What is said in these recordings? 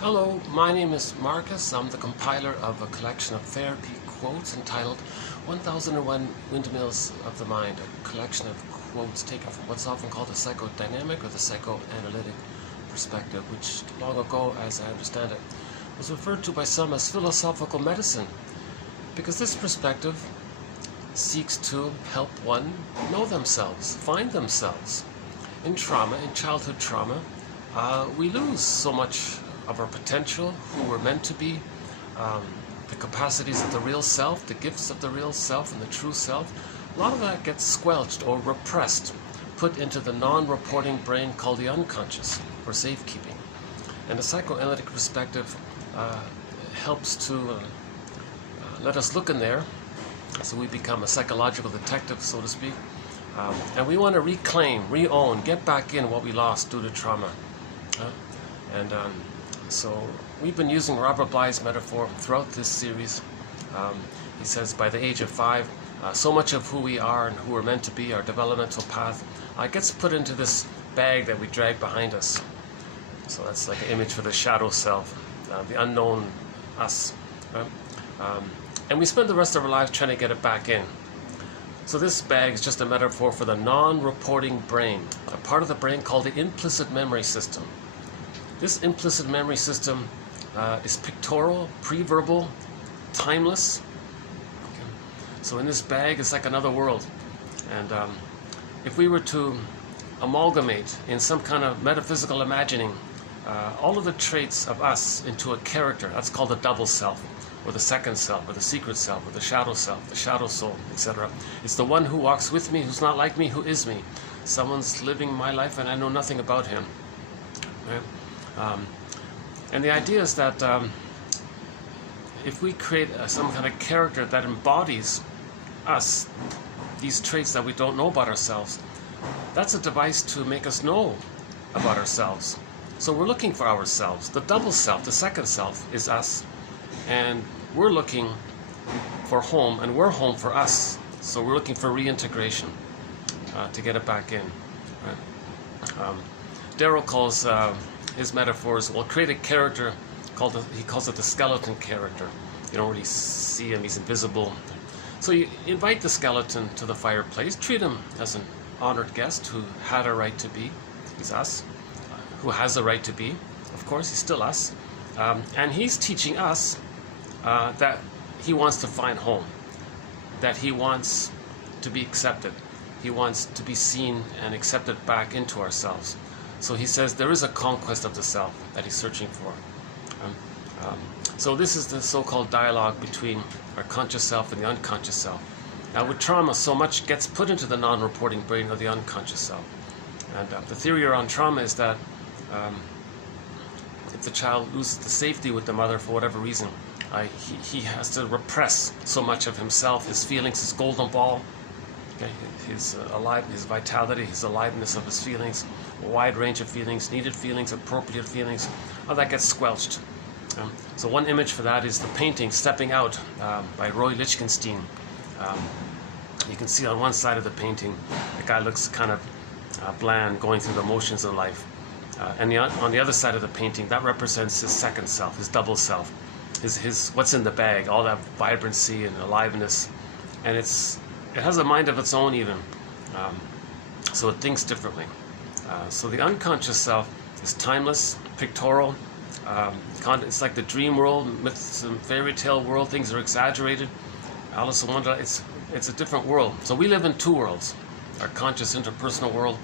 Hello, my name is Marcus. I'm the compiler of a collection of therapy quotes entitled 1001 Windmills of the Mind, a collection of quotes taken from what's often called the psychodynamic or the psychoanalytic perspective, which long ago, as I understand it, was referred to by some as philosophical medicine, because this perspective seeks to help one know themselves, find themselves. In trauma, in childhood trauma, we lose so much of our potential, who we're meant to be, the capacities of the real self, the gifts of the real self and the true self. A lot of that gets squelched or repressed, put into the non-reporting brain called the unconscious for safekeeping. And the psychoanalytic perspective helps to let us look in there, so we become a psychological detective, so to speak, and we want to reclaim, re-own, get back in what we lost due to trauma. So we've been using Robert Bly's metaphor throughout this series. He says by the age of 5, so much of who we are and who we're meant to be, our developmental path, gets put into this bag that we drag behind us. So that's like an image for the shadow self, the unknown us. And we spend the rest of our lives trying to get it back in. So this bag is just a metaphor for the non-reporting brain, a part of the brain called the implicit memory system. This implicit memory system is pictorial, pre-verbal, timeless. Okay. So in this bag, it's like another world. And if we were to amalgamate in some kind of metaphysical imagining all of the traits of us into a character, that's called the double self, or the second self, or the secret self, or the shadow soul, etc. It's the one who walks with me, who's not like me, who is me. Someone's living my life and I know nothing about him. Right? And the idea is that if we create some kind of character that embodies us, these traits that we don't know about ourselves, that's a device to make us know about ourselves. So we're looking for ourselves. The double self, the second self, is us, and we're looking for home, and we're home for us. So we're looking for reintegration to get it back in. Right? Darrow calls his metaphors, well, create a character he calls it the skeleton character. You don't really see him, he's invisible. So you invite the skeleton to the fireplace, treat him as an honored guest who had a right to be. He's us, who has a right to be. Of course, he's still us. And he's teaching us that he wants to find home, that he wants to be accepted. He wants to be seen and accepted back into ourselves. So he says there is a conquest of the self that he's searching for. So this is the so-called dialogue between our conscious self and the unconscious self. Now with trauma, so much gets put into the non-reporting brain of the unconscious self. And the theory around trauma is that if the child loses the safety with the mother for whatever reason, he has to repress so much of himself, his feelings, his golden ball, okay, his vitality, his aliveness of his feelings, a wide range of feelings, needed feelings, appropriate feelings, all that gets squelched. So one image for that is the painting Stepping Out by Roy Lichtenstein. You can see on one side of the painting, the guy looks kind of bland, going through the motions of life. And on the other side of the painting, that represents his second self, his double self, his what's in the bag, all that vibrancy and aliveness. And it has a mind of its own even, so it thinks differently. So the unconscious self is timeless, pictorial. It's like the dream world, myths and fairy tale world. Things are exaggerated. Alice in Wonderland. It's a different world. So we live in two worlds: our conscious interpersonal world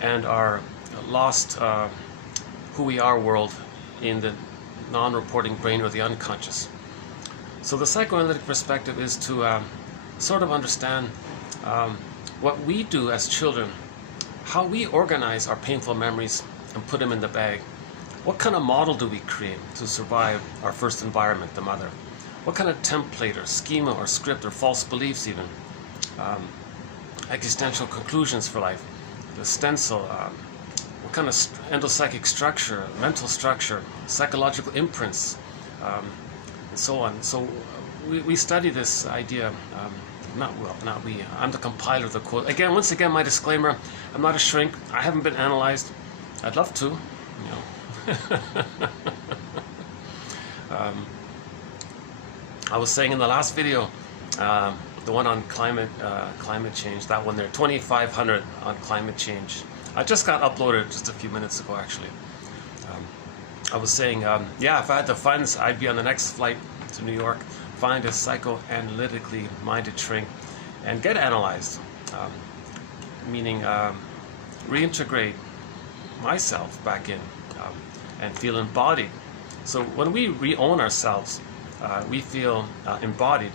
and our lost who we are world in the non-reporting brain or the unconscious. So the psychoanalytic perspective is to sort of understand what we do as children, how we organize our painful memories and put them in the bag. What kind of model do we create to survive our first environment, the mother? What kind of template or schema or script or false beliefs even? Existential conclusions for life, the stencil, what kind of endopsychic structure, mental structure, psychological imprints, and so on. So we study this idea. Not we. I'm the compiler of the quote. Once again, my disclaimer: I'm not a shrink. I haven't been analyzed. I'd love to, you know. I was saying in the last video, the one on climate change, that one there, 2500 on climate change. I just got uploaded just a few minutes ago, actually. I was saying, yeah, if I had the funds, I'd be on the next flight to New York, find a psychoanalytically minded shrink, and get analyzed, meaning reintegrate myself back in and feel embodied. So when we re-own ourselves, we feel embodied.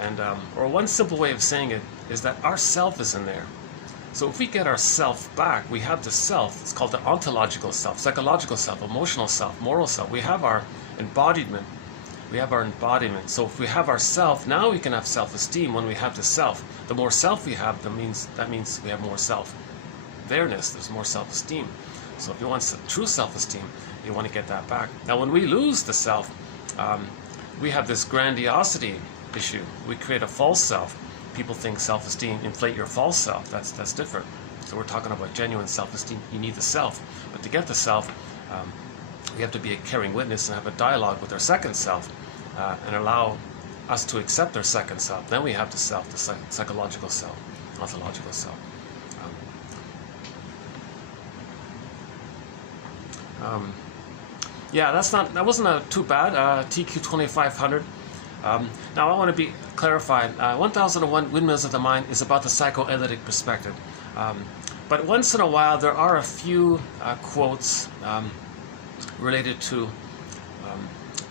And or one simple way of saying it is that our self is in there. So if we get our self back, we have the self. It's called the ontological self, psychological self, emotional self, moral self. We have our embodiment. We have our embodiment. So if we have our self, now we can have self-esteem. When we have the self, the more self we have, that means we have more self-awareness. There's more self-esteem. So if you want true self-esteem, you want to get that back. Now when we lose the self, we have this grandiosity issue. We create a false self. People think self-esteem, inflate your false self. That's different. So we're talking about genuine self-esteem. You need the self. But to get the self, we have to be a caring witness and have a dialogue with our second self and allow us to accept our second self. Then we have the self, the psychological self, ontological self. Yeah, that wasn't too bad. TQ 2500. Now I want to be clarified. 1001 Windmills of the Mind is about the psychoanalytic perspective. But once in a while there are a few quotes related to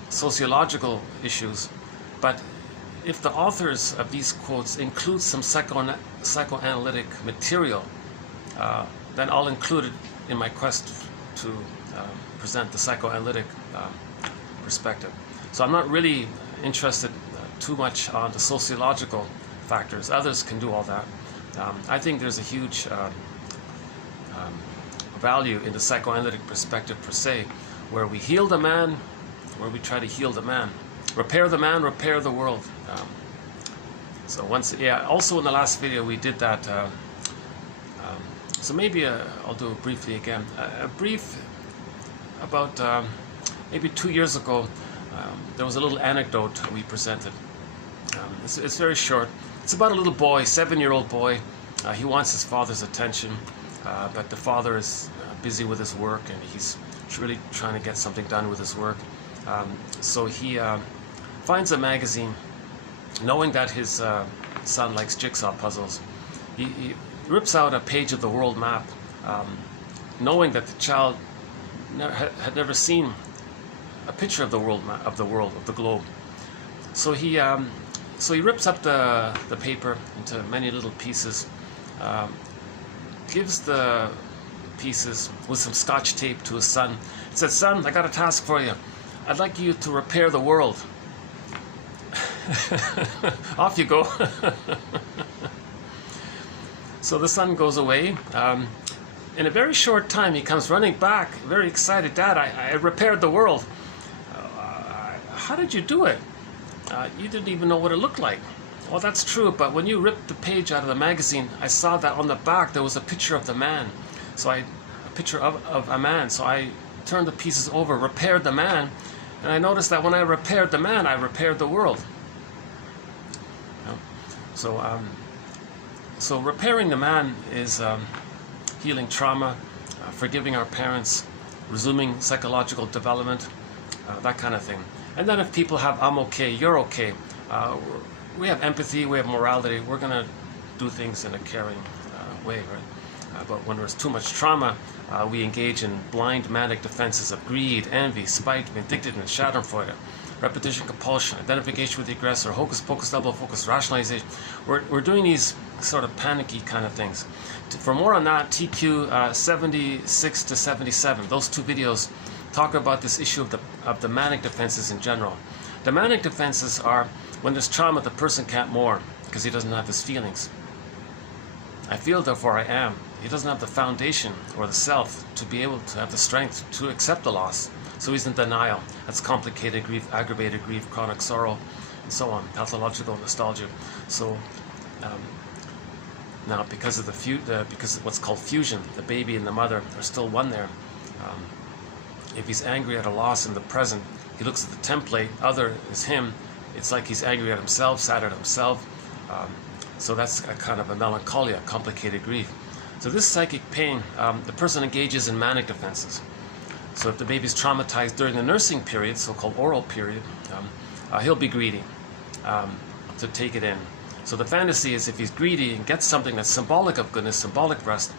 sociological issues. But if the authors of these quotes include some psychoanalytic material, then I'll include it in my quest to present the psychoanalytic perspective. So I'm not really interested too much on the sociological factors. Others can do all that. I think there's a huge value in the psychoanalytic perspective per se, where we heal the man, where we try to heal the man. Repair the man, repair the world. So also in the last video we did that. So maybe I'll do it briefly again. A brief about maybe 2 years ago, there was a little anecdote we presented. It's very short. It's about a little boy, 7-year-old boy. He wants his father's attention, but the father is busy with his work and he's really trying to get something done with his work. So he finds a magazine, knowing that his son likes jigsaw puzzles. He rips out a page of the world map, knowing that the child had never seen a picture of the world map, of the globe. So he rips up the paper into many little pieces, gives the pieces with some scotch tape to his son. He said, "Son, I got a task for you. I'd like you to repair the world." Off you go. So the son goes away. In a very short time, he comes running back, very excited. "Dad, I repaired the world." "How did you do it? You didn't even know what it looked like." "Well, that's true, but when you ripped the page out of the magazine, I saw that on the back there was a picture of the man. A picture of a man. So I turned the pieces over, repaired the man, and I noticed that when I repaired the man, I repaired the world." So repairing the man is healing trauma, forgiving our parents, resuming psychological development, that kind of thing. And then if people have "I'm okay, you're okay," we have empathy, we have morality, we're going to do things in a caring way, right? But when there's too much trauma, we engage in blind manic defenses of greed, envy, spite, vindictiveness, schadenfreude, repetition, compulsion, identification with the aggressor, hocus pocus, double focus, rationalization. We're doing these sort of panicky kind of things. For more on that, TQ 76 to 77, those two videos talk about this issue of the manic defenses in general. The manic defenses are when there's trauma, the person can't mourn because he doesn't have his feelings. "I feel, therefore I am." He doesn't have the foundation or the self to be able to have the strength to accept the loss. So he's in denial. That's complicated grief, aggravated grief, chronic sorrow, and so on, pathological nostalgia. So now because of what's called fusion, the baby and the mother are still one there. If he's angry at a loss in the present, he looks at the template, other is him. It's like he's angry at himself, sad at himself. So that's a kind of a melancholia, complicated grief. So this psychic pain, the person engages in manic defenses. So if the baby's traumatized during the nursing period, so-called oral period, he'll be greedy to take it in. So the fantasy is if he's greedy and gets something that's symbolic of goodness, symbolic breast,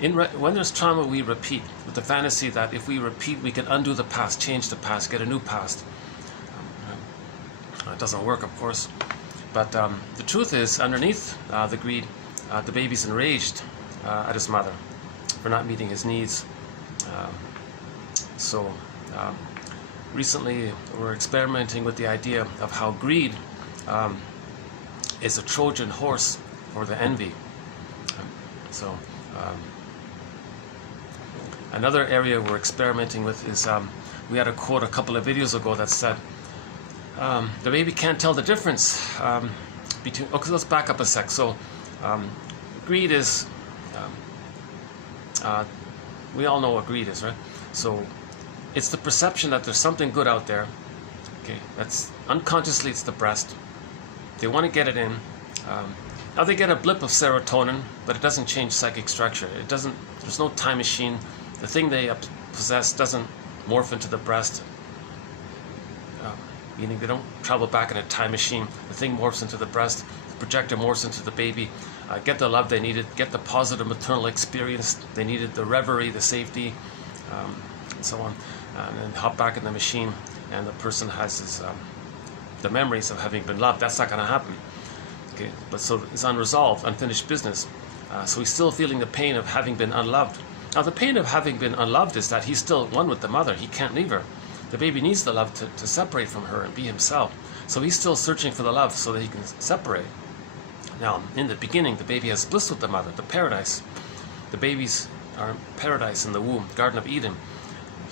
when there's trauma, we repeat, with the fantasy that if we repeat, we can undo the past, change the past, get a new past. It doesn't work, of course. But the truth is, underneath the greed, the baby's enraged at his mother for not meeting his needs. Recently we're experimenting with the idea of how greed is a Trojan horse for the envy. Another area we're experimenting with is, we had a quote a couple of videos ago that said, the baby can't tell the difference between, okay, let's back up a sec. So greed is, we all know what greed is, right? So it's the perception that there's something good out there. Okay, that's unconsciously, it's the breast. They want to get it in. Now they get a blip of serotonin, but it doesn't change psychic structure. It doesn't, there's no time machine. The thing they possess doesn't morph into the breast, meaning they don't travel back in a time machine. The thing morphs into the breast, the projector morphs into the baby, get the love they needed, get the positive maternal experience they needed, the reverie, the safety, and so on, and then hop back in the machine, and the person has his, the memories of having been loved. That's not going to happen. Okay, but so it's unresolved, unfinished business. So he's still feeling the pain of having been unloved. Now the pain of having been unloved is that he's still one with the mother. He can't leave her. The baby needs the love to separate from her and be himself. So he's still searching for the love so that he can separate. Now, in the beginning, the baby has bliss with the mother, the paradise. The babies are in paradise in the womb, Garden of Eden.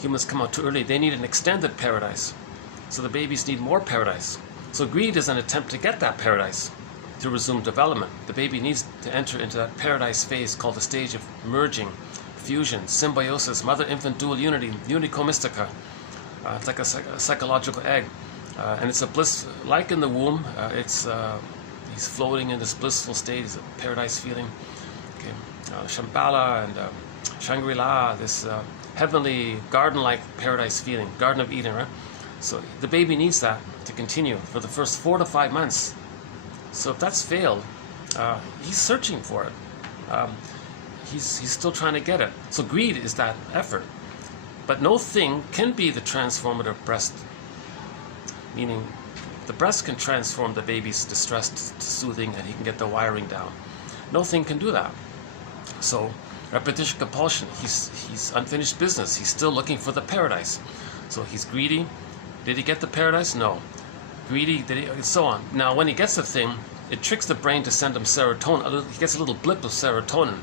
Humans come out too early. They need an extended paradise. So the babies need more paradise. So greed is an attempt to get that paradise to resume development. The baby needs to enter into that paradise phase called the stage of merging, fusion, symbiosis, mother-infant dual unity, unico mystica. It's like a psychological egg. And it's a bliss, like in the womb, he's floating in this blissful state, it's a paradise feeling. Okay. Shambhala and Shangri-La, this heavenly garden-like paradise feeling, Garden of Eden, right? So the baby needs that to continue for the first 4 to 5 months. So if that's failed, he's searching for it. He's still trying to get it. So greed is that effort. But no thing can be the transformative breast, meaning the breast can transform the baby's distress to soothing, and he can get the wiring down. No thing can do that. So repetition compulsion, he's unfinished business. He's still looking for the paradise. So he's greedy. Did he get the paradise? No. Greedy, did he? And so on. Now when he gets the thing, it tricks the brain to send him serotonin. He gets a little blip of serotonin.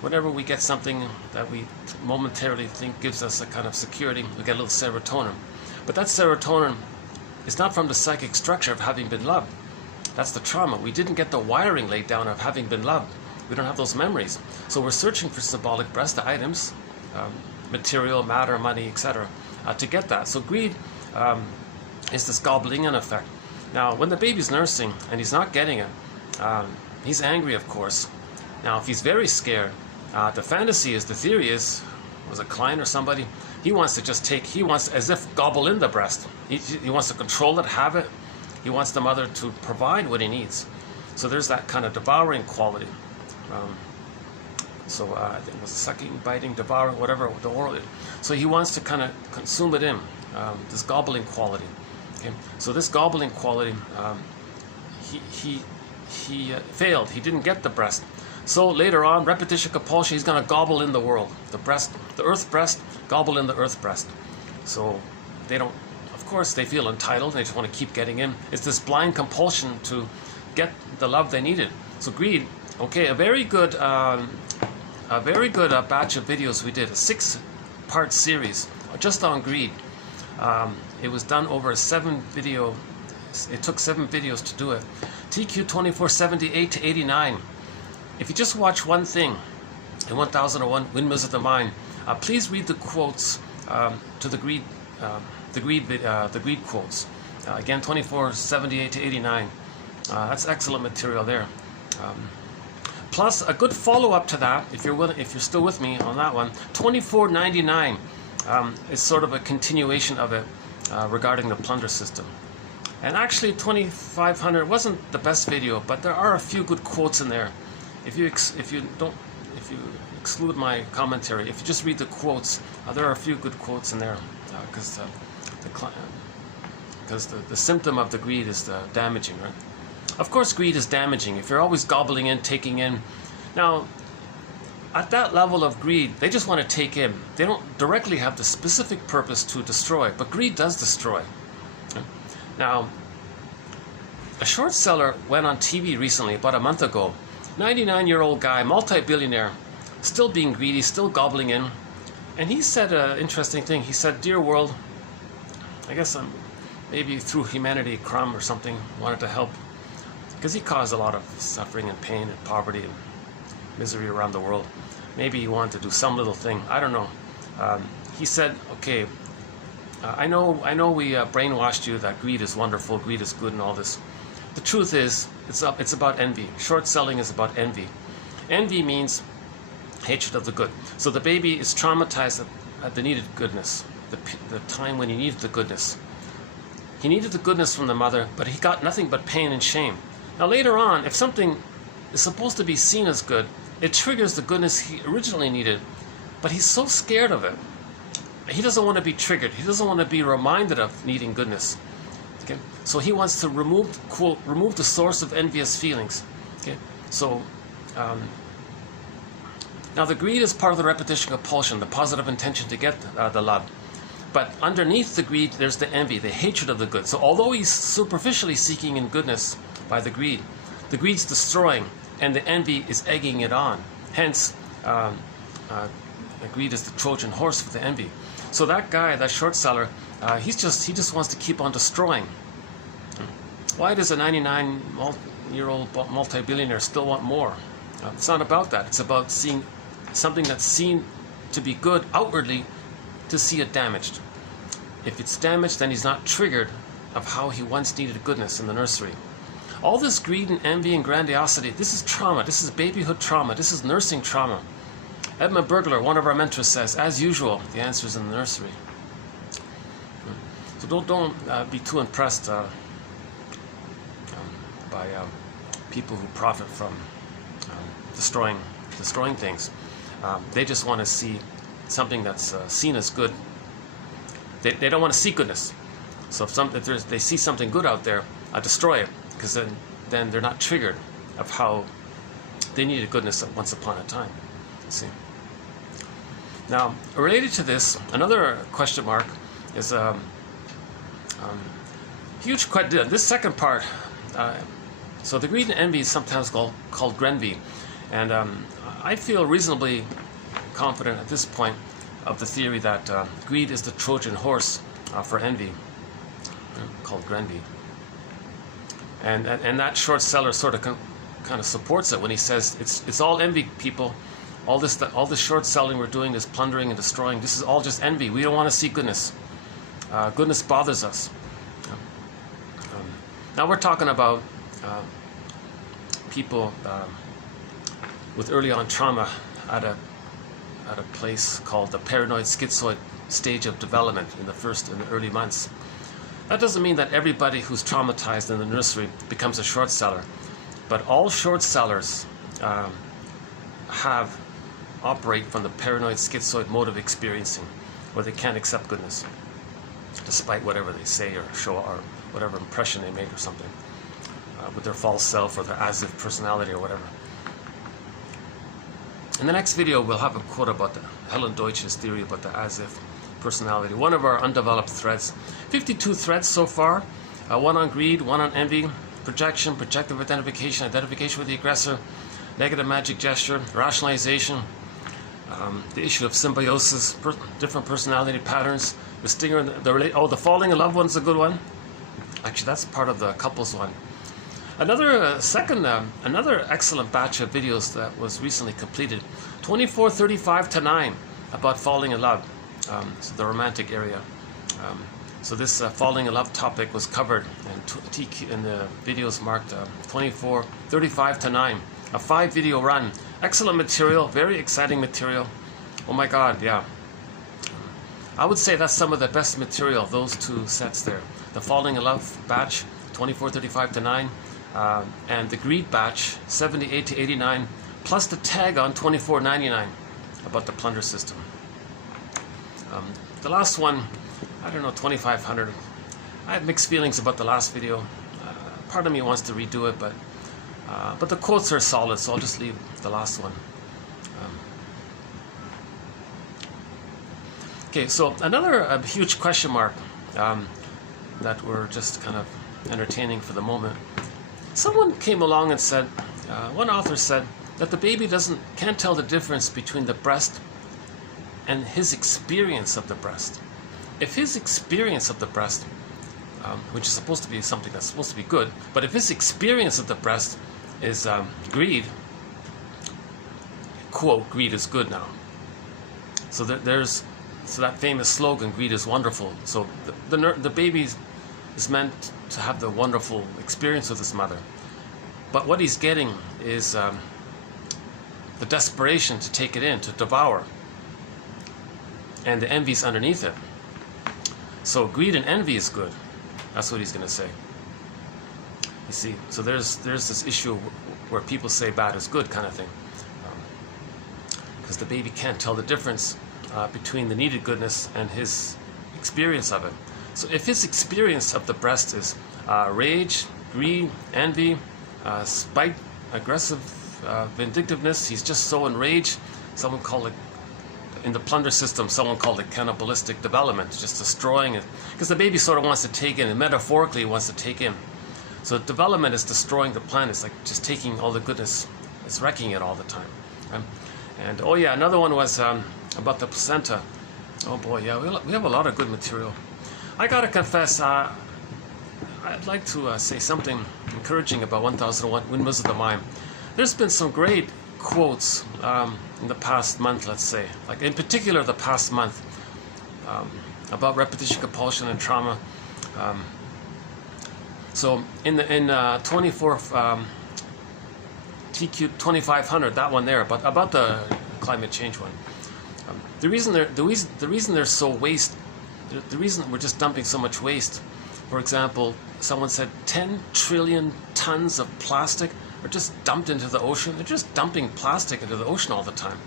Whenever we get something that we momentarily think gives us a kind of security, we get a little serotonin. But that serotonin is not from the psychic structure of having been loved. That's the trauma. We didn't get the wiring laid down of having been loved. We don't have those memories. So we're searching for symbolic breast items, material, matter, money, etc., to get that. So greed is this gobbling in effect. Now, when the baby's nursing and he's not getting it, he's angry, of course. Now, if he's very scared, the fantasy is, the theory is, was it Klein or somebody? He wants to just take, he wants as if gobble in the breast. He wants to control it, have it. He wants the mother to provide what he needs. So there's that kind of devouring quality. I think it was sucking, biting, devouring, whatever the oral is. So he wants to kind of consume it in, this gobbling quality. Okay? So this gobbling quality, he failed. He didn't get the breast. So later on, repetition compulsion, he's going to gobble in the world. The breast, the earth breast, gobble in the earth breast. So they don't, of course, they feel entitled. They just want to keep getting in. It's this blind compulsion to get the love they needed. So greed, okay, a very good batch of videos we did, a 6-part series just on greed. It was done over it took 7 videos to do it. TQ 2478 to 89. If you just watch one thing in 1001 Windmills of the Mind, Please read the quotes to the greed quotes. Again, 2478 to 89. That's excellent material there. Plus, a good follow-up to that, if you're still with me on that one, 2499 is sort of a continuation of it regarding the plunder system. And actually, 2500 wasn't the best video, but there are a few good quotes in there. If you exclude my commentary, if you just read the quotes, there are a few good quotes in there, because the symptom of the greed is damaging, right? Of course, greed is damaging. If you're always gobbling in, taking in. Now, at that level of greed, they just want to take in. They don't directly have the specific purpose to destroy, but greed does destroy. Now, a short seller went on TV recently, about a month ago. 99-year-old guy, multi-billionaire, still being greedy, still gobbling in. And he said an interesting thing. He said, "Dear world, I guess maybe through humanity, crumb or something, wanted to help." Because he caused a lot of suffering and pain and poverty and misery around the world. Maybe he wanted to do some little thing. I don't know. He said, "Okay, I know we brainwashed you that greed is wonderful, greed is good, and all this. The truth is, it's about envy. Short selling is about envy. Envy means hatred of the good. So the baby is traumatized at the needed goodness, the time when he needed the goodness. He needed the goodness from the mother, but he got nothing but pain and shame. Now later on, if something is supposed to be seen as good, it triggers the goodness he originally needed, but he's so scared of it. He doesn't want to be triggered. He doesn't want to be reminded of needing goodness. Okay? So he wants to remove the source of envious feelings. Okay? So now the greed is part of the repetition compulsion, the positive intention to get the love. But underneath the greed, there's the envy, the hatred of the good. So although he's superficially seeking in goodness by the greed's destroying, and the envy is egging it on. Hence, the greed is the Trojan horse for the envy. So that guy, that short seller, he just wants to keep on destroying. Why does a 99-year-old multi-billionaire still want more? It's not about that. It's about seeing something that's seen to be good outwardly, to see it damaged. If it's damaged, then he's not triggered of how he once needed goodness in the nursery. All this greed and envy and grandiosity, this is trauma. This is babyhood trauma. This is nursing trauma. Edmund Burglar, one of our mentors, says, as usual, the answer is in the nursery. So don't be too impressed by people who profit from destroying things. They just want to see something that's seen as good. They don't want to see goodness. So if they see something good out there, destroy it, because then they're not triggered of how they needed goodness once upon a time. See. Now, related to this, another question mark is huge question. This second part. So the greed and envy is sometimes called grenvy, and I feel reasonably confident at this point of the theory that greed is the Trojan horse for envy, called grenvy. And that short seller sort of kind of supports it when he says it's all envy, people. All this short selling we're doing, this plundering and destroying, this is all just envy. We don't want to see goodness. Goodness bothers us. Now we're talking about people with early on trauma at a place called the paranoid schizoid stage of development in the early months. That doesn't mean that everybody who's traumatized in the nursery becomes a short seller, but all short sellers operate from the paranoid schizoid mode of experiencing, where they can't accept goodness, despite whatever they say or show or whatever impression they make or something, with their false self or their as-if personality or whatever. In the next video, we'll have a quote about Helen Deutsch's theory about the as-if personality, one of our undeveloped threads. 52 threads so far, one on greed, one on envy, projection, projective identification, identification with the aggressor, negative magic gesture, rationalization, the issue of symbiosis, different personality patterns, the stinger, the falling in love one's a good one. Actually, that's part of the couples one. Another another excellent batch of videos that was recently completed, 2435 to 9. about falling in love, so the romantic area. So this falling in love topic was covered in the videos marked 35 to 9, a 5-video run. Excellent material, very exciting material. Oh my God, yeah. I would say that's some of the best material, those 2 sets there. The falling in love batch, 35 to 9, and the greed batch, 78 to 89, plus the tag on 24.99 about the plunder system. The last one, I don't know, 2500. I have mixed feelings about the last video. Part of me wants to redo it, but the quotes are solid, so I'll just leave the last one. Okay, so another huge question mark that we're just kind of entertaining for the moment. Someone came along and said, one author said that the baby can't tell the difference between the breast and his experience of the breast. If his experience of the breast, which is supposed to be something that's supposed to be good, but if his experience of the breast is greed, quote, greed is good now. So so that famous slogan, greed is wonderful. So the baby is meant to have the wonderful experience with his mother. But what he's getting is the desperation to take it in, to devour. And the envy's underneath it. So greed and envy is good. That's what he's going to say. You see, so there's this issue where people say bad is good kind of thing. Because the baby can't tell the difference between the needed goodness and his experience of it. So if his experience of the breast is rage, greed, envy, spite, aggressive vindictiveness, he's just so enraged. Someone called it, in the plunder system, someone called it cannibalistic development, just destroying it. Because the baby sort of wants to take in, and metaphorically wants to take in. So development is destroying the planet. It's like just taking all the goodness, it's wrecking it all the time. And oh yeah, another one was about the placenta. Oh boy, yeah, we have a lot of good material. I gotta confess, I'd like to say something encouraging about 1001 Windmills of the Mind. There's been some great quotes in the past month, let's say, like in particular the past month, about repetition, compulsion, and trauma. So in 24 TQ 2500, that one there, but about the climate change one. The reason they're so waste, the reason we're just dumping so much waste. For example, someone said 10 trillion tons of plastic are just dumped into the ocean. They're just dumping plastic into the ocean all the time.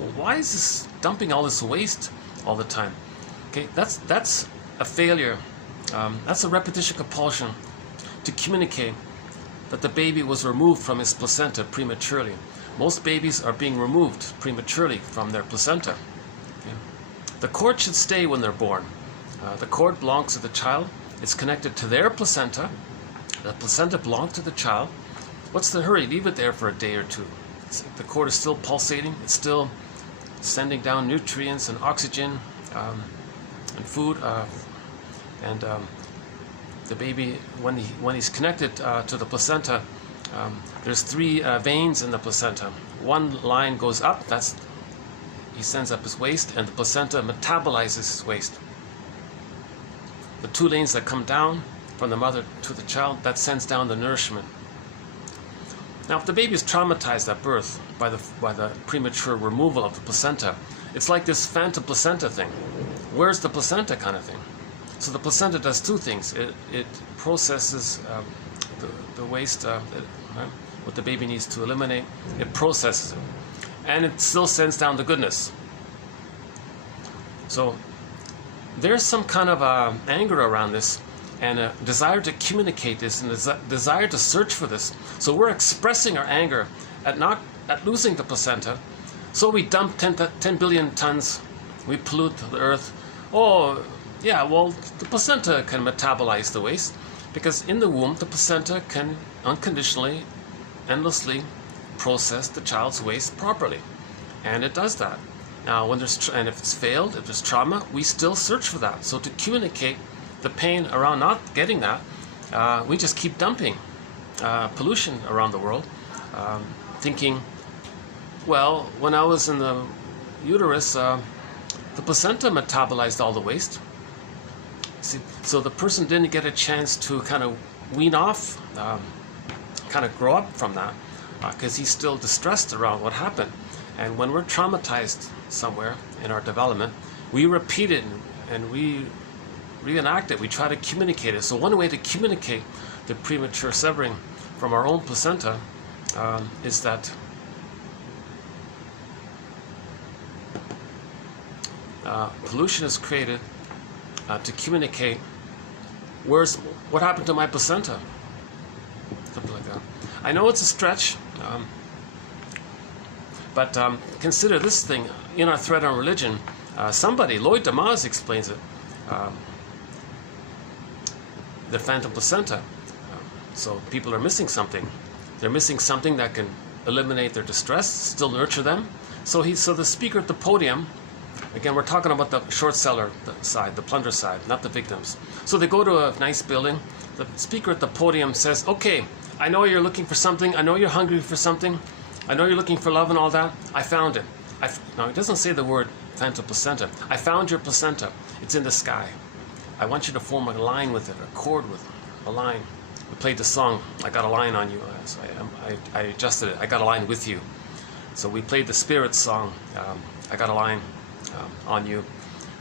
Well, why is this dumping all this waste all the time? Okay, that's a failure. That's a repetition compulsion to communicate that the baby was removed from his placenta prematurely. Most babies are being removed prematurely from their placenta. Okay? The cord should stay when they're born. The cord belongs to the child. It's connected to their placenta. The placenta belongs to the child. What's the hurry? Leave it there for a day or two. The cord is still pulsating. It's still sending down nutrients and oxygen and food. The baby, when he's connected to the placenta, there's 3 veins in the placenta. One line goes up. He sends up his waste, and the placenta metabolizes his waste. The 2 lanes that come down from the mother to the child, that sends down the nourishment. Now, if the baby is traumatized at birth by the premature removal of the placenta, it's like this phantom placenta thing. Where's the placenta kind of thing? So the placenta does 2 things. It processes the waste, what the baby needs to eliminate. It processes it. And it still sends down the goodness. So there's some kind of anger around this, and a desire to communicate this, and a desire to search for this. So we're expressing our anger at losing the placenta. So we dump 10 billion tons. We pollute the earth. Oh, yeah, well, the placenta can metabolize the waste, because in the womb, the placenta can unconditionally, endlessly process the child's waste properly. And it does that. Now, and if it's failed, if there's trauma, we still search for that. So to communicate the pain around not getting that, we just keep dumping pollution around the world, thinking, well, when I was in the uterus, the placenta metabolized all the waste. See, so the person didn't get a chance to kind of wean off, kind of grow up from that, because he's still distressed around what happened. And when we're traumatized somewhere in our development, we repeat it and we reenact it. We try to communicate it. So one way to communicate the premature severing from our own placenta is that pollution is created to communicate what happened to my placenta, something like that. I know it's a stretch, but consider this thing in our thread on religion. Somebody, Lloyd Damas, explains it. The phantom placenta. So people are missing something. They're missing something that can eliminate their distress, still nurture them. So the speaker at the podium, again, we're talking about the short seller side, the plunder side, not the victims. So they go to a nice building. The speaker at the podium says, okay, I know you're looking for something. I know you're hungry for something. I know you're looking for love and all that. I found it. Now, it doesn't say the word phantom placenta. I found your placenta. It's in the sky. I want you to form a line with it, a chord with it, a line. We played the song, I Got a Line on You. So I adjusted it. I got a line with you. So we played the Spirit song, I Got a Line on You,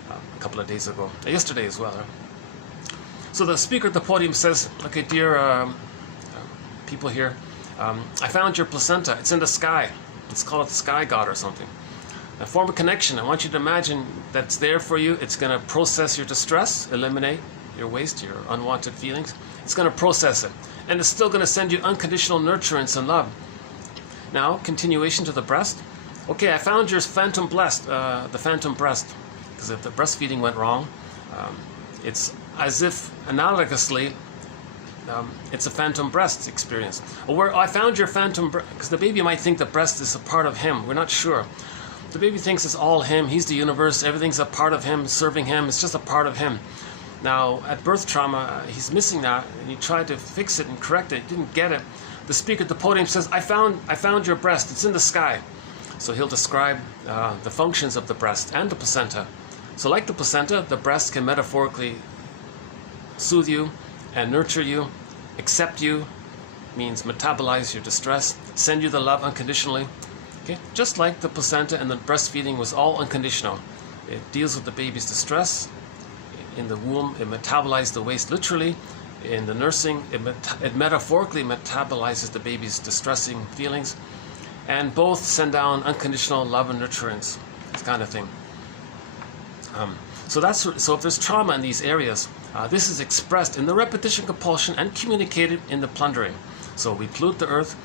a couple of days ago. Yesterday as well. So the speaker at the podium says, okay, dear people here, I found your placenta. It's in the sky. Let's call it the sky god or something. Now form a connection. I want you to imagine that it's there for you. It's going to process your distress, eliminate your waste, your unwanted feelings. It's going to process it. And it's still going to send you unconditional nurturance and love. Now, continuation to the breast. Okay, I found your phantom breast, the phantom breast. Because if the breastfeeding went wrong, it's as if analogously, it's a phantom breast experience. Or I found your phantom breast, because the baby might think the breast is a part of him. We're not sure. The baby thinks it's all him. He's the universe. Everything's a part of him, serving him. It's just a part of him. Now, at birth trauma, he's missing that, and he tried to fix it and correct it. He didn't get it. The speaker at the podium says, I found your breast. It's in the sky. So he'll describe the functions of the breast and the placenta. So like the placenta, the breast can metaphorically soothe you and nurture you, accept you, means metabolize your distress, send you the love unconditionally. Okay? Just like the placenta and the breastfeeding was all unconditional. It deals with the baby's distress. In the womb, it metabolizes the waste literally. In the nursing, it metaphorically metabolizes the baby's distressing feelings. And both send down unconditional love and nurturance, this kind of thing. So if there's trauma in these areas, this is expressed in the repetition compulsion and communicated in the plundering. So we pollute the earth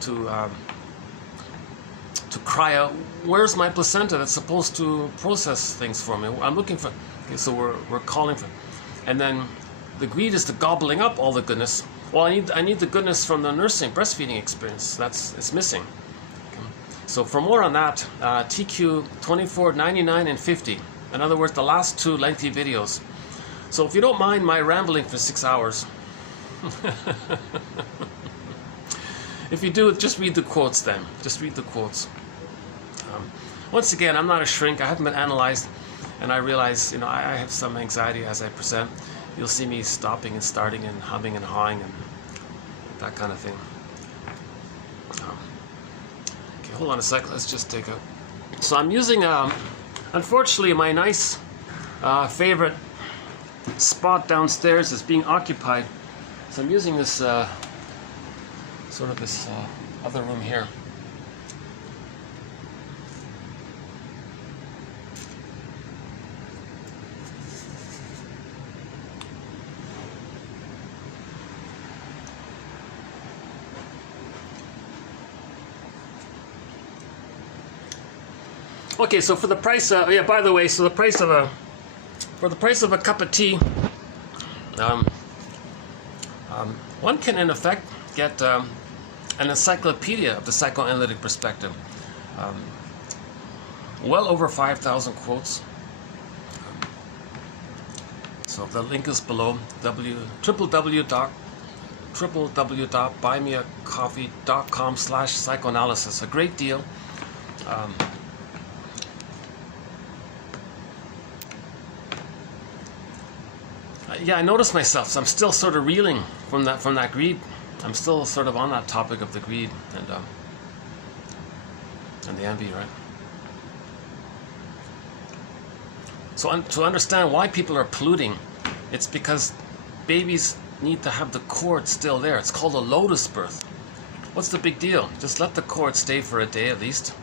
to cry out, where's my placenta that's supposed to process things for me? I'm looking for. Okay, so we're calling for, and then the greed is the gobbling up all the goodness. Well, I need the goodness from the nursing breastfeeding experience. It's missing. Okay. So for more on that, TQ 24, 99, and 50. In other words, the last two lengthy videos. So if you don't mind my rambling for 6 hours, if you do, just read the quotes then. Just read the quotes. Once again, I'm not a shrink. I haven't been analyzed, and I realize, I have some anxiety as I present. You'll see me stopping and starting and humming and hawing and that kind of thing. Okay, hold on a sec. Let's just take a. So I'm using, unfortunately, my nice favorite spot downstairs is being occupied. So I'm using this sort of this other room here. Okay, so for the price, by the way, so for the price of a cup of tea, one can in effect get an encyclopedia of the psychoanalytic perspective. Well over 5,000 quotes. So the link is below, www.buymeacoffee.com/psychoanalysis. A great deal. Yeah, I notice myself. So I'm still sort of reeling from that greed. I'm still sort of on that topic of the greed and the envy, right? So to understand why people are polluting, it's because babies need to have the cord still there. It's called a lotus birth. What's the big deal? Just let the cord stay for a day at least.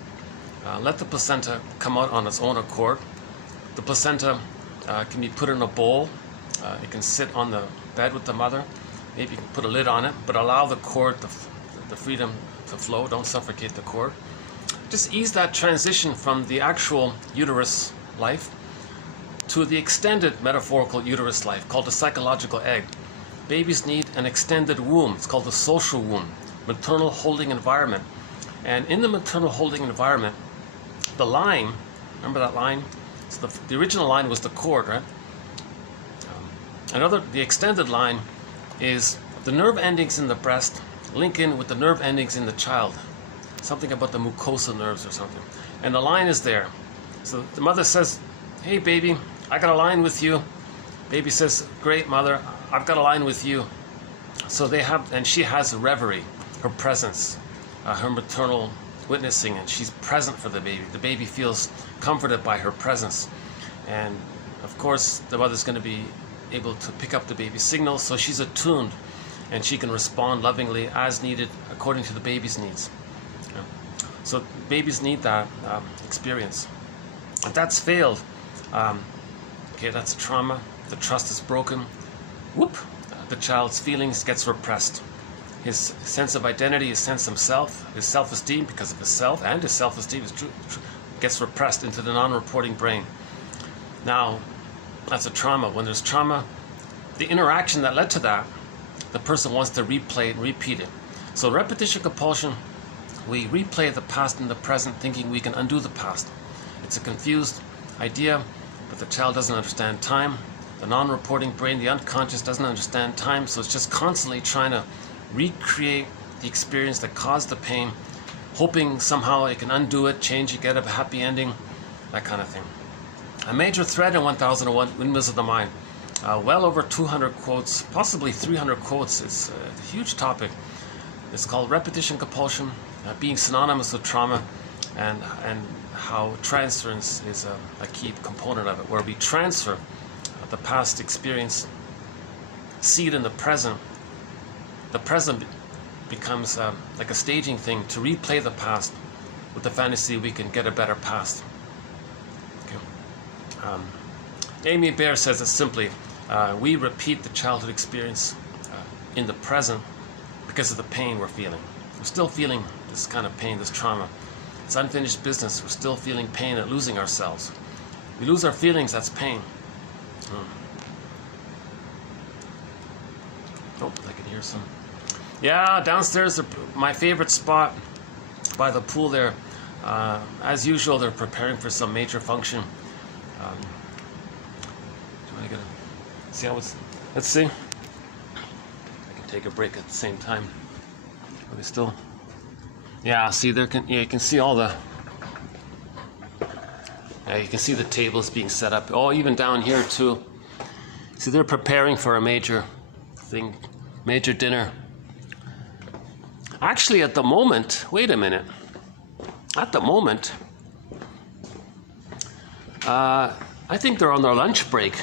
Let the placenta come out on its own accord. The placenta can be put in a bowl. It can sit on the bed with the mother. Maybe you can put a lid on it, but allow the cord, the freedom to flow. Don't suffocate the cord. Just ease that transition from the actual uterus life to the extended metaphorical uterus life called the psychological egg. Babies need an extended womb. It's called the social womb, maternal holding environment. And in the maternal holding environment, the line, remember that line? So the original line was the cord, right? The extended line is the nerve endings in the breast link in with the nerve endings in the child. Something about the mucosa nerves or something. And the line is there. So the mother says, hey baby, I got a line with you. Baby says, great mother, I've got a line with you. So they have, and she has a reverie, her presence, her maternal witnessing, and she's present for the baby. The baby feels comforted by her presence. And of course, the mother's going to be able to pick up the baby's signals, so she's attuned and she can respond lovingly as needed according to the baby's needs. Yeah. So babies need that experience. If that's failed, okay, that's trauma. The trust is broken. Whoop! The child's feelings gets repressed. His sense of identity, his sense of self, his self-esteem, because of his self and his self-esteem gets repressed into the non-reporting brain. Now, that's a trauma. When there's trauma, the interaction that led to that, the person wants to replay and repeat it. So repetition compulsion, we replay the past and the present thinking we can undo the past. It's a confused idea, but the child doesn't understand time. The non-reporting brain, the unconscious, doesn't understand time, so it's just constantly trying to recreate the experience that caused the pain, hoping somehow it can undo it, change it, get a happy ending, that kind of thing. A major thread in 1001, Windmills of the Mind. Well over 200 quotes, possibly 300 quotes. It's a huge topic. It's called repetition compulsion, being synonymous with trauma, and how transference is a key component of it, where we transfer the past experience, see it in the present. The present becomes like a staging thing to replay the past with the fantasy we can get a better past. Okay. Amy Baer says it simply, we repeat the childhood experience in the present because of the pain we're feeling. We're still feeling this kind of pain, this trauma. It's unfinished business. We're still feeling pain at losing ourselves. We lose our feelings, that's pain. Oh, I can hear some. Yeah, downstairs, my favorite spot by the pool there. As usual, they're preparing for some major function. See how it's. Let's see. I can take a break at the same time. Are we still? Yeah. See, you can see all the. Yeah, you can see the tables being set up. Oh, even down here too. See, they're preparing for a major thing, major dinner. Actually, at the moment, wait a minute. At the moment, I think they're on their lunch break.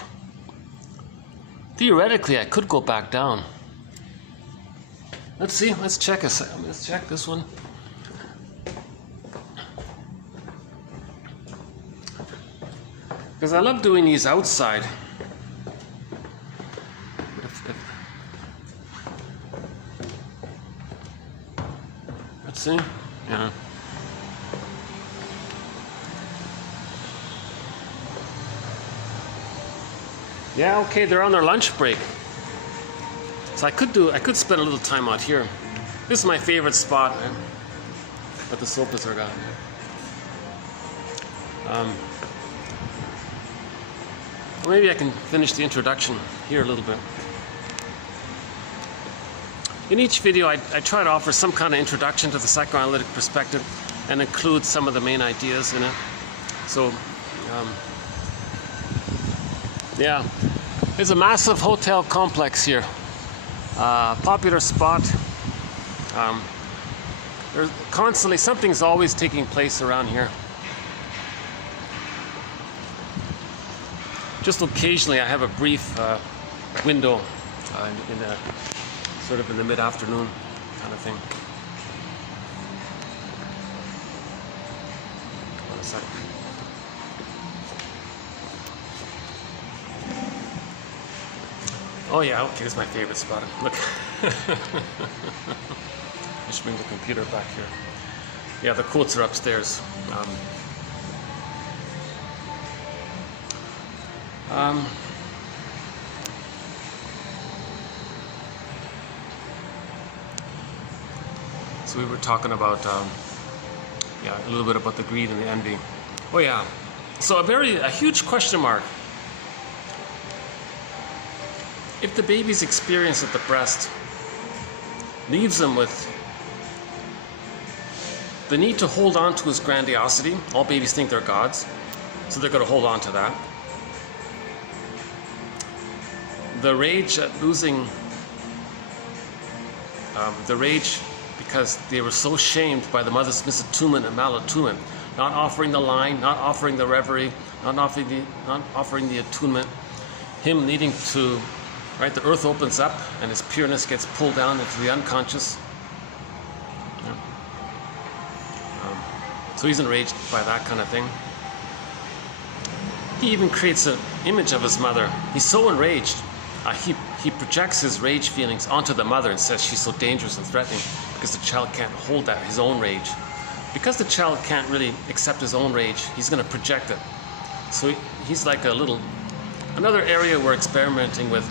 Theoretically, I could go back down. Let's see. Let's check Let's check this one. Because I love doing these outside. Let's see. Yeah. Yeah, okay, they're on their lunch break. So I could spend a little time out here. This is my favorite spot, but the sofas are gone. Maybe I can finish the introduction here a little bit. In each video, I try to offer some kind of introduction to the psychoanalytic perspective and include some of the main ideas in it. So, yeah. There's a massive hotel complex here. Popular spot. There's constantly, something's always taking place around here. Just occasionally I have a brief window in a, sort of in the mid-afternoon kind of thing. One sec. Oh yeah, okay, this is my favorite spot. Look. I should bring the computer back here. Yeah, the quotes are upstairs. So we were talking about, yeah, a little bit about the greed and the envy. Oh yeah, so a huge question mark. If the baby's experience at the breast leaves him with the need to hold on to his grandiosity, all babies think they're gods, so they're going to hold on to that. The rage at losing, the rage because they were so shamed by the mother's misattunement and malattunement, not offering the line, not offering the reverie, not offering the attunement, him needing to, right, the earth opens up and his pureness gets pulled down into the unconscious. Yeah. So he's enraged by that kind of thing. He even creates an image of his mother. He's so enraged. He projects his rage feelings onto the mother and says she's so dangerous and threatening because the child can't hold that, his own rage. Because the child can't really accept his own rage, he's going to project it. So he's like another area we're experimenting with.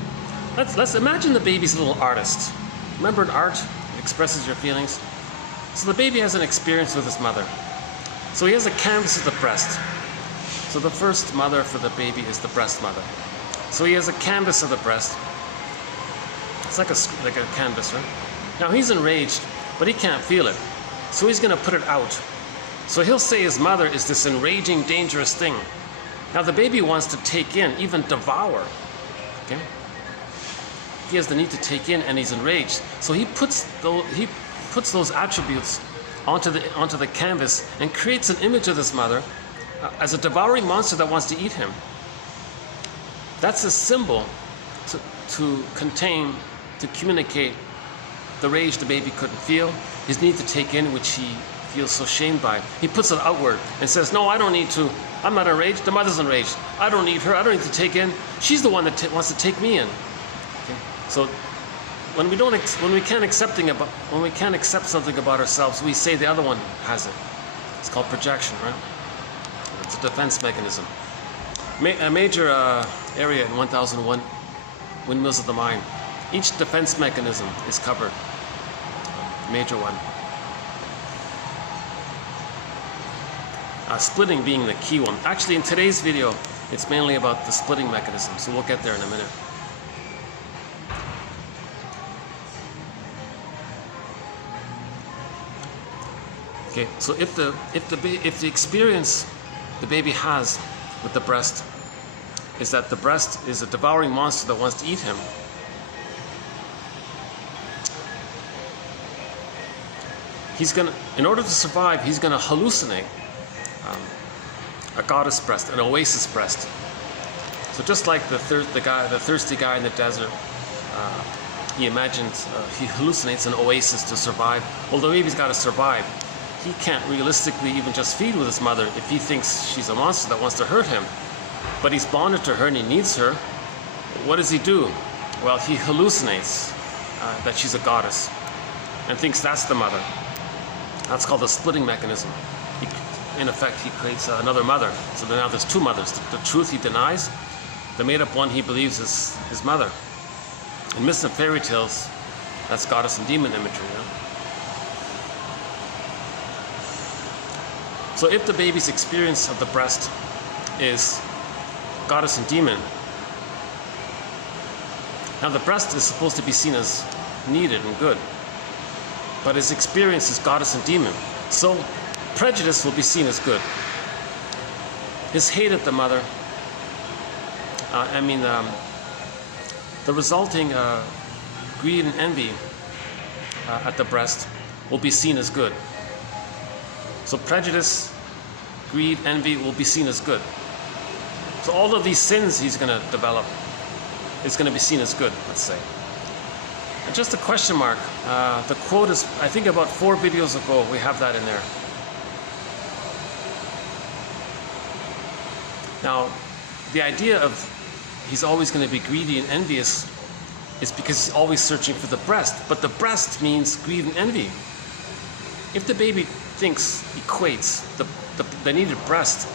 Let's imagine the baby's a little artist. Remember in art, it expresses your feelings. So the baby has an experience with his mother. So he has a canvas of the breast. So the first mother for the baby is the breast mother. So he has a canvas of the breast. It's like a canvas, right? Now he's enraged, but he can't feel it. So he's going to put it out. So he'll say his mother is this enraging, dangerous thing. Now the baby wants to take in, even devour. Okay? He has the need to take in, and he's enraged. So he puts those attributes onto the canvas and creates an image of this mother as a devouring monster that wants to eat him. That's a symbol to communicate the rage the baby couldn't feel, his need to take in, which he feels so shamed by. He puts it outward and says, no, I don't need to. I'm not enraged. The mother's enraged. I don't need her. I don't need to take in. She's the one that wants to take me in. Okay? So when we can't accept something about ourselves, we say the other one has it. It's called projection, right? It's a defense mechanism. A major area in 1001 Windmills of the Mind. Each defense mechanism is covered. Major one. Splitting being the key one. Actually, in today's video, it's mainly about the splitting mechanism, so we'll get there in a minute. Okay, so if the experience the baby has with the breast is that the breast is a devouring monster that wants to eat him, in order to survive, he's gonna hallucinate a goddess breast, an oasis breast. So just like the thirsty guy in the desert, he hallucinates an oasis to survive. Well, the baby's got to survive. He can't realistically even just feed with his mother if he thinks she's a monster that wants to hurt him. But he's bonded to her and he needs her. What does he do? Well, he hallucinates that she's a goddess and thinks that's the mother. That's called the splitting mechanism. In effect, he creates another mother. So now there's two mothers. The truth he denies, the made-up one he believes is his mother. In myths and fairy tales, that's goddess and demon imagery. You know? So if the baby's experience of the breast is goddess and demon, now the breast is supposed to be seen as needed and good, but his experience is goddess and demon. So prejudice will be seen as good. His hate at the mother, the resulting greed and envy at the breast will be seen as good. So prejudice, greed, envy will be seen as good. So all of these sins he's going to develop is going to be seen as good, let's say. And just a question mark. The quote is, I think about 4 videos ago, we have that in there. Now, the idea of he's always going to be greedy and envious is because he's always searching for the breast. But the breast means greed and envy. If the baby equates the needed breast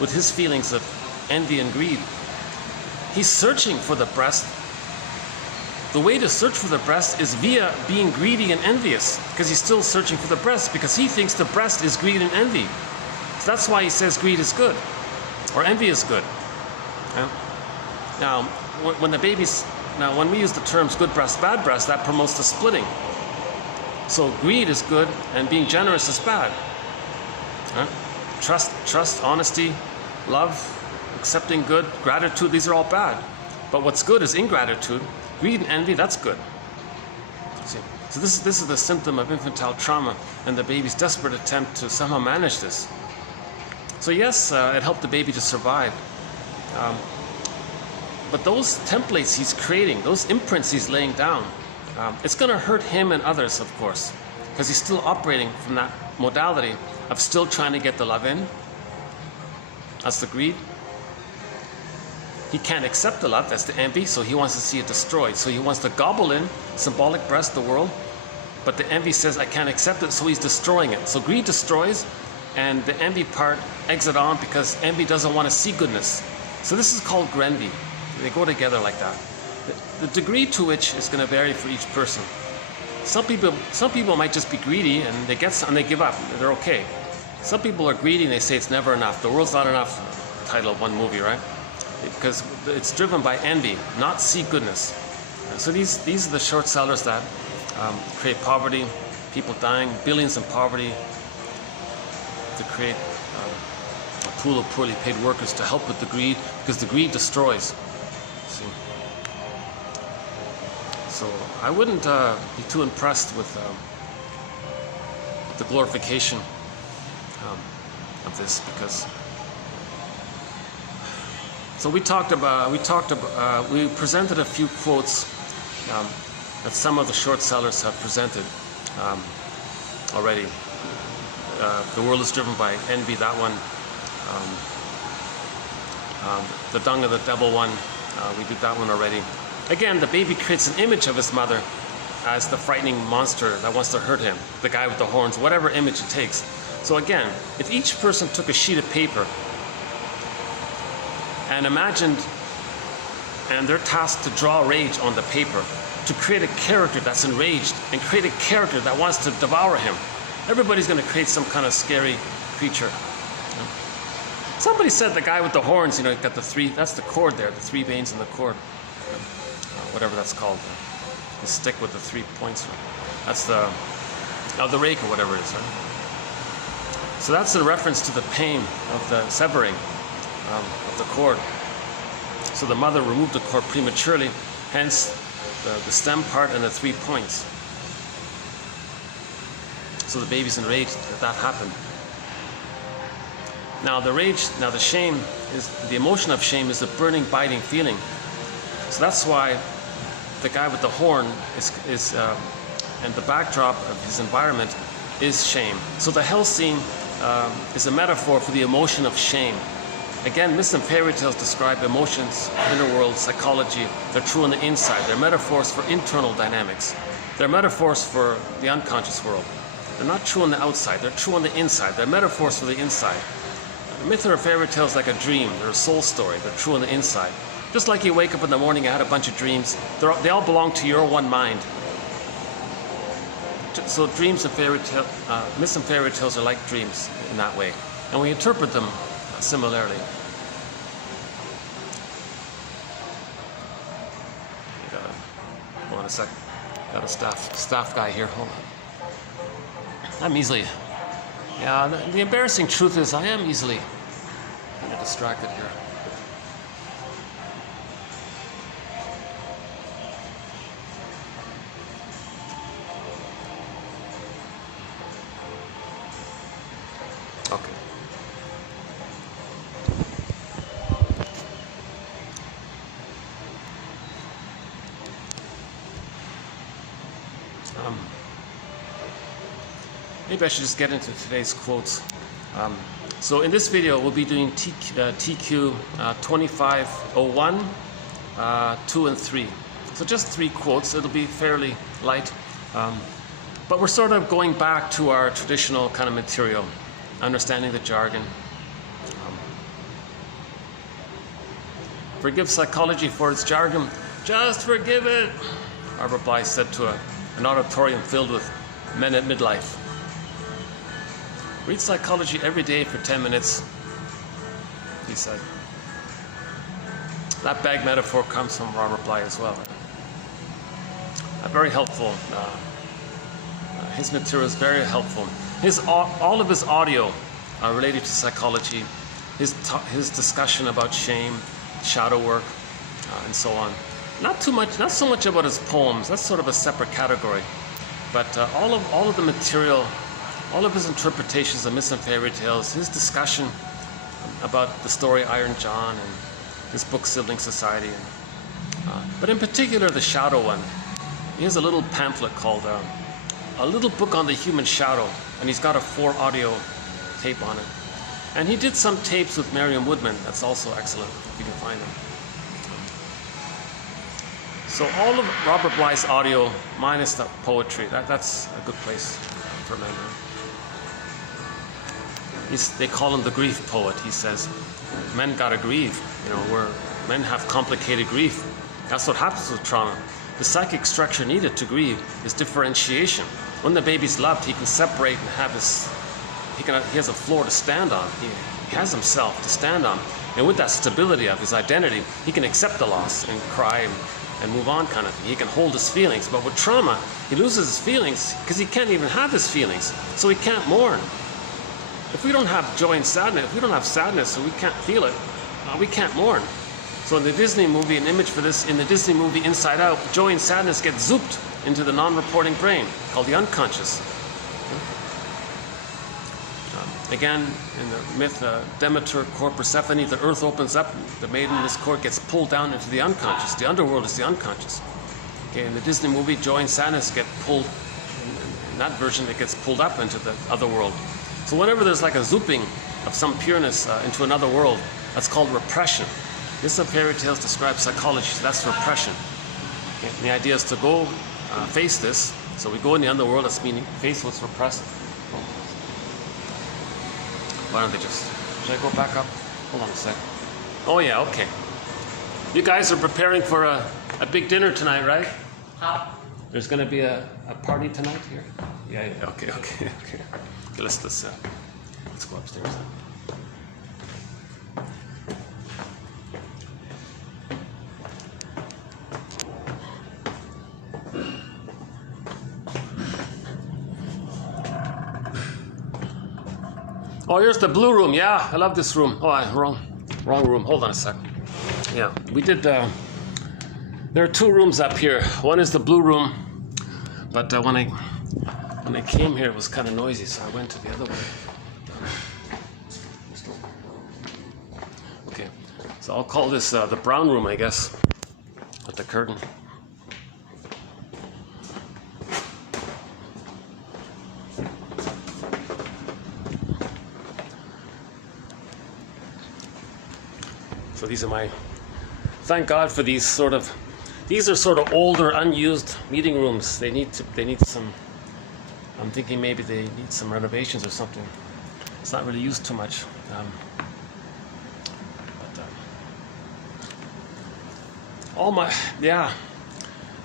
with his feelings of envy and greed, he's searching for the breast. The way to search for the breast is via being greedy and envious, because he's still searching for the breast, because he thinks the breast is greed and envy. So that's why he says greed is good, or envy is good. Yeah? Now, when we use the terms good breast, bad breast, that promotes the splitting. So greed is good, and being generous is bad. Yeah? Trust, honesty, love, accepting good, gratitude, these are all bad. But what's good is ingratitude. Greed and envy, that's good. See? So this is the symptom of infantile trauma and the baby's desperate attempt to somehow manage this. So yes, it helped the baby to survive. But those templates he's creating, those imprints he's laying down, it's going to hurt him and others, of course, because he's still operating from that modality of still trying to get the love in. That's the greed. He can't accept the love, that's the envy, so he wants to see it destroyed. So he wants to gobble in, symbolic breast, the world, but the envy says, I can't accept it, so he's destroying it. So greed destroys, and the envy part eggs it on because envy doesn't want to see goodness. So this is called grenvy. They go together like that. The degree to which is going to vary for each person. Some people might just be greedy and they get some, and they give up. They're okay. Some people are greedy and they say it's never enough. The world's not enough. Title of one movie, right? Because it's driven by envy, not see goodness. So these are the short sellers that create poverty, people dying, billions in poverty, to create a pool of poorly paid workers to help with the greed, because the greed destroys. See? So I wouldn't be too impressed with the glorification of this, because. So we presented a few quotes that some of the short sellers have presented already. The world is driven by envy, that one. The dung of the devil one, we did that one already. Again, the baby creates an image of his mother as the frightening monster that wants to hurt him, the guy with the horns, whatever image it takes. So again, if each person took a sheet of paper and imagined, and they're tasked to draw rage on the paper, to create a character that's enraged and create a character that wants to devour him. Everybody's going to create some kind of scary creature. Somebody said the guy with the horns, got the 3, that's the cord there, the 3 veins in the cord. Whatever that's called. The stick with the 3 points. That's the rake or whatever it is, right? So that's in reference to the pain of the severing of the cord. So the mother removed the cord prematurely, hence the stem part and the 3 points. So the baby's enraged that happened. Now the shame is, the emotion of shame is a burning, biting feeling. So that's why the guy with the horn is and the backdrop of his environment is shame. So the hell scene is a metaphor for the emotion of shame. Again, myths and fairy tales describe emotions, inner world, psychology. They're true on the inside. They're metaphors for internal dynamics. They're metaphors for the unconscious world. They're not true on the outside. They're true on the inside. They're metaphors for the inside. A myth or a fairy tale is like a dream. They're a soul story. They're true on the inside. Just like you wake up in the morning, you had a bunch of dreams. They all belong to your one mind. So dreams and fairy tale, myths and fairy tales are like dreams in that way. And we interpret them similarly. Hold on a sec. Got a staff guy here. Hold on. I'm easily. Yeah, the embarrassing truth is I am easily kind of distracted here. Maybe I should just get into today's quotes. So in this video, we'll be doing TQ 2501, 2 and 3. So just 3 quotes. It'll be fairly light. But we're sort of going back to our traditional kind of material, understanding the jargon. Forgive psychology for its jargon. Just forgive it, Robert Bly said to an auditorium filled with men at midlife. Read psychology every day for 10 minutes, he said. That bag metaphor comes from Robert Bly as well. Very helpful. His material is very helpful. All of his audio related to psychology, his discussion about shame, shadow work, and so on. Not so much about his poems. That's sort of a separate category. But all of the material, all of his interpretations of myths and fairy tales, his discussion about the story Iron John and his book Sibling Society, but in particular the shadow one. He has a little pamphlet called A Little Book on the Human Shadow, and he's got a 4 audio tape on it. And he did some tapes with Merriam Woodman. That's also excellent, if you can find them. So all of Robert Bly's audio, minus the poetry, that's a good place for men. They call him the grief poet. He says, men gotta grieve. Men have complicated grief. That's what happens with trauma. The psychic structure needed to grieve is differentiation. When the baby's loved, he can separate and have he has a floor to stand on. He has himself to stand on. And with that stability of his identity, he can accept the loss and cry and move on kind of thing. He can hold his feelings. But with trauma, he loses his feelings because he can't even have his feelings. So he can't mourn. If we don't have joy and sadness, if we don't have sadness, so we can't feel it, we can't mourn. So in the Disney movie, an image for this, in the Disney movie Inside Out, joy and sadness get zooped into the non-reporting brain, called the unconscious. Again, in the myth Demeter, Core Persephone, the earth opens up, the maiden in this court gets pulled down into the unconscious. The underworld is the unconscious. Okay, in the Disney movie, joy and sadness get pulled, in that version it gets pulled up into the other world. So whenever there's like a zooping of some pureness into another world, that's called repression. Myths and fairy tales describe psychology, so that's repression. Okay, and the idea is to go face this. So we go in the underworld, that's meaning face what's repressed. Why don't they should I go back up? Hold on a sec. Oh yeah, okay. You guys are preparing for a big dinner tonight, right? There's going to be a party tonight here? Yeah, okay. Let's go upstairs then. Oh, here's the blue room. Yeah, I love this room. Oh, wrong room. Hold on a sec. Yeah, we did. There are 2 rooms up here. One is the blue room, but when I came here, it was kind of noisy, so I went to the other one. Okay, so I'll call this the brown room, I guess, with the curtain. So these are thank God for these are sort of older, unused meeting rooms. They need some, I'm thinking maybe they need some renovations or something. It's not really used too much.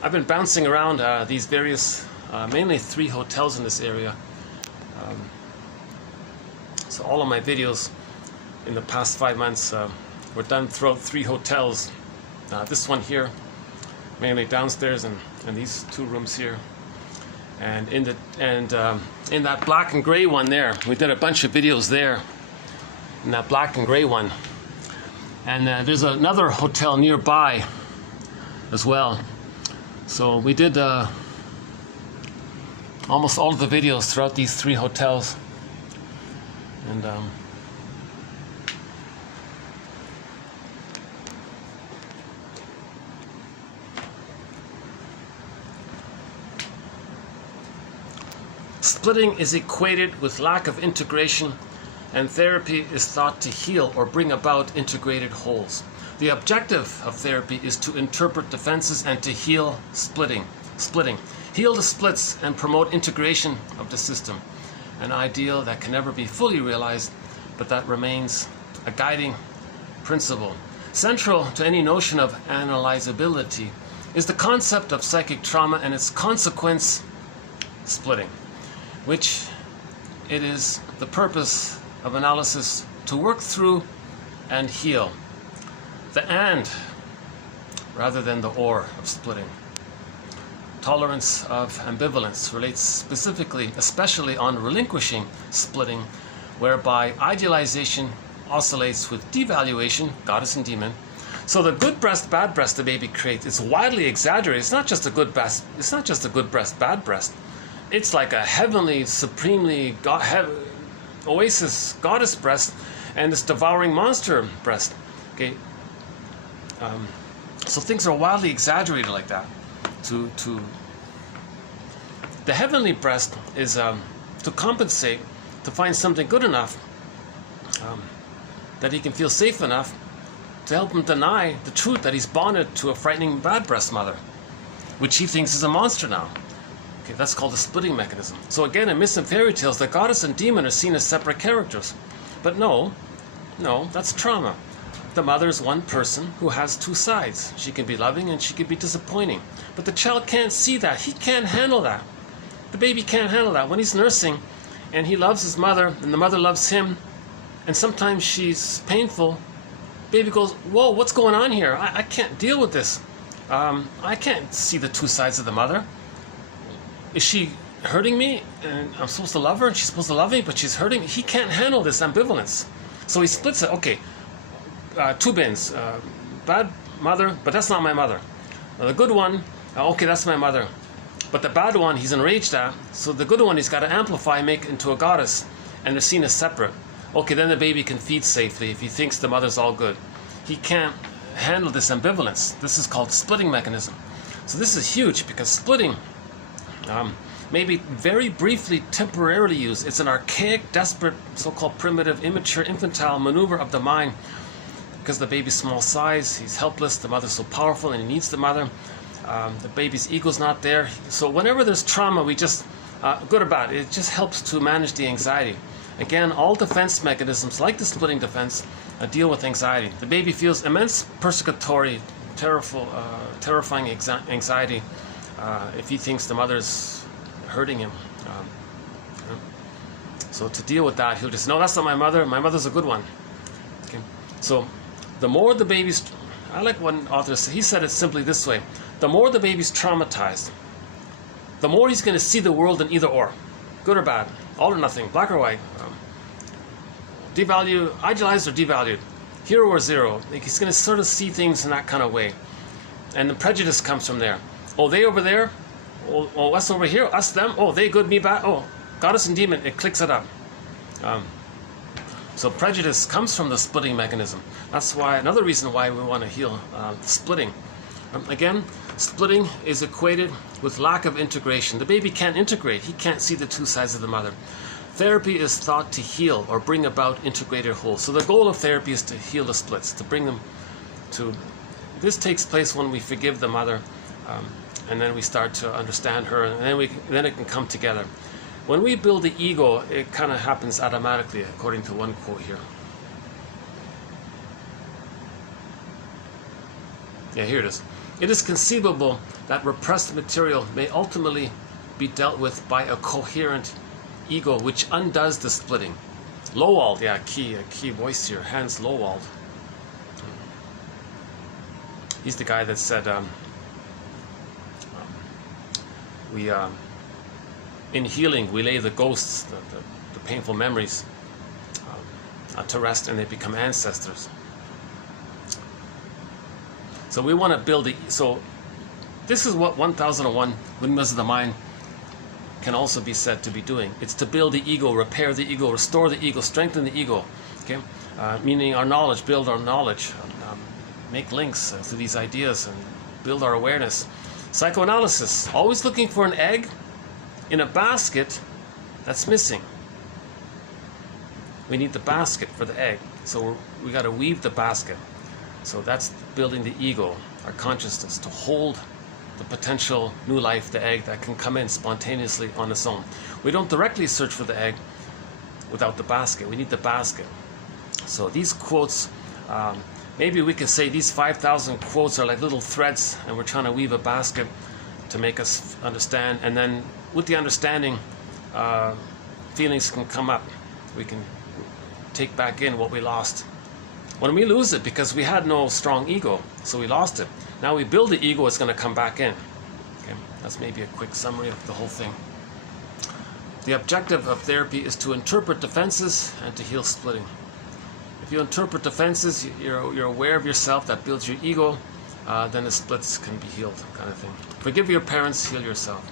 I've been bouncing around these various, mainly 3 hotels in this area. So all of my videos in the past 5 months were done throughout 3 hotels. This one here, mainly downstairs, and these 2 rooms here, and in that black and gray one there, we did a bunch of videos there. In that black and gray one, and there's another hotel nearby as well. So we did almost all of the videos throughout these 3 hotels, and Splitting is equated with lack of integration, and therapy is thought to heal or bring about integrated wholes. The objective of therapy is to interpret defenses and to heal splitting. Heal the splits and promote integration of the system. An ideal that can never be fully realized, but that remains a guiding principle. Central to any notion of analyzability is the concept of psychic trauma and its consequence, splitting, which it is the purpose of analysis to work through and heal. The and rather than the or of splitting. Tolerance of ambivalence relates specifically, especially on relinquishing splitting, whereby idealization oscillates with devaluation, goddess and demon. So the good breast, bad breast the baby creates is widely exaggerated. It's not just a good breast, it's not just a good breast, bad breast. It's like a heavenly, supremely oasis goddess breast and this devouring monster breast. Okay. So things are wildly exaggerated like that. The heavenly breast is to compensate, to find something good enough that he can feel safe enough to help him deny the truth that he's bonded to a frightening bad breast mother, which he thinks is a monster now. Okay, that's called the splitting mechanism. So again, in myths and fairy tales, the goddess and demon are seen as separate characters. But no, that's trauma. The mother is one person who has two sides. She can be loving and she can be disappointing. But the child can't see that. He can't handle that. The baby can't handle that. When he's nursing and he loves his mother and the mother loves him, and sometimes she's painful, baby goes, whoa, what's going on here? I can't deal with this. I can't see the two sides of the mother. Is she hurting me? And I'm supposed to love her and she's supposed to love me, but she's hurting me. He can't handle this ambivalence. So he splits it. Okay, two bins. Bad mother, but that's not my mother. The good one, okay, that's my mother. But the bad one, he's enraged at. So the good one, he's got to amplify, make into a goddess. And they're seen as separate. Okay, then the baby can feed safely if he thinks the mother's all good. He can't handle this ambivalence. This is called splitting mechanism. So this is huge because splitting may be very briefly, temporarily used. It's an archaic, desperate, so-called primitive, immature, infantile maneuver of the mind because the baby's small size, he's helpless, the mother's so powerful and he needs the mother. The baby's ego's not there. So whenever there's trauma, we just, good or bad, it just helps to manage the anxiety. Again, all defense mechanisms, like the splitting defense, deal with anxiety. The baby feels immense persecutory, terrifying anxiety if he thinks the mother's hurting him. So to deal with that, he'll just, no, that's not my mother's a good one. Okay. So the more the baby's, I like one author, he said it simply this way, the more the baby's traumatized, the more he's going to see the world in either or, good or bad, all or nothing, black or white, idealized or devalued, hero or zero. Like he's going to sort of see things in that kind of way. And the prejudice comes from there. Oh, they over there? Oh, us over here? Us, them? Oh, they good, me bad? Oh, goddess and demon, it clicks it up. So prejudice comes from the splitting mechanism. That's why, another reason why we want to heal splitting. Again, splitting is equated with lack of integration. The baby can't integrate. He can't see the two sides of the mother. Therapy is thought to heal or bring about integrated wholes. So the goal of therapy is to heal the splits, to bring them to... This takes place when we forgive the mother, and then we start to understand her, and then it can come together. When we build the ego, it kind of happens automatically, according to one quote here. Yeah, here it is. It is conceivable that repressed material may ultimately be dealt with by a coherent ego which undoes the splitting. Lowald, yeah, key voice here, Hans Lowald. He's the guy that said in healing we lay the ghosts, the painful memories to rest, and they become ancestors. So we want to build so this is what 1001 Windmills of the Mind can also be said to be doing. It's to build the ego, repair the ego, restore the ego, strengthen the ego. Okay, meaning our knowledge, build our knowledge, make links to these ideas, and build our awareness. Psychoanalysis, always looking for an egg in a basket That's missing. We need the basket for the egg. So we got to weave the basket. So that's building the ego, our consciousness, to hold the potential new life, the egg that can come in spontaneously on its own. We don't directly search for the egg without the basket. We need the basket. So these quotes, maybe we could say these 5,000 quotes are like little threads, and we're trying to weave a basket to make us understand. And then with the understanding, feelings can come up. We can take back in what we lost. When we lose it, because we had no strong ego, so we lost it. Now we build the ego, it's going to come back in. Okay? That's maybe a quick summary of the whole thing. The objective of therapy is to interpret defenses and to heal splitting. If you interpret defenses, you're aware of yourself, that builds your ego, then the splits can be healed, kind of thing. Forgive your parents, heal yourself.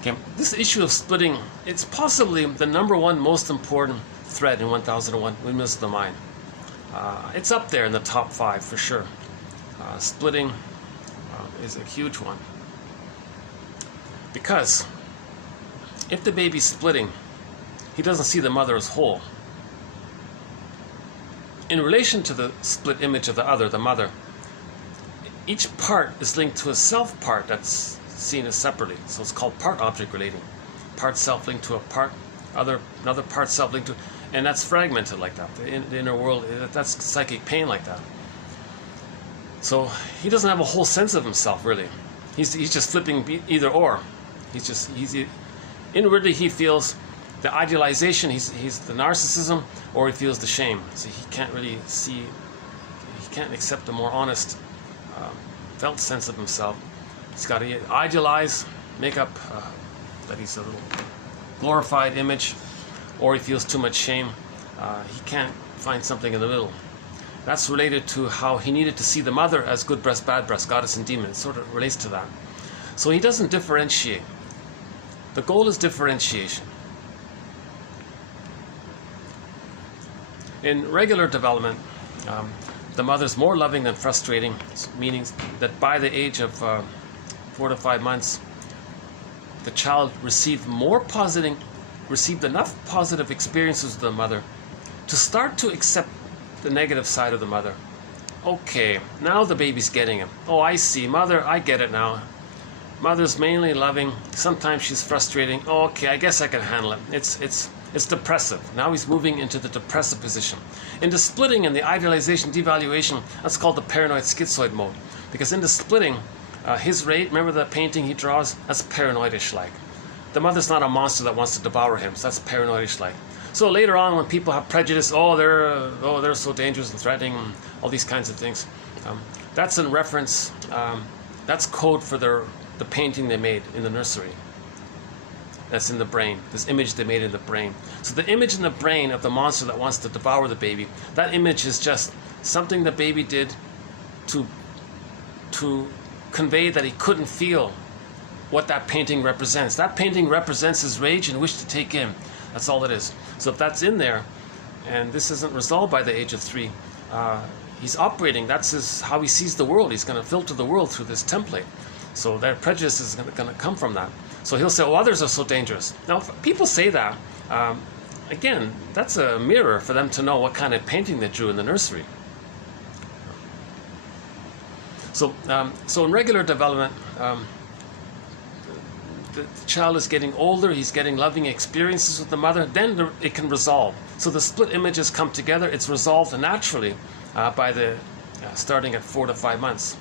Okay, this issue of splitting, it's possibly the #1 most important thread in 1001 Windmills of the Mind. It's up there in the top 5 for sure. Splitting is a huge one. Because if the baby's splitting, he doesn't see the mother as whole. In relation to the split image of the other, the mother, each part is linked to a self part that's seen as separately. So it's called part object relating. Part self linked to a part, another part self linked to, and that's fragmented like that. The inner world, that's psychic pain like that. So he doesn't have a whole sense of himself really. He's just flipping either or. Inwardly he feels the idealization, he's the narcissism, or he feels the shame. So he can't really see, he can't accept a more honest, felt sense of himself. He's got to idealize, make up that he's a little glorified image, or he feels too much shame. He can't find something in the middle. That's related to how he needed to see the mother as good breast, bad breast, goddess and demon. It sort of relates to that. So he doesn't differentiate. The goal is differentiation. In regular development, the mother's more loving than frustrating, meaning that by the age of 4 to 5 months, the child received enough positive experiences with the mother to start to accept the negative side of the mother. Okay, now the baby's getting it. Oh, I see, mother, I get it now. Mother's mainly loving, sometimes she's frustrating. Oh, okay, I guess I can handle it. It's depressive. Now he's moving into the depressive position. In the splitting and the idealization, devaluation, that's called the paranoid schizoid mode. Because in the splitting, his rate, remember the painting he draws? That's paranoidish like. The mother's not a monster that wants to devour him, so that's paranoidish like. So later on, when people have prejudice, they're so dangerous and threatening, all these kinds of things. That's in reference, that's code for the painting they made in the nursery. That's in the brain, this image they made in the brain. So the image in the brain of the monster that wants to devour the baby, that image is just something the baby did to convey that he couldn't feel what that painting represents. That painting represents his rage and wish to take in. That's all it is. So if that's in there, and this isn't resolved by the age of 3, he's operating, that's how he sees the world. He's going to filter the world through this template. So that prejudice is going to come from that. So he'll say, oh, others are so dangerous. Now, if people say that, again, that's a mirror for them to know what kind of painting they drew in the nursery. So in regular development, the child is getting older, he's getting loving experiences with the mother, then it can resolve. So the split images come together, it's resolved naturally by starting at 4 to 5 months.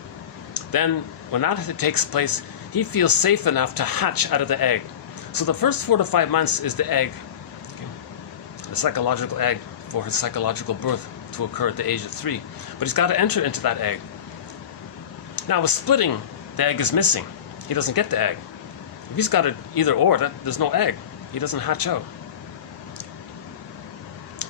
Then, when that takes place, he feels safe enough to hatch out of the egg. So the first 4 to 5 months is the egg, okay? The psychological egg for his psychological birth to occur at the age of 3. But he's got to enter into that egg. Now with splitting, the egg is missing. He doesn't get the egg. If he's got it either or, there's no egg. He doesn't hatch out.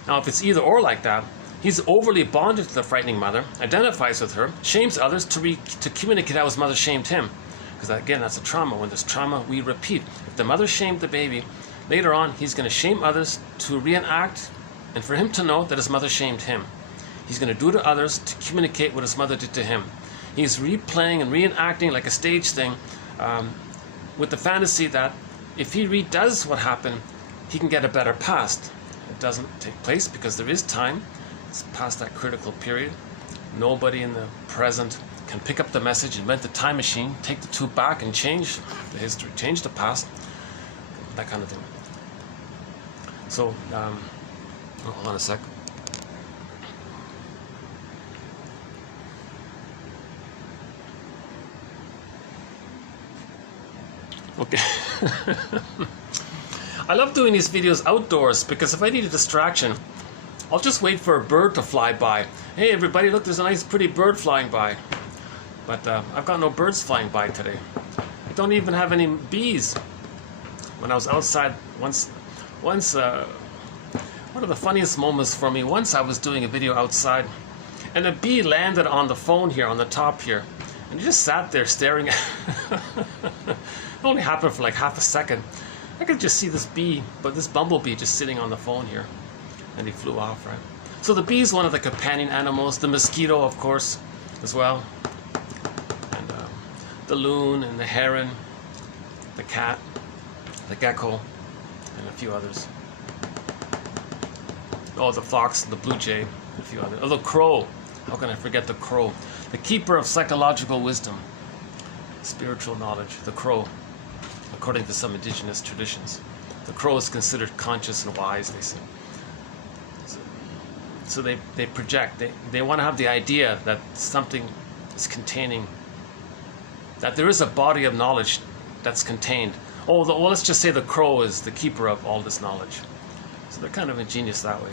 Now if it's either or like that, he's overly bonded to the frightening mother, identifies with her, shames others to communicate how his mother shamed him. Because again, that's a trauma. When there's trauma, we repeat. If the mother shamed the baby, later on he's going to shame others to reenact and for him to know that his mother shamed him. He's going to do to others to communicate what his mother did to him. He's replaying and reenacting like a stage thing, with the fantasy that if he redoes what happened, he can get a better past. It doesn't take place because there is time. It's past that critical period. Nobody in the present can pick up the message, invent the time machine, take the two back and change the history, change the past, that kind of thing. So, hold on a sec. Okay. I love doing these videos outdoors because if I need a distraction, I'll just wait for a bird to fly by. Hey everybody, look, there's a nice pretty bird flying by. But I've got no birds flying by today. I don't even have any bees. When I was outside once, one of the funniest moments for me, once I was doing a video outside and a bee landed on the phone here, on the top here, and he just sat there staring at it only happened for like half a second. I could just see this bee, but this bumblebee just sitting on the phone here, and he flew off, right? So the bee is one of the companion animals, the mosquito, of course, as well, and the loon and the heron, the cat, the gecko, and a few others. Oh, the fox, the blue jay, a few others. Oh, the crow. How can I forget the crow? The keeper of psychological wisdom, spiritual knowledge, the crow, according to some indigenous traditions. The crow is considered conscious and wise, they say. So they project, they want to have the idea that something is containing, that there is a body of knowledge that's contained. Oh, well, let's just say the crow is the keeper of all this knowledge. So they're kind of ingenious that way.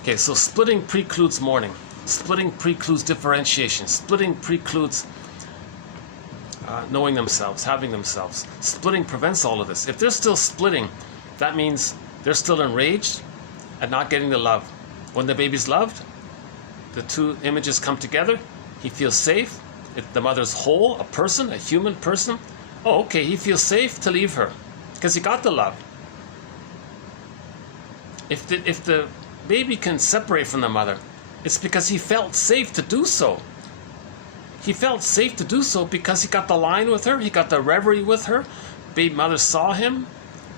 Okay, so splitting precludes mourning. Splitting precludes differentiation. Splitting precludes knowing themselves, having themselves. Splitting prevents all of this. If they're still splitting, that means they're still enraged at not getting the love. When the baby's loved, the two images come together. He feels safe. If the mother's whole, a person, a human person, oh, okay, he feels safe to leave her because he got the love. If the baby can separate from the mother, it's because he felt safe to do so. He felt safe to do so because he got the line with her, he got the reverie with her. Baby mother saw him.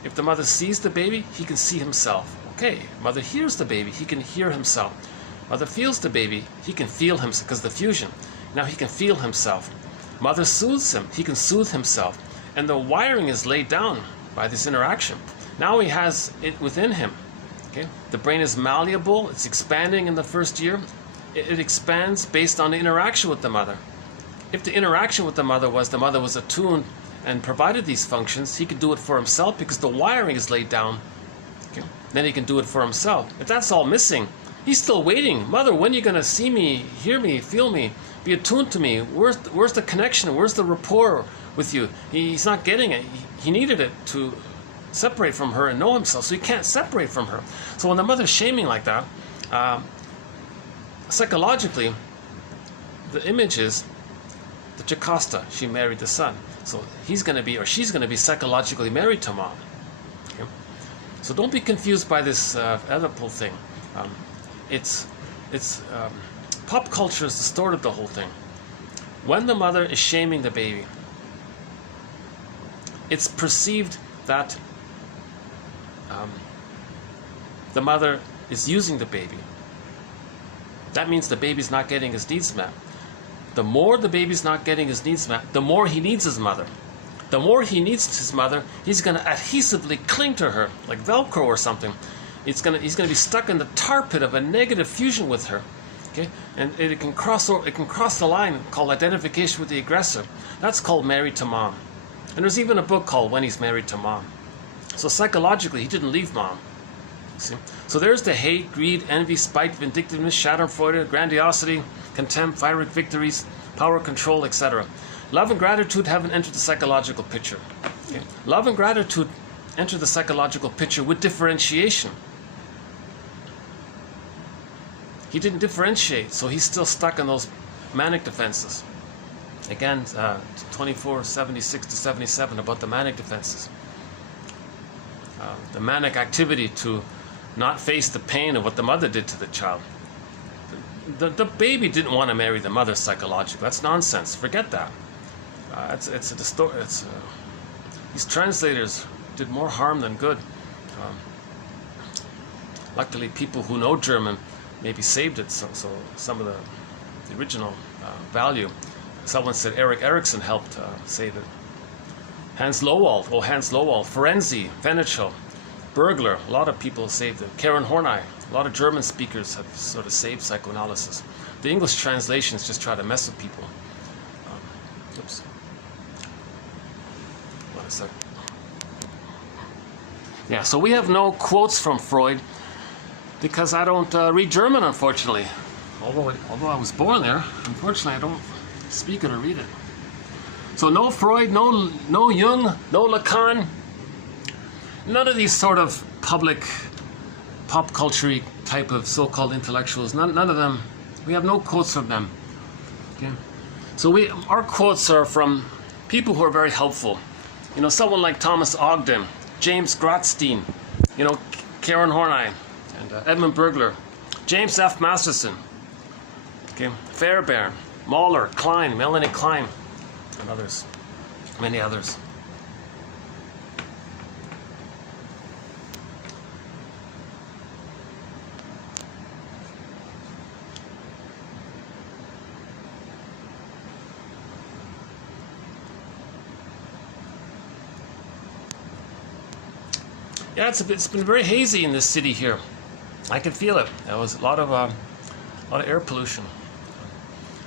If the mother sees the baby, he can see himself. Okay, mother hears the baby, he can hear himself. Mother feels the baby, he can feel himself because the fusion. Now he can feel himself. Mother soothes him, he can soothe himself. And the wiring is laid down by this interaction. Now he has it within him. Okay? The brain is malleable, it's expanding in the first year. It expands based on the interaction with the mother. If the interaction with the mother was attuned and provided these functions, he could do it for himself because the wiring is laid down. Okay? Then he can do it for himself. If that's all missing, he's still waiting. Mother, when are you going to see me, hear me, feel me, be attuned to me? Where's the connection? Where's the rapport with you? He's not getting it. He needed it to separate from her and know himself, so he can't separate from her. So when the mother's shaming like that, psychologically, the image is the Jocasta, she married the son. So he's going to be, or she's going to be psychologically married to mom. Okay? So don't be confused by this Oedipal thing. Pop culture has distorted the whole thing. When the mother is shaming the baby, it's perceived that the mother is using the baby. That means the baby's not getting his needs met. The more the baby's not getting his needs met, the more he needs his mother. The more he needs his mother, he's going to adhesively cling to her, like Velcro or something. He's going to be stuck in the tar pit of a negative fusion with her. Okay? And it can cross the line called identification with the aggressor. That's called married to mom. And there's even a book called When He's Married to Mom. So psychologically, he didn't leave mom. See? So there's the hate, greed, envy, spite, vindictiveness, schadenfreude, grandiosity, contempt, fiery victories, power, control, etc. Love and gratitude haven't entered the psychological picture. Okay? Love and gratitude enter the psychological picture with differentiation. He didn't differentiate, so he's still stuck in those manic defenses. Again, 2476 to 77 about the manic defenses. The manic activity to not face the pain of what the mother did to the child. the baby didn't want to marry the mother psychologically. That's nonsense. Forget that. These translators did more harm than good. Luckily, people who know German maybe saved it, so some of the original value. Someone said Erik Erikson helped save it. Hans Lowald, Ferenczi, Venetial, Bergler, a lot of people saved it. Karen Horney, a lot of German speakers have sort of saved psychoanalysis. The English translations just try to mess with people. Oops. Wait a sec. Yeah, so we have no quotes from Freud because I don't read German, unfortunately. Although I was born there, unfortunately I don't speak it or read it. So no Freud, no Jung, no Lacan. None of these sort of public, pop culture type of so-called intellectuals. None of them. We have no quotes from them. Okay. So our quotes are from people who are very helpful. You know, someone like Thomas Ogden, James Grotstein, you know, Karen Horney, and Edmund Bergler, James F. Masterson, okay, Fairbairn, Mahler, Klein, Melanie Klein, and others, many others. Yeah, it's been very hazy in this city here. I can feel it. There was a lot of air pollution.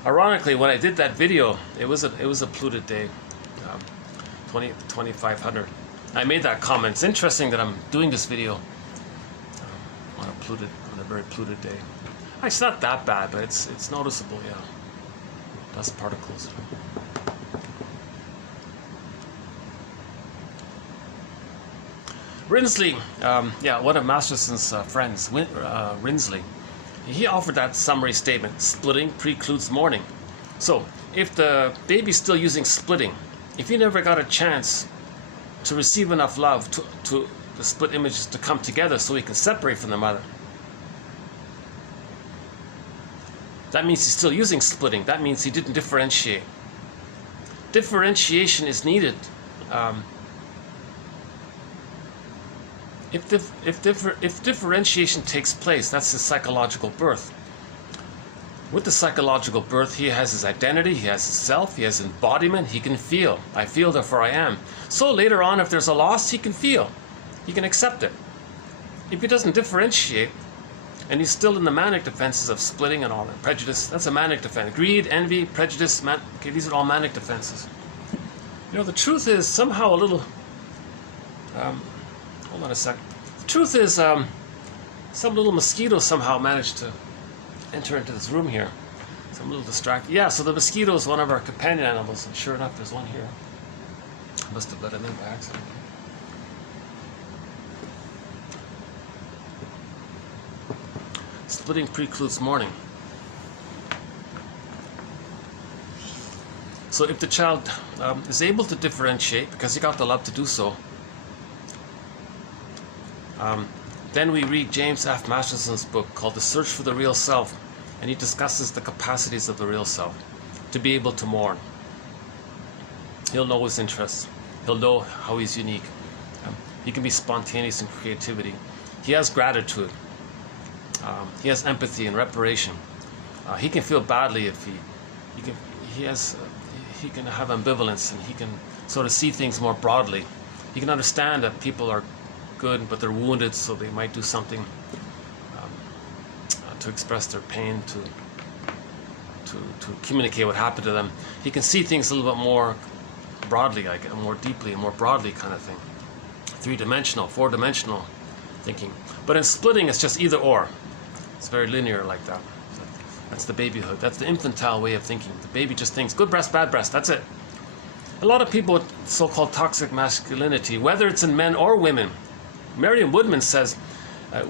Ironically, when I did that video, it was a polluted day, 2500. I made that comment. It's interesting that I'm doing this video on a very polluted day. It's not that bad, but it's noticeable. Yeah, dust particles. Rinsley, one of Masterson's friends, Rinsley, he offered that summary statement: splitting precludes mourning. So, if the baby's still using splitting, if he never got a chance to receive enough love to the split images to come together so he can separate from the mother, that means he's still using splitting. That means he didn't differentiate. Differentiation is needed. If differentiation takes place, that's his psychological birth. With the psychological birth, he has his identity, he has his self, he has embodiment, he can feel. I feel, therefore I am. So later on, if there's a loss, he can feel. He can accept it. If he doesn't differentiate, and he's still in the manic defenses of splitting and all that, prejudice, that's a manic defense. Greed, envy, prejudice, okay, these are all manic defenses. You know, the truth is somehow a little... hold on a sec. The truth is, some little mosquito somehow managed to enter into this room here. So I'm a little distracted. Yeah, so the mosquito is one of our companion animals, and sure enough, there's one here. I must have let him in by accident. Splitting precludes mourning. So if the child is able to differentiate, because he got the love to do so, then we read James F. Masterson's book called The Search for the Real Self, and he discusses the capacities of the real self to be able to mourn. He'll know his interests. He'll know how he's unique. He can be spontaneous in creativity. He has gratitude. He has empathy and reparation. He can feel badly if he can have ambivalence, and he can sort of see things more broadly. He can understand that people are good, but they're wounded, so they might do something to express their pain, to communicate what happened to them. He can see things a little bit more broadly, like more deeply and more broadly kind of thing. 3-dimensional, 4-dimensional thinking. But in splitting, it's just either or. It's very linear like that. That's the babyhood. That's the infantile way of thinking. The baby just thinks, good breast, bad breast, that's it. A lot of people with so-called toxic masculinity, whether it's in men or women, Merriam-Woodman says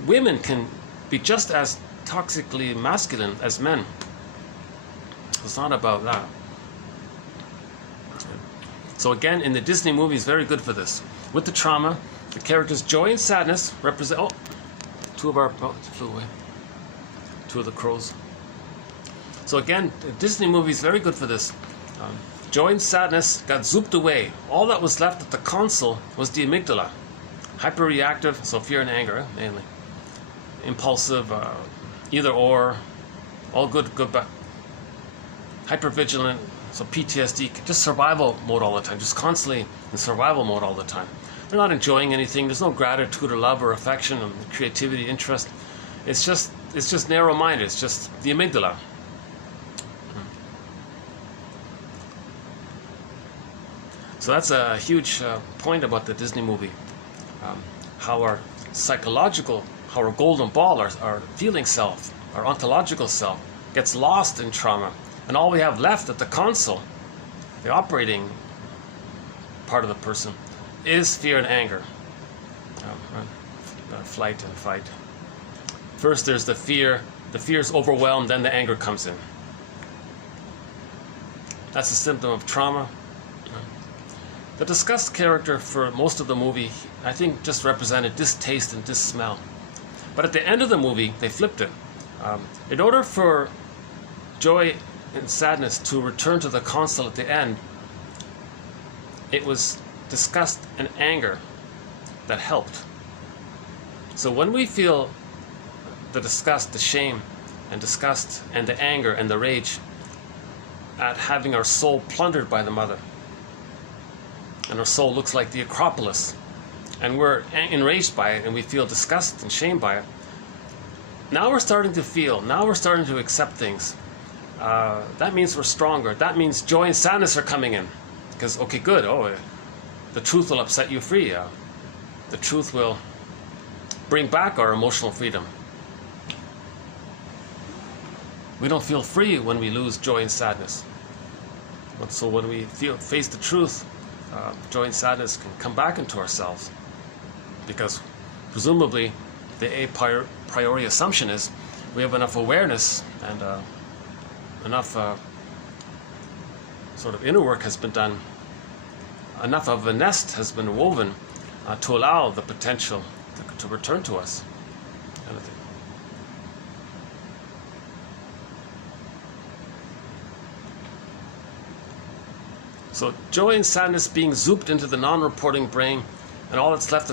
women can be just as toxically masculine as men. It's not about that. So again, in the Disney movies, very good for this. With the trauma, the characters' joy and sadness represent... Oh, it flew away. 2 of the crows. So again, the Disney movie is very good for this. Joy and sadness got zooped away. All that was left at the console was the amygdala. Hyperreactive, so fear and anger, mainly. Impulsive, either or, all good, bad. Hypervigilant, so PTSD, just survival mode all the time, just constantly in survival mode all the time. They're not enjoying anything. There's no gratitude or love or affection or creativity, interest. It's just narrow-minded. It's just the amygdala. So that's a huge point about the Disney movie. How our psychological, how our golden ball, our feeling self, our ontological self, gets lost in trauma. And all we have left at the console, the operating part of the person, is fear and anger. Flight and fight. First there's the fear is overwhelmed, then the anger comes in. That's a symptom of trauma. The disgust character for most of the movie, I think, just represented distaste and dissmell. But at the end of the movie, they flipped it. In order for joy and sadness to return to the console at the end, it was disgust and anger that helped. So when we feel the disgust, the shame and disgust and the anger and the rage at having our soul plundered by the mother, and our soul looks like the Acropolis, and we're enraged by it, and we feel disgust and shame by it, now we're starting to accept things. That means we're stronger. That means joy and sadness are coming in. Because, okay, good, the truth will upset you free. The truth will bring back our emotional freedom. We don't feel free when we lose joy and sadness. So when we face the truth, joy and sadness can come back into ourselves, because presumably the a priori assumption is we have enough awareness and enough sort of inner work has been done, enough of a nest has been woven to allow the potential to return to us. So joy and sadness being zooped into the non-reporting brain, and all that's left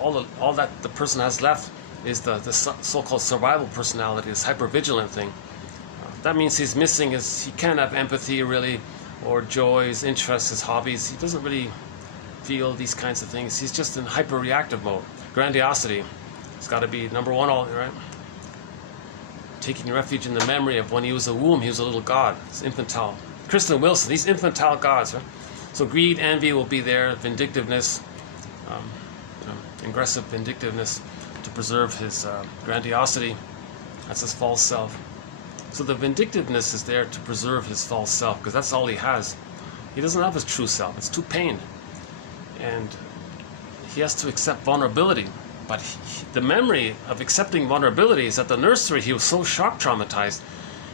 all that the person has left is the so-called survival personality, this hypervigilant thing. That means he's missing he can't have empathy really, or joy, his interests, his hobbies. He doesn't really feel these kinds of things. He's just in hyper-reactive mode. Grandiosity. It's got to be number one, right? Taking refuge in the memory of when he was a womb, he was a little god. It's infantile. Kristen Wilson, these infantile gods, right? So greed, envy will be there, vindictiveness, aggressive vindictiveness to preserve his grandiosity. That's his false self. So the vindictiveness is there to preserve his false self, because that's all he has. He doesn't have his true self. It's too pained. And he has to accept vulnerability. But the memory of accepting vulnerability is at the nursery. He was so shock traumatized.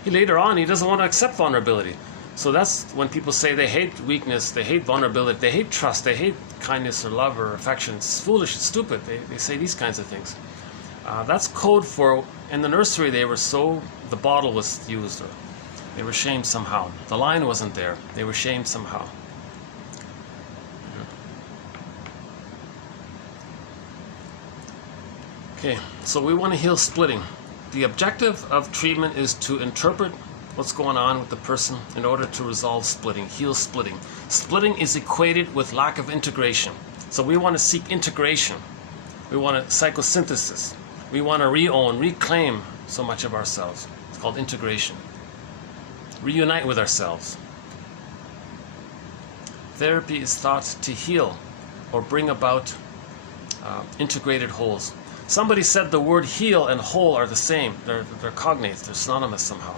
Later on, he doesn't want to accept vulnerability. So that's when people say they hate weakness, they hate vulnerability, they hate trust, they hate kindness or love or affection. It's foolish, it's stupid. They say these kinds of things. That's code for, in the nursery the bottle was used, or they were shamed somehow. The line wasn't there. They were shamed somehow. Okay, so we want to heal splitting. The objective of treatment is to interpret what's going on with the person in order to resolve splitting, heal splitting. Splitting is equated with lack of integration. So we want to seek integration. We want a psychosynthesis. We want to reclaim so much of ourselves. It's called integration. Reunite with ourselves. Therapy is thought to heal or bring about integrated wholes. Somebody said the word heal and whole are the same. They're cognates. They're synonymous somehow.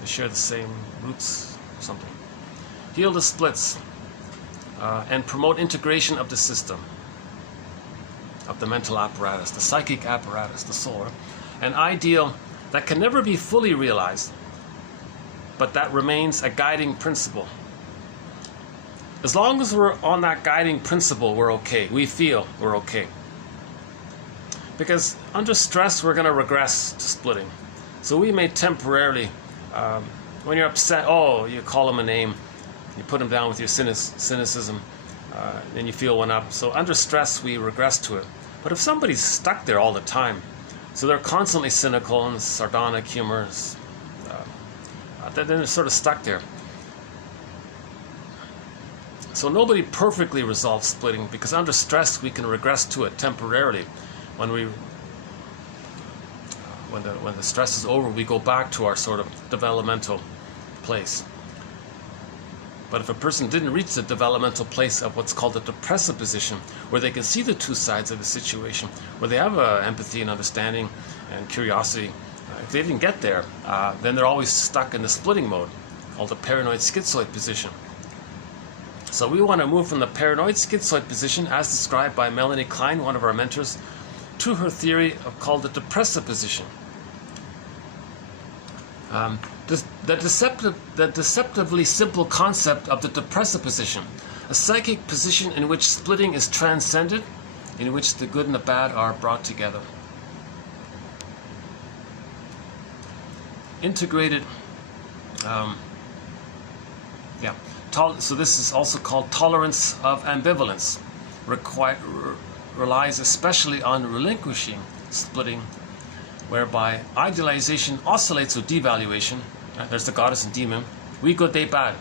They share the same roots or something. Heal the splits and promote integration of the system, of the mental apparatus, the psychic apparatus, the soul. An ideal that can never be fully realized, but that remains a guiding principle. As long as we're on that guiding principle, we're okay. We feel we're okay. Because under stress, we're going to regress to splitting. So we may temporarily, when you're upset, oh, you call them a name, you put them down with your cynicism, then you feel one up. So under stress, we regress to it. But if somebody's stuck there all the time, so they're constantly cynical and sardonic humors, then they're sort of stuck there. So nobody perfectly resolves splitting, because under stress we can regress to it temporarily. When the stress is over, we go back to our sort of developmental place. But if a person didn't reach the developmental place of what's called a depressive position, where they can see the two sides of the situation, where they have empathy and understanding and curiosity, if they didn't get there, then they're always stuck in the splitting mode, called the paranoid schizoid position. So we want to move from the paranoid schizoid position, as described by Melanie Klein, one of our mentors, to her theory called the depressive position. The deceptively simple concept of the depressive position, a psychic position in which splitting is transcended, in which the good and the bad are brought together. Integrated, so this is also called tolerance of ambivalence, relies especially on relinquishing splitting, whereby idealization oscillates with devaluation. There's the goddess and demon. We good, they bad.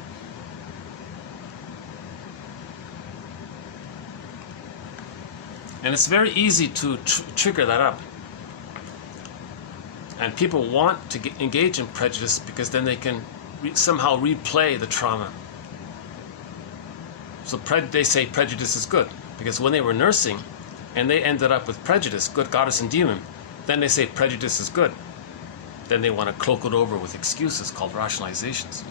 And it's very easy to trigger that up. And people want to engage in prejudice because then they can somehow replay the trauma. So they say prejudice is good, because when they were nursing and they ended up with prejudice, good goddess and demon, then they say prejudice is good. Then they want to cloak it over with excuses called rationalizations.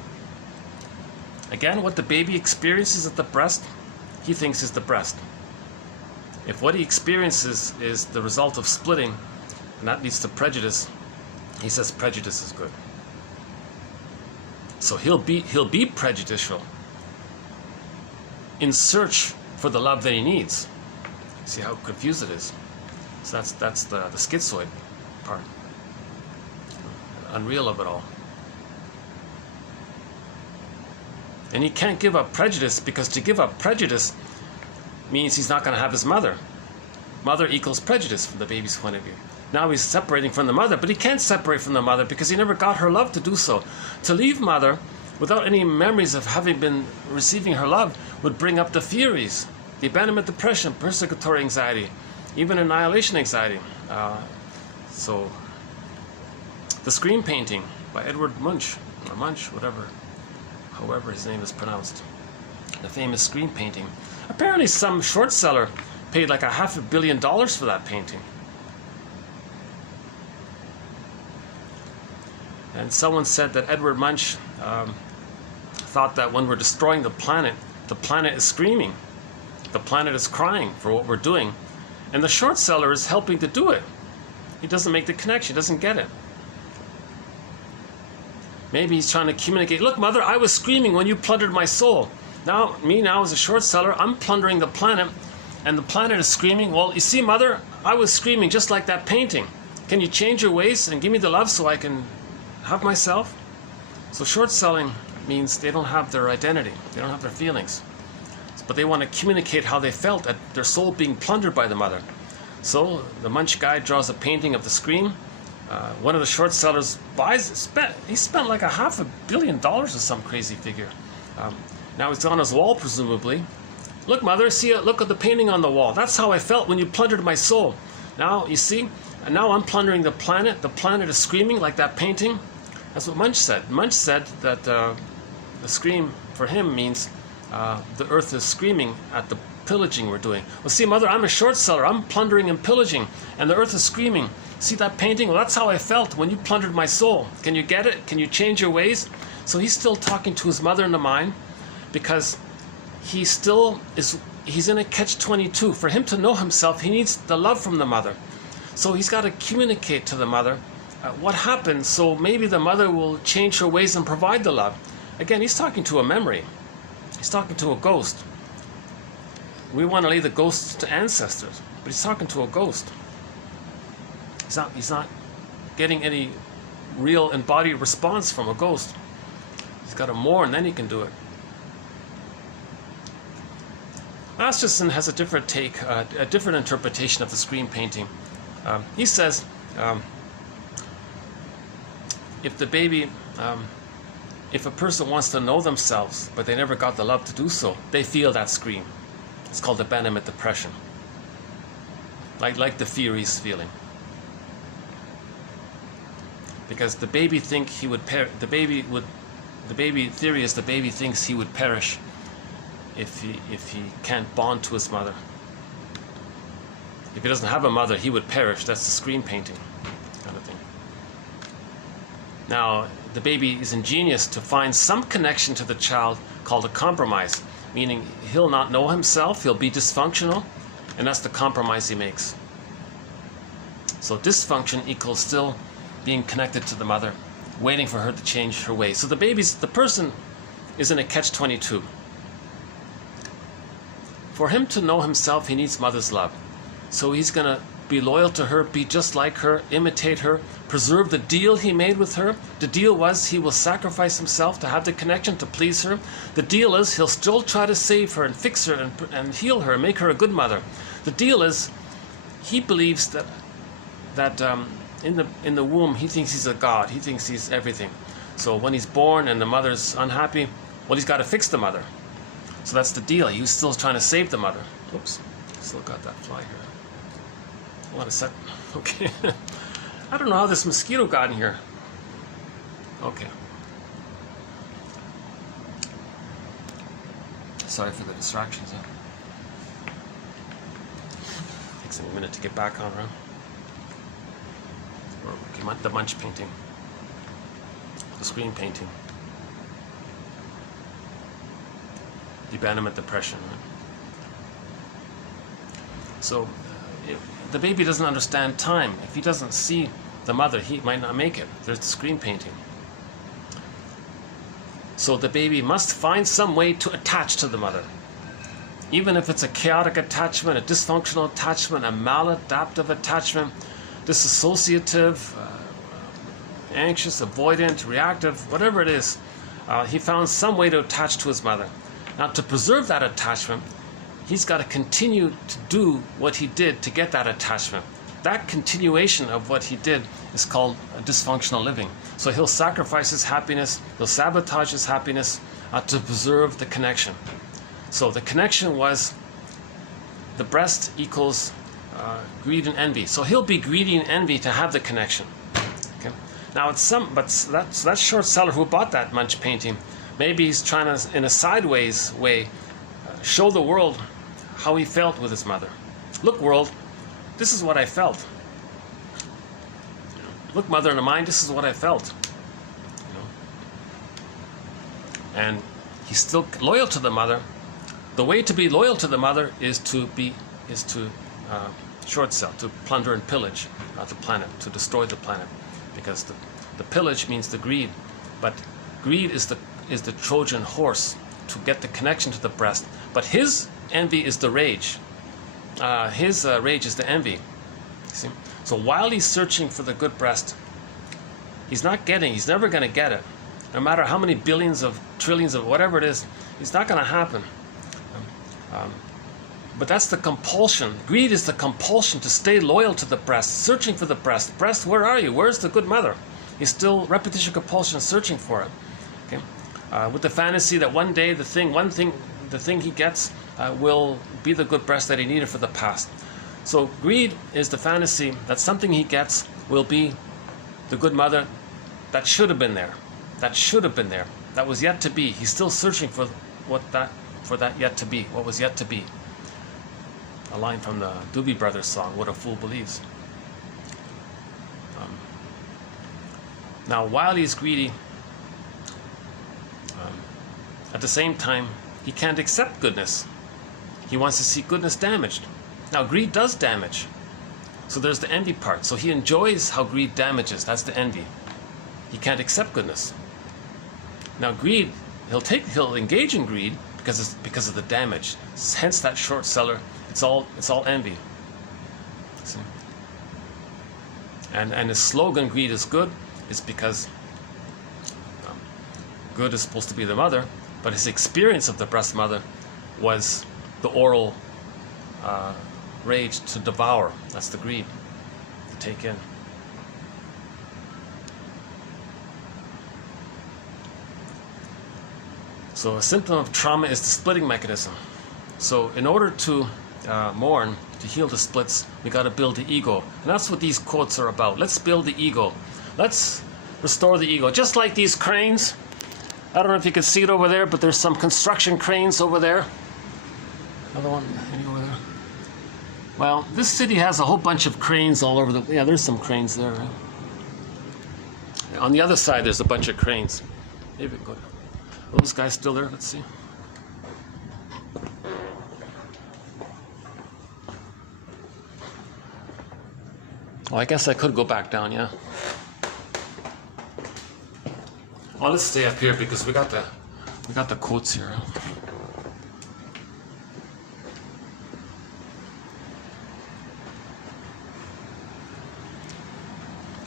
Again, what the baby experiences at the breast, he thinks is the breast. If what he experiences is the result of splitting, and that leads to prejudice, he says prejudice is good. So he'll be prejudicial in search for the love that he needs. See how confused it is? So that's the schizoid part. Unreal of it all. And he can't give up prejudice, because to give up prejudice means he's not going to have his mother. Mother equals prejudice from the baby's point of view. Now he's separating from the mother, but he can't separate from the mother because he never got her love to do so. To leave mother without any memories of having been receiving her love would bring up the theories, the abandonment depression, persecutory anxiety, even annihilation anxiety. So the Screen Painting by Edward Munch, or Munch, however his name is pronounced. The famous Screen Painting. Apparently some short seller paid like $500 million for that painting. And someone said that Edward Munch thought that when we're destroying the planet is screaming. The planet is crying for what we're doing. And the short seller is helping to do it. He doesn't make the connection, he doesn't get it. Maybe he's trying to communicate, look, mother, I was screaming when you plundered my soul. Now as a short seller, I'm plundering the planet, and the planet is screaming, well, you see, mother, I was screaming just like that painting. Can you change your ways and give me the love so I can have myself? So short selling means they don't have their identity, they don't have their feelings. But they want to communicate how they felt at their soul being plundered by the mother. So the Munch guy draws a painting of the scream. One of the short sellers he spent like $500 million or some crazy figure. Now it's on his wall, presumably. Look, mother, look at the painting on the wall. That's how I felt when you plundered my soul. Now, you see, and now I'm plundering the planet. The planet is screaming like that painting. That's what Munch said. Munch said that the scream for him means the earth is screaming at the pillaging we're doing. Well, see, mother, I'm a short seller. I'm plundering and pillaging, and the earth is screaming. See that painting? Well, that's how I felt when you plundered my soul. Can you get it? Can you change your ways? So he's still talking to his mother in the mind, because he's in a catch-22. For him to know himself, he needs the love from the mother. So he's got to communicate to the mother what happened, so maybe the mother will change her ways and provide the love. Again, he's talking to a memory. He's talking to a ghost. We want to leave the ghosts to ancestors, but he's talking to a ghost. He's not getting any real embodied response from a ghost. He's got to mourn, then he can do it. Masterson has a different take, a different interpretation of the screen painting. He says, if a person wants to know themselves, but they never got the love to do so, they feel that scream. It's called abandonment depression, like the Furies feeling. Because the baby thinks he would the baby theory is the baby thinks he would perish if he can't bond to his mother. If he doesn't have a mother, he would perish. That's the screen painting kind of thing. Now, the baby is ingenious to find some connection to the child called a compromise, meaning he'll not know himself, he'll be dysfunctional, and that's the compromise he makes. So dysfunction equals still being connected to the mother, waiting for her to change her ways. So the person is in a catch-22. For him to know himself, he needs mother's love. So he's going to be loyal to her, be just like her, imitate her, preserve the deal he made with her. The deal was he will sacrifice himself to have the connection to please her. The deal is he'll still try to save her and fix her and heal her and make her a good mother. The deal is he believes that in the womb he thinks he's a god. He thinks he's everything. So when he's born and the mother's unhappy, well, he's got to fix the mother. So that's the deal. He's still trying to save the mother. Oops, still got that fly here. Hold on a sec. Okay. I don't know how this mosquito got in here. Okay. Sorry for the distractions. Takes me a minute to get back on, right? Okay, the munch painting. The screen painting. The abandonment depression, right? So, the baby doesn't understand time. If he doesn't see the mother, he might not make it. There's the screen painting. So the baby must find some way to attach to the mother. Even if it's a chaotic attachment, a dysfunctional attachment, a maladaptive attachment, disassociative, anxious, avoidant, reactive, whatever it is, he found some way to attach to his mother. Now, to preserve that attachment, he's got to continue to do what he did to get that attachment. That continuation of what he did is called dysfunctional living. So he'll sacrifice his happiness, he'll sabotage his happiness to preserve the connection. So the connection was the breast equals greed and envy. So he'll be greedy and envy to have the connection. Okay. Now that's short seller who bought that munch painting. Maybe he's trying to, in a sideways way, show the world how he felt with his mother. Look, world, this is what I felt. Look, mother in the mind, this is what I felt. And he's still loyal to the mother. The way to be loyal to the mother is to short sell, to plunder and pillage the planet, to destroy the planet, because the pillage means the greed, but greed is the Trojan horse to get the connection to the breast. But his envy is the rage. His rage is the envy. See? So while he's searching for the good breast, he's never going to get it. No matter how many billions of trillions of whatever it is, it's not going to happen. But that's the compulsion. Greed is the compulsion to stay loyal to the breast, searching for the breast. Breast, where are you? Where's the good mother? He's still repetition compulsion searching for it. Okay? With the fantasy that one day the thing he gets will be the good breast that he needed for the past. So greed is the fantasy that something he gets will be the good mother that should have been there. That should have been there. That was yet to be. He's still searching for that yet to be. What was yet to be. A line from the Doobie Brothers song, "What a Fool Believes." Now, while he's greedy, at the same time, he can't accept goodness. He wants to see goodness damaged. Now, greed does damage. So there's the envy part. So he enjoys how greed damages. That's the envy. He can't accept goodness. Now, greed, he'll engage in greed because of the damage. Hence that short seller. It's all envy. See? And his slogan, greed is good. is because good is supposed to be the mother, but his experience of the breast mother was the oral rage to devour. That's the greed, to take in. So a symptom of trauma is the splitting mechanism. So in order to mourn, to heal the splits, we got to build the ego. And that's what these quotes are about. Let's build the ego. Let's restore the ego. Just like these cranes. I don't know if you can see it over there, but there's some construction cranes over there. Another one, any over there? Well, this city has a whole bunch of cranes all over the... Yeah, there's some cranes there, right? On the other side, there's a bunch of cranes. Maybe go... Are those guys still there? Let's see. Well, I guess I could go back down, yeah. Well, let's stay up here because we got the quotes here.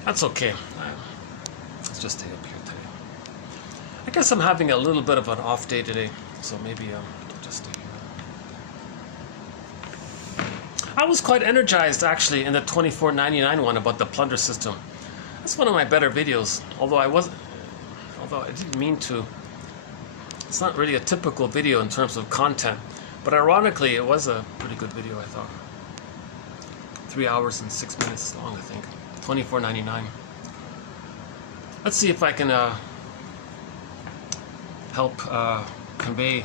That's okay. Let's just stay up here today. I guess I'm having a little bit of an off day today, so maybe I'll just stay here. I was quite energized actually in the 24.99 one about the plunder system. That's one of my better videos, although I didn't mean to. It's not really a typical video in terms of content, but ironically it was a pretty good video, I thought. 3 hours and 6 minutes long, I think. 24.99. Let's see if I can help convey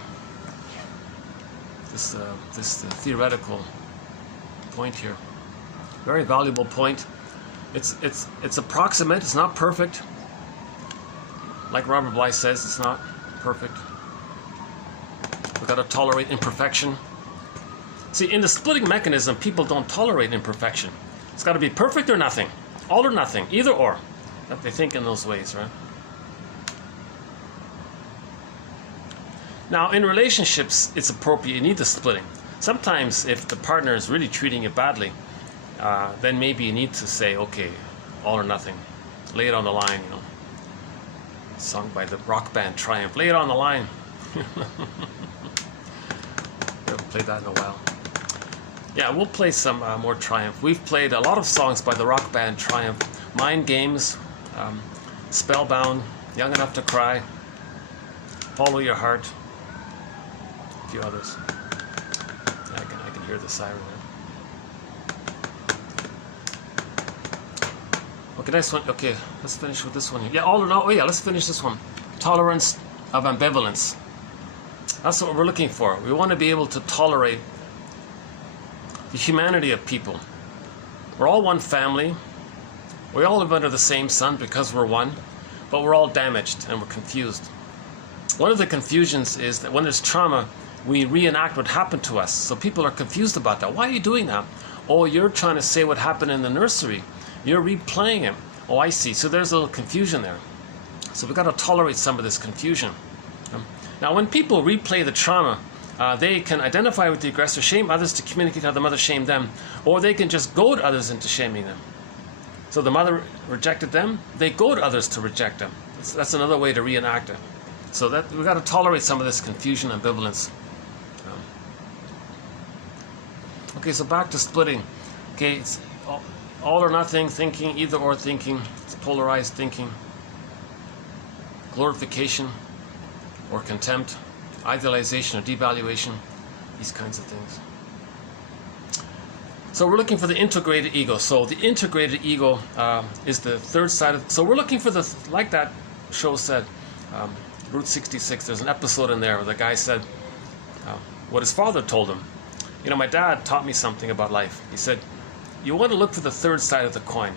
this theoretical point here. Very valuable point. It's approximate. It's not perfect. Like Robert Bly says, it's not perfect. We've got to tolerate imperfection. See, in the splitting mechanism, people don't tolerate imperfection. It's got to be perfect or nothing. All or nothing. Either or. They think in those ways, right? Now, in relationships, it's appropriate. You need the splitting. Sometimes, if the partner is really treating you badly, then maybe you need to say, okay, all or nothing. Lay it on the line, you know. Sung by the rock band Triumph. Lay it on the line. We haven't played that in a while. Yeah, we'll play some more Triumph. We've played a lot of songs by the rock band Triumph. Mind Games, Spellbound, Young Enough to Cry, Follow Your Heart, a few others. Yeah, I can hear the siren there. Okay, nice one. Okay, let's finish with this one. Yeah, all or no. Oh yeah, let's finish this one. Tolerance of ambivalence. That's what we're looking for. We want to be able to tolerate the humanity of people. We're all one family. We all live under the same sun because we're one, but we're all damaged and we're confused. One of the confusions is that when there's trauma, we reenact what happened to us. So people are confused about that. Why are you doing that? Oh, you're trying to say what happened in the nursery. You're replaying it. Oh, I see. So there's a little confusion there. So we've got to tolerate some of this confusion. Now, when people replay the trauma, they can identify with the aggressor, shame others to communicate how the mother shamed them, or they can just goad others into shaming them. So the mother rejected them, they goad others to reject them. That's another way to reenact it. So that we've got to tolerate some of this confusion, ambivalence. Okay, so back to splitting. Okay, it's all or nothing thinking, either or thinking. It's polarized thinking. Glorification or contempt. Idealization or devaluation. These kinds of things. So we're looking for the integrated ego. So the integrated ego is the third side of... So we're looking for the... Like that show said, Route 66, there's an episode in there where the guy said what his father told him. You know, my dad taught me something about life. He said, you want to look for the third side of the coin.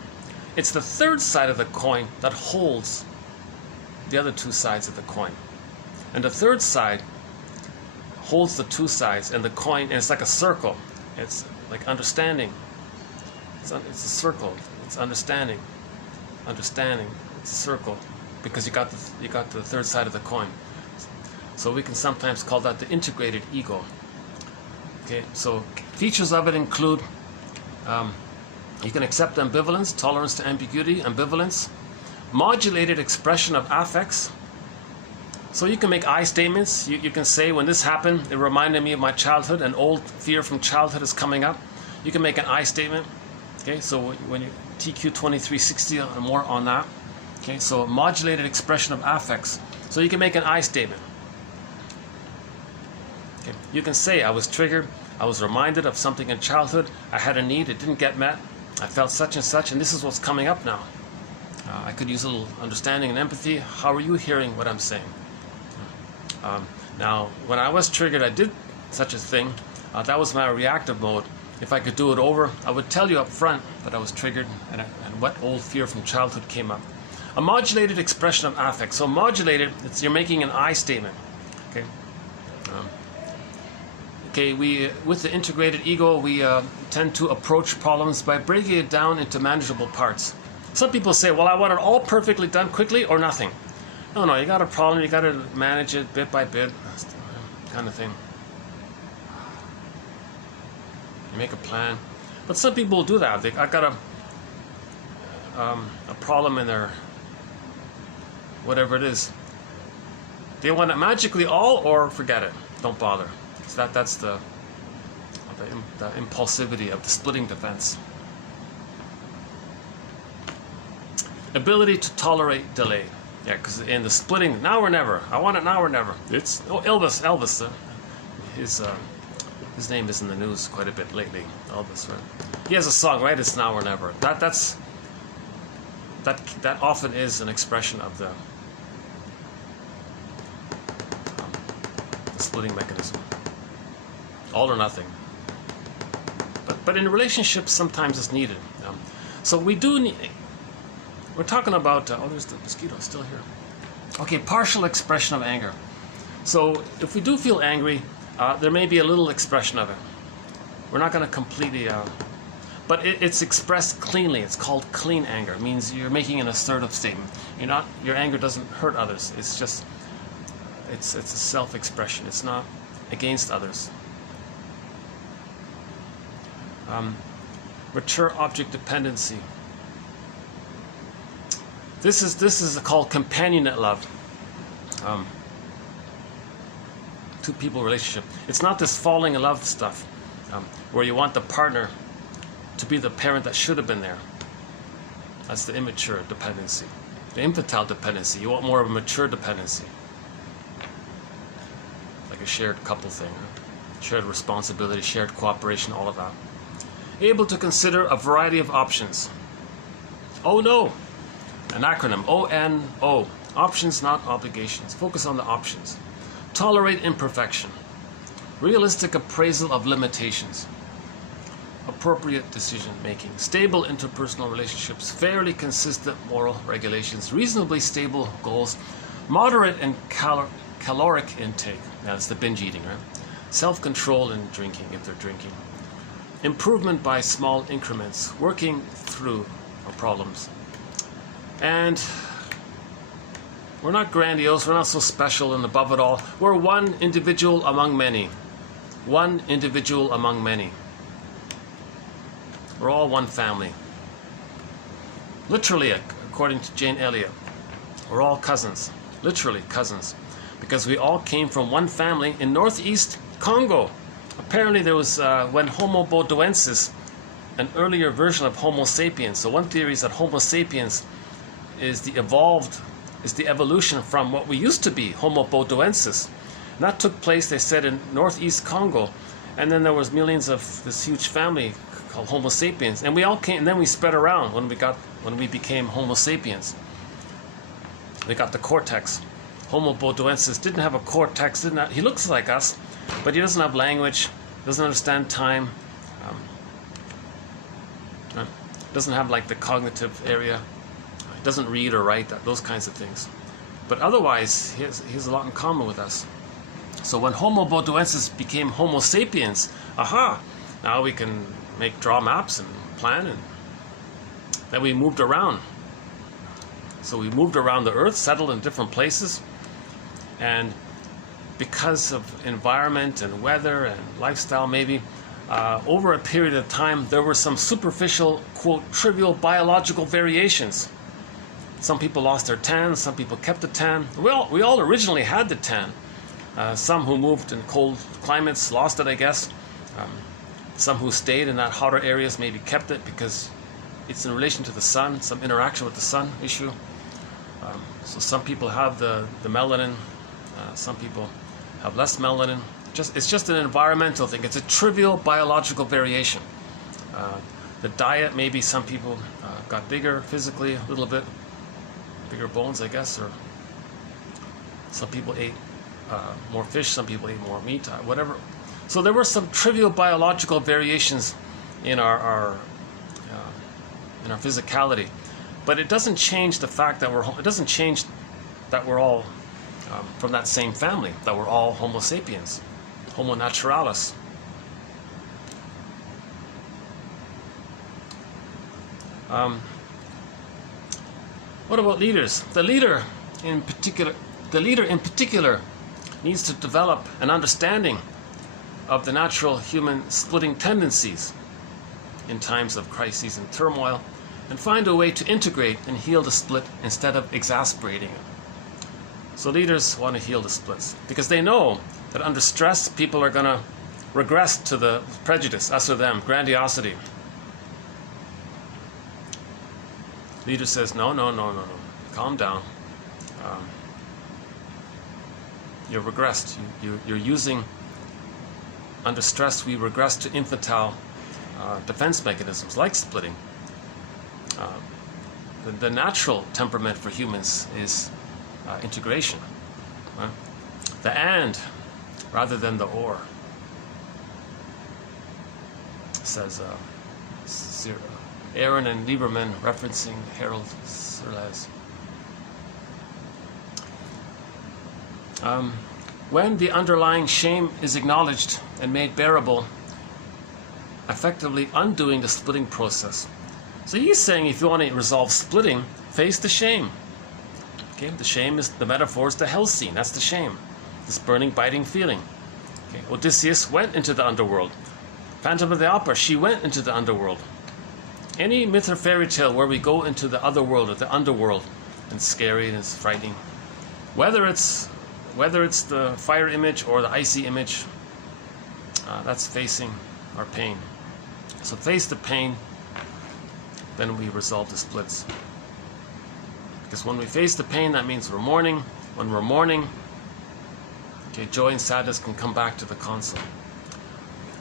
It's the third side of the coin that holds the other two sides of the coin. And the third side holds the two sides, and the coin, and it's like a circle. It's like understanding. It's a circle. It's understanding. Understanding. It's a circle, because you got the third side of the coin. So we can sometimes call that the integrated ego. Okay. So features of it include you can accept ambivalence, tolerance to ambiguity, ambivalence. modulated expression of affects. So you can make I statements. You can say, when this happened, it reminded me of my childhood. An old fear from childhood is coming up. You can make an I statement. Okay, so when you TQ 2360 or more on that. Okay, so modulated expression of affects. So you can make an I statement. Okay, you can say, I was triggered. I was reminded of something in childhood. I had a need. It didn't get met. I felt such and such, and this is what's coming up now. I could use a little understanding and empathy. How are you hearing what I'm saying? Now, when I was triggered, I did such a thing. That was my reactive mode. If I could do it over, I would tell you up front that I was triggered and what old fear from childhood came up. A modulated expression of affect. So modulated, you're making an I statement. Okay. With the integrated ego, we tend to approach problems by breaking it down into manageable parts. Some people say, well, I want it all perfectly done quickly or nothing. No, you got a problem, you got to manage it bit by bit, kind of thing. You make a plan. But some people do that. I got a problem in their, whatever it is. They want it magically all or forget it. Don't bother. So that's the impulsivity of the splitting defense. Ability to tolerate delay. Yeah, because in the splitting, now or never. I want it now or never. It's Elvis. His name is in the news quite a bit lately. Elvis, right? He has a song, right? It's now or never. That often is an expression of the splitting mechanism. All or nothing. But in relationships, sometimes it's needed. So we do need. We're talking about, there's the mosquito still here. Okay, partial expression of anger. So if we do feel angry, there may be a little expression of it. We're not going to completely, but it's expressed cleanly. It's called clean anger. It means you're making an assertive statement. Your anger doesn't hurt others. It's just, it's a self-expression. It's not against others. Mature object dependency. This is called companionate love. Two-people relationship. It's not this falling in love stuff, where you want the partner to be the parent that should have been there. That's the immature dependency. The infantile dependency. You want more of a mature dependency. Like a shared couple thing. Shared responsibility, shared cooperation, all of that. Able to consider a variety of options. Oh no! An acronym, ONO. Options, not obligations. Focus on the options. Tolerate imperfection. Realistic appraisal of limitations. Appropriate decision making. Stable interpersonal relationships. Fairly consistent moral regulations. Reasonably stable goals. Moderate and caloric intake. Now that's the binge eating, right? Self-control in drinking, if they're drinking. Improvement by small increments. Working through problems. And we're not grandiose, we're not so special and above it all. We're one individual among many. One individual among many. We're all one family. Literally, according to Jane Elliott, we're all cousins. Literally cousins. Because we all came from one family in northeast Congo. Apparently there was, when Homo bodoensis, an earlier version of Homo sapiens. So one theory is that Homo sapiens is the evolution from what we used to be, Homo bodoensis. And that took place, they said, in northeast Congo. And then there was millions of this huge family called Homo sapiens. And we all came, and then we spread around when we became Homo sapiens. We got the cortex. Homo bodoensis didn't have a cortex, he looks like us, but he doesn't have language, doesn't understand time, doesn't have like the cognitive area, doesn't read or write, those kinds of things. But otherwise, he has a lot in common with us. So when Homo bodoensis became Homo sapiens, now we can draw maps and plan, and then we moved around. So we moved around the earth, settled in different places, and because of environment and weather and lifestyle maybe, over a period of time there were some superficial, quote, trivial biological variations. Some people lost their tan, some people kept the tan. We all originally had the tan. Some who moved in cold climates lost it, I guess. Some who stayed in that hotter areas maybe kept it because it's in relation to the sun, some interaction with the sun issue. So some people have the melanin, some people have less melanin. It's just an environmental thing. It's a trivial biological variation. The diet, maybe some people got bigger physically, a little bit bigger bones, I guess, or some people ate more fish, some people ate more meat, whatever. So there were some trivial biological variations in our physicality, but it doesn't change the fact that we're all from that same family, that we're all Homo sapiens, Homo naturalis. What about leaders? The leader in particular needs to develop an understanding of the natural human splitting tendencies in times of crises and turmoil, and find a way to integrate and heal the split instead of exasperating it. So leaders want to heal the splits because they know that under stress people are going to regress to the prejudice, us or them, grandiosity. Leader says, no, calm down. You're regressed. You're using, under stress, we regress to infantile defense mechanisms like splitting. The natural temperament for humans is integration. Right? The and rather than the or, says Aron and Lieberman, referencing H Searles. When the underlying shame is acknowledged and made bearable, effectively undoing the splitting process. So he's saying if you want to resolve splitting, face the shame. Okay, the shame is the metaphor is the hell scene. That's the shame, this burning, biting feeling. Okay, Odysseus went into the underworld. Phantom of the Opera, she went into the underworld. Any myth or fairy tale where we go into the other world or the underworld, and it's scary and it's frightening, whether it's the fire image or the icy image, that's facing our pain. So face the pain, then we resolve the splits. Because when we face the pain, that means we're mourning. When we're mourning, okay, joy and sadness can come back to the console.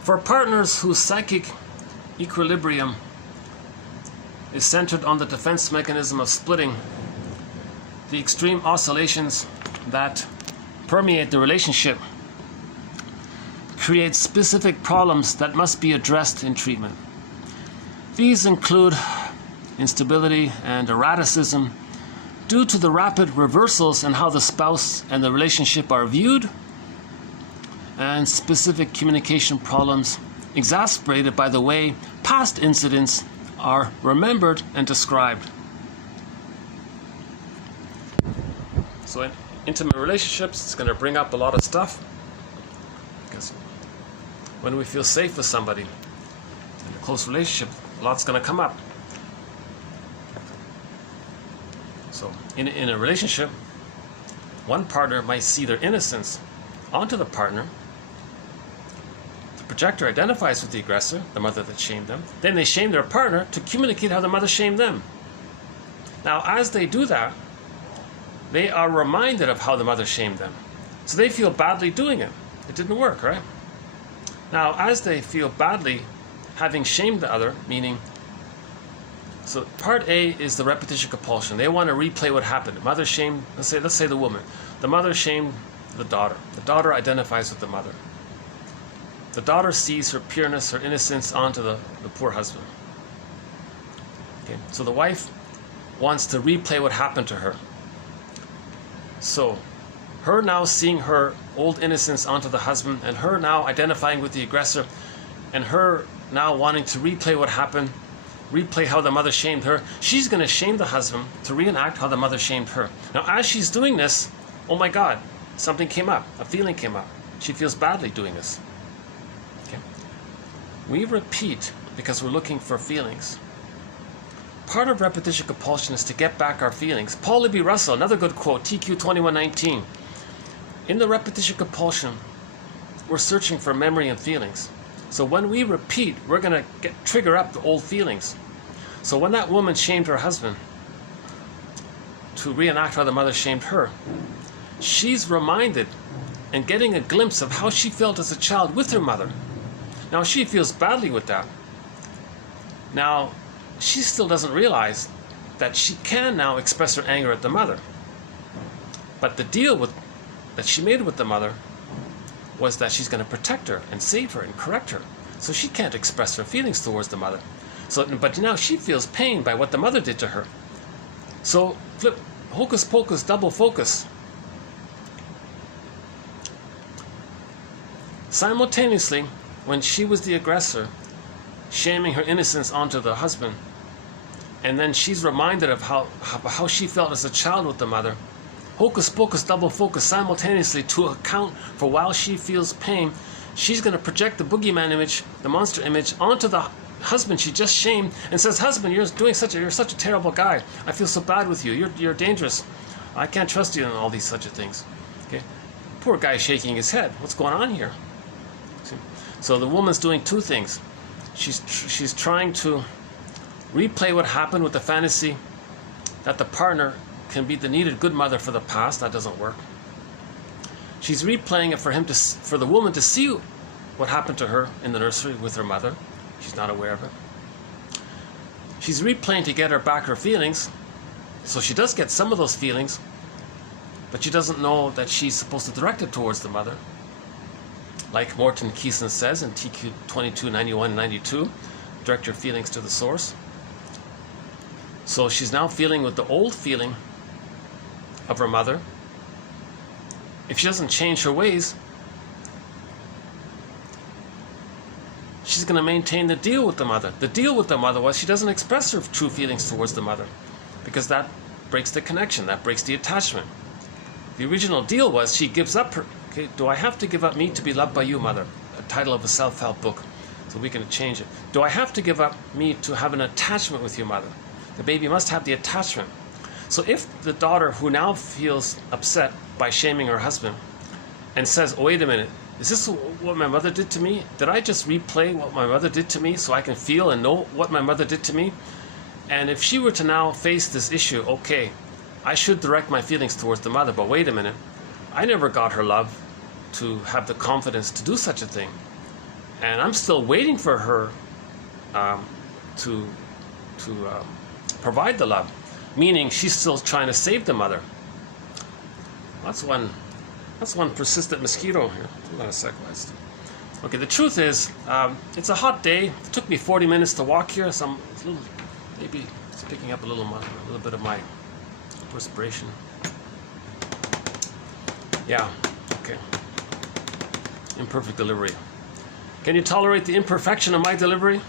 For partners whose psychic equilibrium is centered on the defense mechanism of splitting, the extreme oscillations that permeate the relationship create specific problems that must be addressed in treatment. These include instability and erraticism due to the rapid reversals in how the spouse and the relationship are viewed, and specific communication problems exacerbated by the way past incidents are remembered and described. So in intimate relationships, it's going to bring up a lot of stuff, because when we feel safe with somebody in a close relationship, a lot's going to come up. So in a relationship, one partner might see their innocence onto the partner. The projector identifies with the aggressor, the mother that shamed them. Then they shame their partner to communicate how the mother shamed them. Now, as they do that, they are reminded of how the mother shamed them. So they feel badly doing it. It didn't work, right? Now, as they feel badly having shamed the other, meaning, so part A is the repetition compulsion. They want to replay what happened. Mother shamed, let's say the woman. The mother shamed the daughter. The daughter identifies with the mother. The daughter sees her pureness, her innocence onto the poor husband. Okay, so the wife wants to replay what happened to her. So her now seeing her old innocence onto the husband, and her now identifying with the aggressor, and her now wanting to replay what happened, replay how the mother shamed her, she's going to shame the husband to reenact how the mother shamed her. Now, as she's doing this, oh my God, something came up, a feeling came up. She feels badly doing this. Okay. We repeat because we're looking for feelings. part of repetition compulsion is to get back our feelings. Paul Libby Russell, another good quote, TQ 2119. In the repetition compulsion, we're searching for memory and feelings. So when we repeat, we're going to trigger up the old feelings. So when that woman shamed her husband to reenact how the mother shamed her, she's reminded and getting a glimpse of how she felt as a child with her mother. Now she feels badly with that. Now she still doesn't realize that she can now express her anger at the mother. But the deal that she made with the mother was that she's going to protect her and save her and correct her. So she can't express her feelings towards the mother. But now she feels pain by what the mother did to her. So flip, hocus pocus, double focus. Simultaneously, when she was the aggressor, shaming her innocence onto the husband, and then she's reminded of how she felt as a child with the mother, hocus pocus, double focus, simultaneously to account for while she feels pain, she's going to project the boogeyman image, the monster image, onto the husband she just shamed and says, husband, you're such a terrible guy. I feel so bad with you. You're dangerous. I can't trust you and all these such things. Okay? Poor guy shaking his head. What's going on here? See? So the woman's doing two things. She's trying to replay what happened with the fantasy that the partner can be the needed good mother for the past. That doesn't work. She's replaying it for the woman to see what happened to her in the nursery with her mother. She's not aware of it. She's replaying to get her back her feelings, so she does get some of those feelings, but she doesn't know that she's supposed to direct it towards the mother. Like Morton Keeson says in TQ 2291-92, direct your feelings to the source. So she's now feeling with the old feeling of her mother. If she doesn't change her ways, she's going to maintain the deal with the mother. The deal with the mother was she doesn't express her true feelings towards the mother, because that breaks the connection, that breaks the attachment. The original deal was she gives up her, okay, do I have to give up me to be loved by you, mother? A title of a self-help book, so we can change it. Do I have to give up me to have an attachment with you, mother? The baby must have the attachment. So if the daughter who now feels upset by shaming her husband and says, oh, wait a minute, is this what my mother did to me? Did I just replay what my mother did to me so I can feel and know what my mother did to me? And if she were to now face this issue, okay, I should direct my feelings towards the mother, but wait a minute, I never got her love to have the confidence to do such a thing. And I'm still waiting for her to provide the love, meaning she's still trying to save the mother. That's one persistent mosquito here. Hold on a sec. Okay, the truth is, it's a hot day. It took me 40 minutes to walk here, so maybe it's picking up a little bit of my perspiration. Yeah, okay. Imperfect delivery. Can you tolerate the imperfection of my delivery?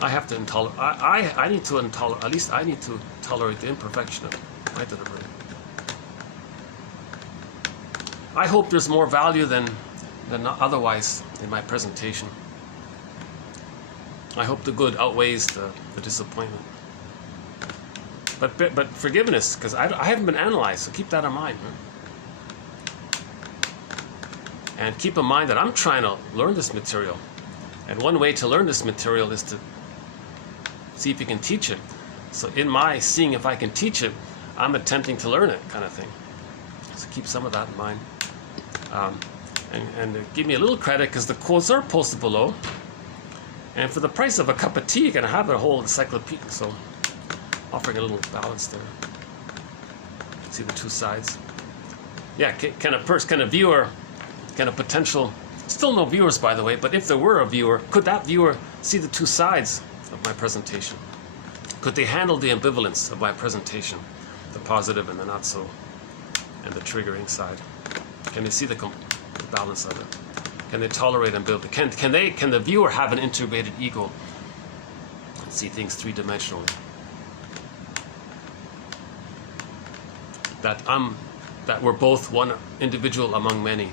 I have to intolerate. I need to intolerate. At least I need to tolerate the imperfection of my delivery. I hope there's more value than otherwise in my presentation. I hope the good outweighs the disappointment. But forgiveness, because I haven't been analyzed, so keep that in mind. Right? And keep in mind that I'm trying to learn this material. And one way to learn this material is to see if you can teach it. So in my seeing if I can teach it, I'm attempting to learn it, kind of thing. So keep some of that in mind. And give me a little credit, because the quotes are posted below. And for the price of a cup of tea, you can have a whole encyclopedia. So offering a little balance there. See the two sides. Yeah, can a viewer, can a potential, still no viewers by the way, but if there were a viewer, could that viewer see the two sides of my presentation? Could they handle the ambivalence of my presentation, the positive and the not so, and the triggering side? Can they see the balance of it? Can they tolerate ambivalence? Can the viewer have an integrated ego and see things three-dimensionally? That we're both one individual among many,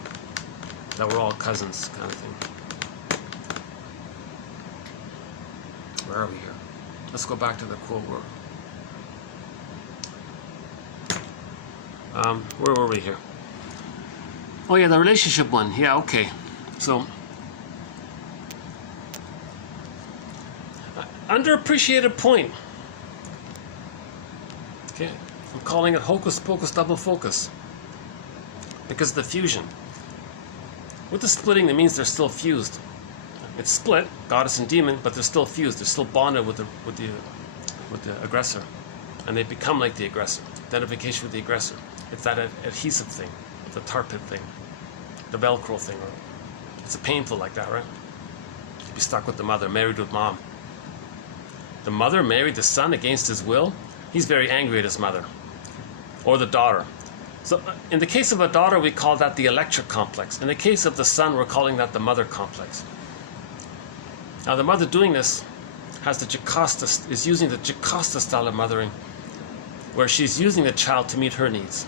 that we're all cousins, kind of thing. Where are we here? let's go back to the quote where were we here? Oh yeah, the relationship one. Yeah, okay. So, underappreciated point. Okay, I'm calling it hocus pocus double focus because of the fusion. With the splitting, that means they're still fused. It's split, goddess and demon, but they're still fused. They're still bonded with the aggressor, and they become like the aggressor. Identification with the aggressor. It's that adhesive thing, the tar pit thing, the Velcro thing. It's painful like that, right? You'd be stuck with the mother, married with mom. The mother married the son against his will. He's very angry at his mother, or the daughter. So in the case of a daughter, we call that the electric complex. In the case of the son, we're calling that the mother complex. Now the mother doing this has the Jocasta, is using the Jocasta style of mothering, where she's using the child to meet her needs.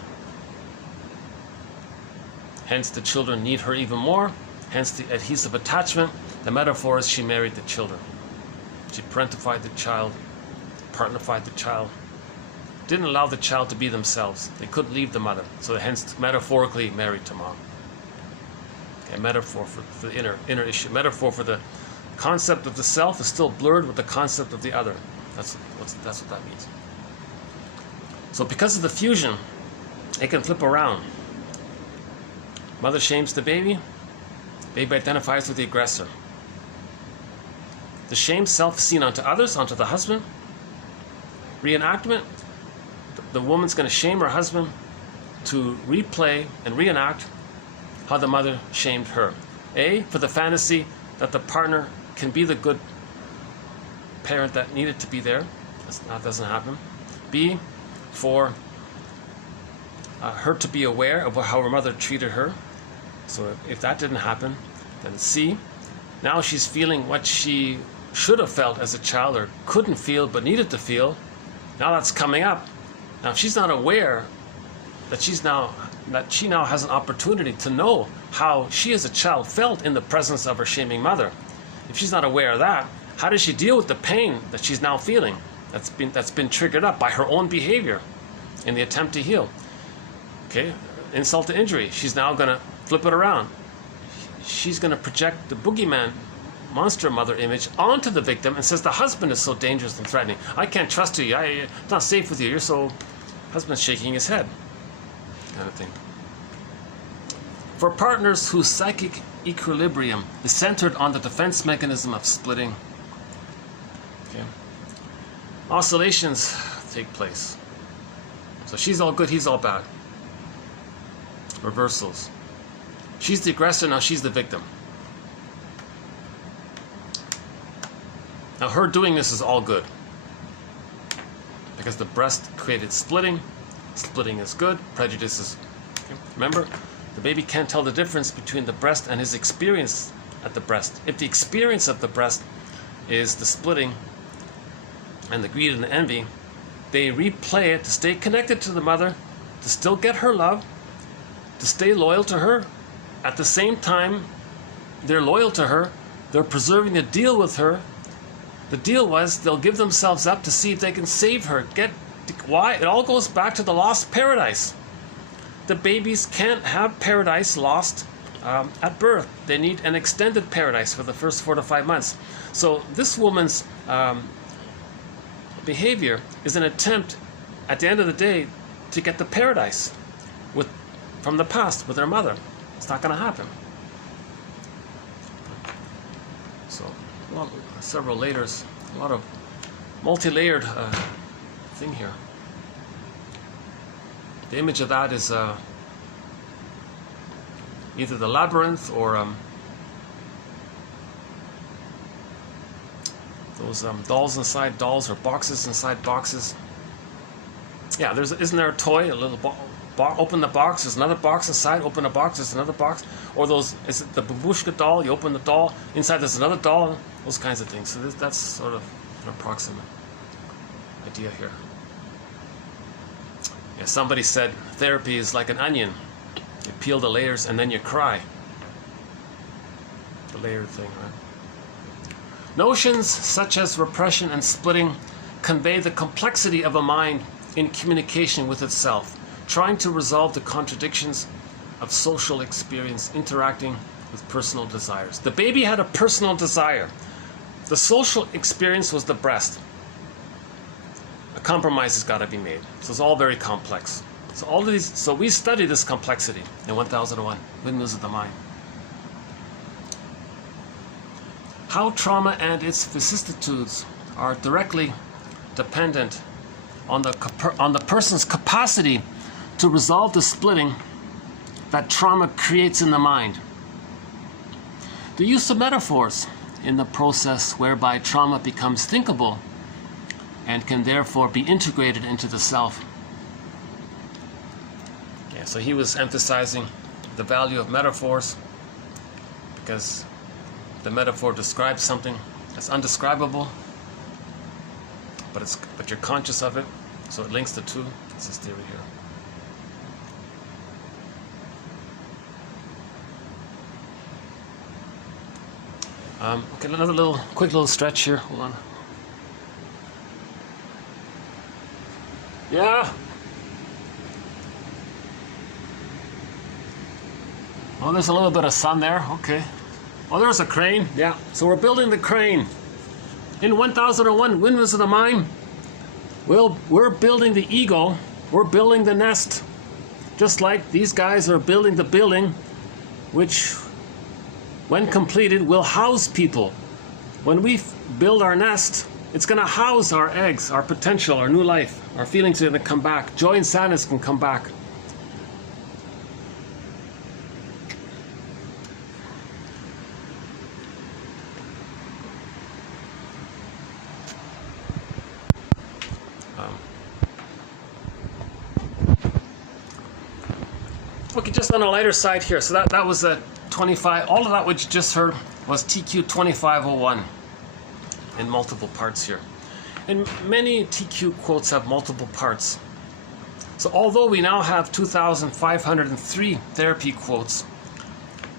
Hence the children need her even more, hence the adhesive attachment. The metaphor is she married the children. She parentified the child, partnerified the child, didn't allow the child to be themselves. They couldn't leave the mother, so hence metaphorically married to mom. Okay, metaphor for the inner issue. Metaphor for the concept of the self is still blurred with the concept of the other. That's what that means. So because of the fusion, it can flip around. Mother shames the baby. Baby identifies with the aggressor. The shame self is seen onto others, onto the husband. Reenactment. The woman's going to shame her husband to replay and reenact how the mother shamed her. A, for the fantasy that the partner can be the good parent that needed to be there. That doesn't happen. B, for her to be aware of how her mother treated her. So if that didn't happen, then C, now she's feeling what she should have felt as a child or couldn't feel but needed to feel. Now that's coming up. Now if she's not aware that she now has an opportunity to know how she as a child felt in the presence of her shaming mother. If she's not aware of that, how does she deal with the pain that she's now feeling that's been triggered up by her own behavior in the attempt to heal? Okay, insult to injury. She's now going to flip it around. She's going to project the boogeyman monster mother image onto the victim and says the husband is so dangerous and threatening. I can't trust you. It's not safe with you. You're so... Husband's shaking his head. Kind of thing. For partners whose psychic equilibrium is centered on the defense mechanism of splitting, okay, oscillations take place. So she's all good, he's all bad. Reversals. She's the aggressor, now she's the victim. Now her doing this is all good, because the breast created splitting. Splitting is good, prejudice is... Okay. Remember, the baby can't tell the difference between the breast and his experience at the breast. If the experience of the breast is the splitting and the greed and the envy, they replay it to stay connected to the mother, to still get her love, to stay loyal to her. At the same time, they're loyal to her, they're preserving a deal with her. The deal was they'll give themselves up to see if they can save her. Why? It all goes back to the lost paradise. The babies can't have paradise lost at birth. They need an extended paradise for the first 4 to 5 months. So this woman's behavior is an attempt, at the end of the day, to get the paradise from the past with her mother. It's not going to happen. So, well, several layers, a lot of multi-layered thing here. The image of that is either the labyrinth or those dolls inside dolls, or boxes inside boxes. Yeah, isn't there a toy, a little open the box, there's another box inside, open a box, there's another box. Or is it the babushka doll, you open the doll, inside there's another doll, those kinds of things. So that's sort of an approximate idea here. Yeah, somebody said therapy is like an onion. You peel the layers and then you cry. The layered thing, right? Notions such as repression and splitting convey the complexity of a mind in communication with itself, trying to resolve the contradictions of social experience interacting with personal desires. The baby had a personal desire. The social experience was the breast. A compromise has got to be made. So it's all very complex. So all of these, so we study this complexity in 1001, Windmills of the Mind. How trauma and its vicissitudes are directly dependent on the person's capacity to resolve the splitting that trauma creates in the mind. The use of metaphors in the process whereby trauma becomes thinkable and can therefore be integrated into the self. Yeah, so he was emphasizing the value of metaphors because the metaphor describes something that's undescribable, but you're conscious of it, so it links the two. That's his theory here. Okay, another quick little stretch here. Hold on. Yeah. Oh, there's a little bit of sun there. Okay. Oh, there's a crane. Yeah. So we're building the crane. In 1001, Windmills of the Mind, we're building the ego. We're building the nest. Just like these guys are building the building, which, when completed, will house people. When we build our nest, it's going to house our eggs, our potential, our new life. Our feelings are going to come back. Joy and sadness can come back. Okay, just on a lighter side here. So that was a 25. All of that which you just heard was TQ 2501 in multiple parts here. And many TQ quotes have multiple parts. So although we now have 2,503 therapy quotes,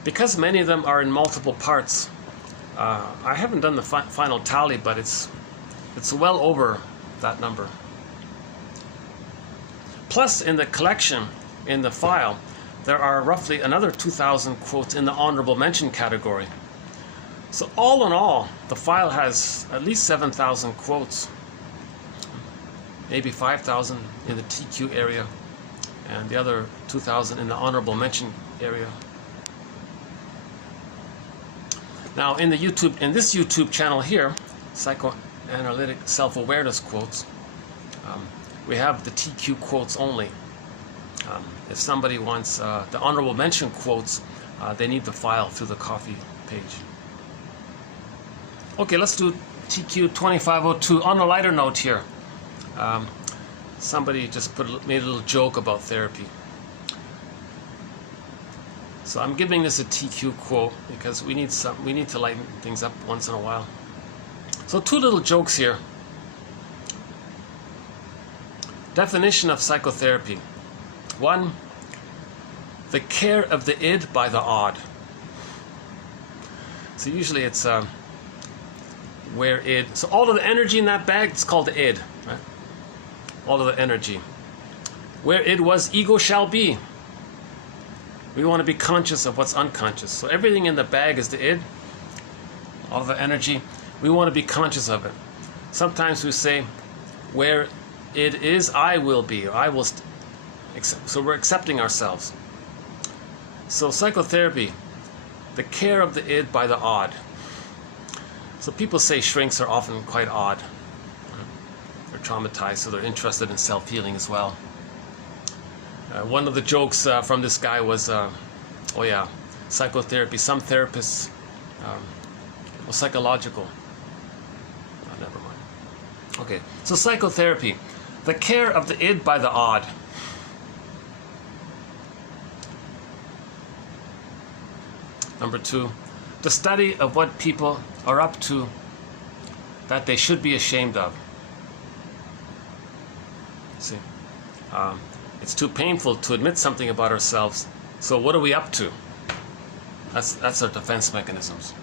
because many of them are in multiple parts, I haven't done the final tally, but it's well over that number. Plus, in the collection, in the file, there are roughly another 2,000 quotes in the honorable mention category. So all in all, the file has at least 7,000 quotes, maybe 5,000 in the TQ area, and the other 2,000 in the honorable mention area. Now in this YouTube channel here, Psychoanalytic Self-Awareness Quotes, we have the TQ quotes only. If somebody wants the honorable mention quotes, they need the file through the coffee page. Okay, let's do TQ 2502. On a lighter note here, somebody just made a little joke about therapy. So I'm giving this a TQ quote because we need to lighten things up once in a while. So two little jokes here. Definition of psychotherapy. 1, the care of the id by the odd. So usually it's where id. So all of the energy in that bag, it's called the id, right? All of the energy. Where id was, ego shall be. We want to be conscious of what's unconscious. So everything in the bag is the id. All of the energy. We want to be conscious of it. Sometimes we say, where id is, I will be. Or I will. So we're accepting ourselves. So psychotherapy, the care of the id by the odd. So people say shrinks are often quite odd. They're traumatized, so they're interested in self-healing as well. One of the jokes from this guy was, oh yeah, psychotherapy. Some therapists, well, psychological. Oh, never mind. Okay, so psychotherapy, the care of the id by the odd. Number 2, the study of what people are up to that they should be ashamed of. See, it's too painful to admit something about ourselves. So what are we up to? That's our defense mechanisms.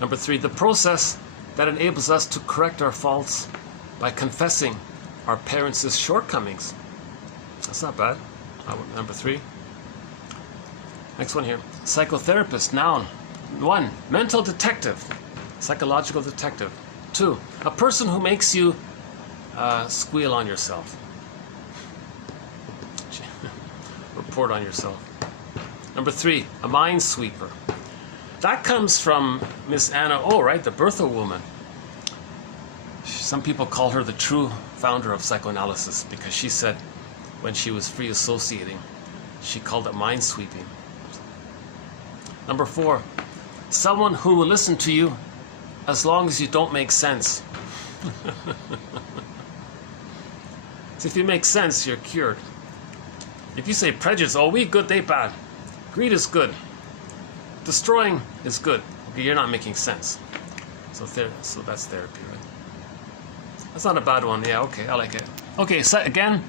Number 3, the process that enables us to correct our faults by confessing our parents' shortcomings. That's not bad. Number 3. Next one here. Psychotherapist, noun. 1. Mental detective, psychological detective. 2. A person who makes you squeal on yourself. Report on yourself. Number 3. A minesweeper. That comes from Miss Anna O, right? The Bertha woman. Some people call her the true founder of psychoanalysis because she said when she was free associating, she called it minesweeping. Number 4. Someone who will listen to you as long as you don't make sense. So if you make sense, you're cured. If you say prejudice, oh, we good, they bad. Greed is good. Destroying is good. Okay, you're not making sense. So that's therapy, right? That's not a bad one. Yeah, okay, I like it. Okay, so again,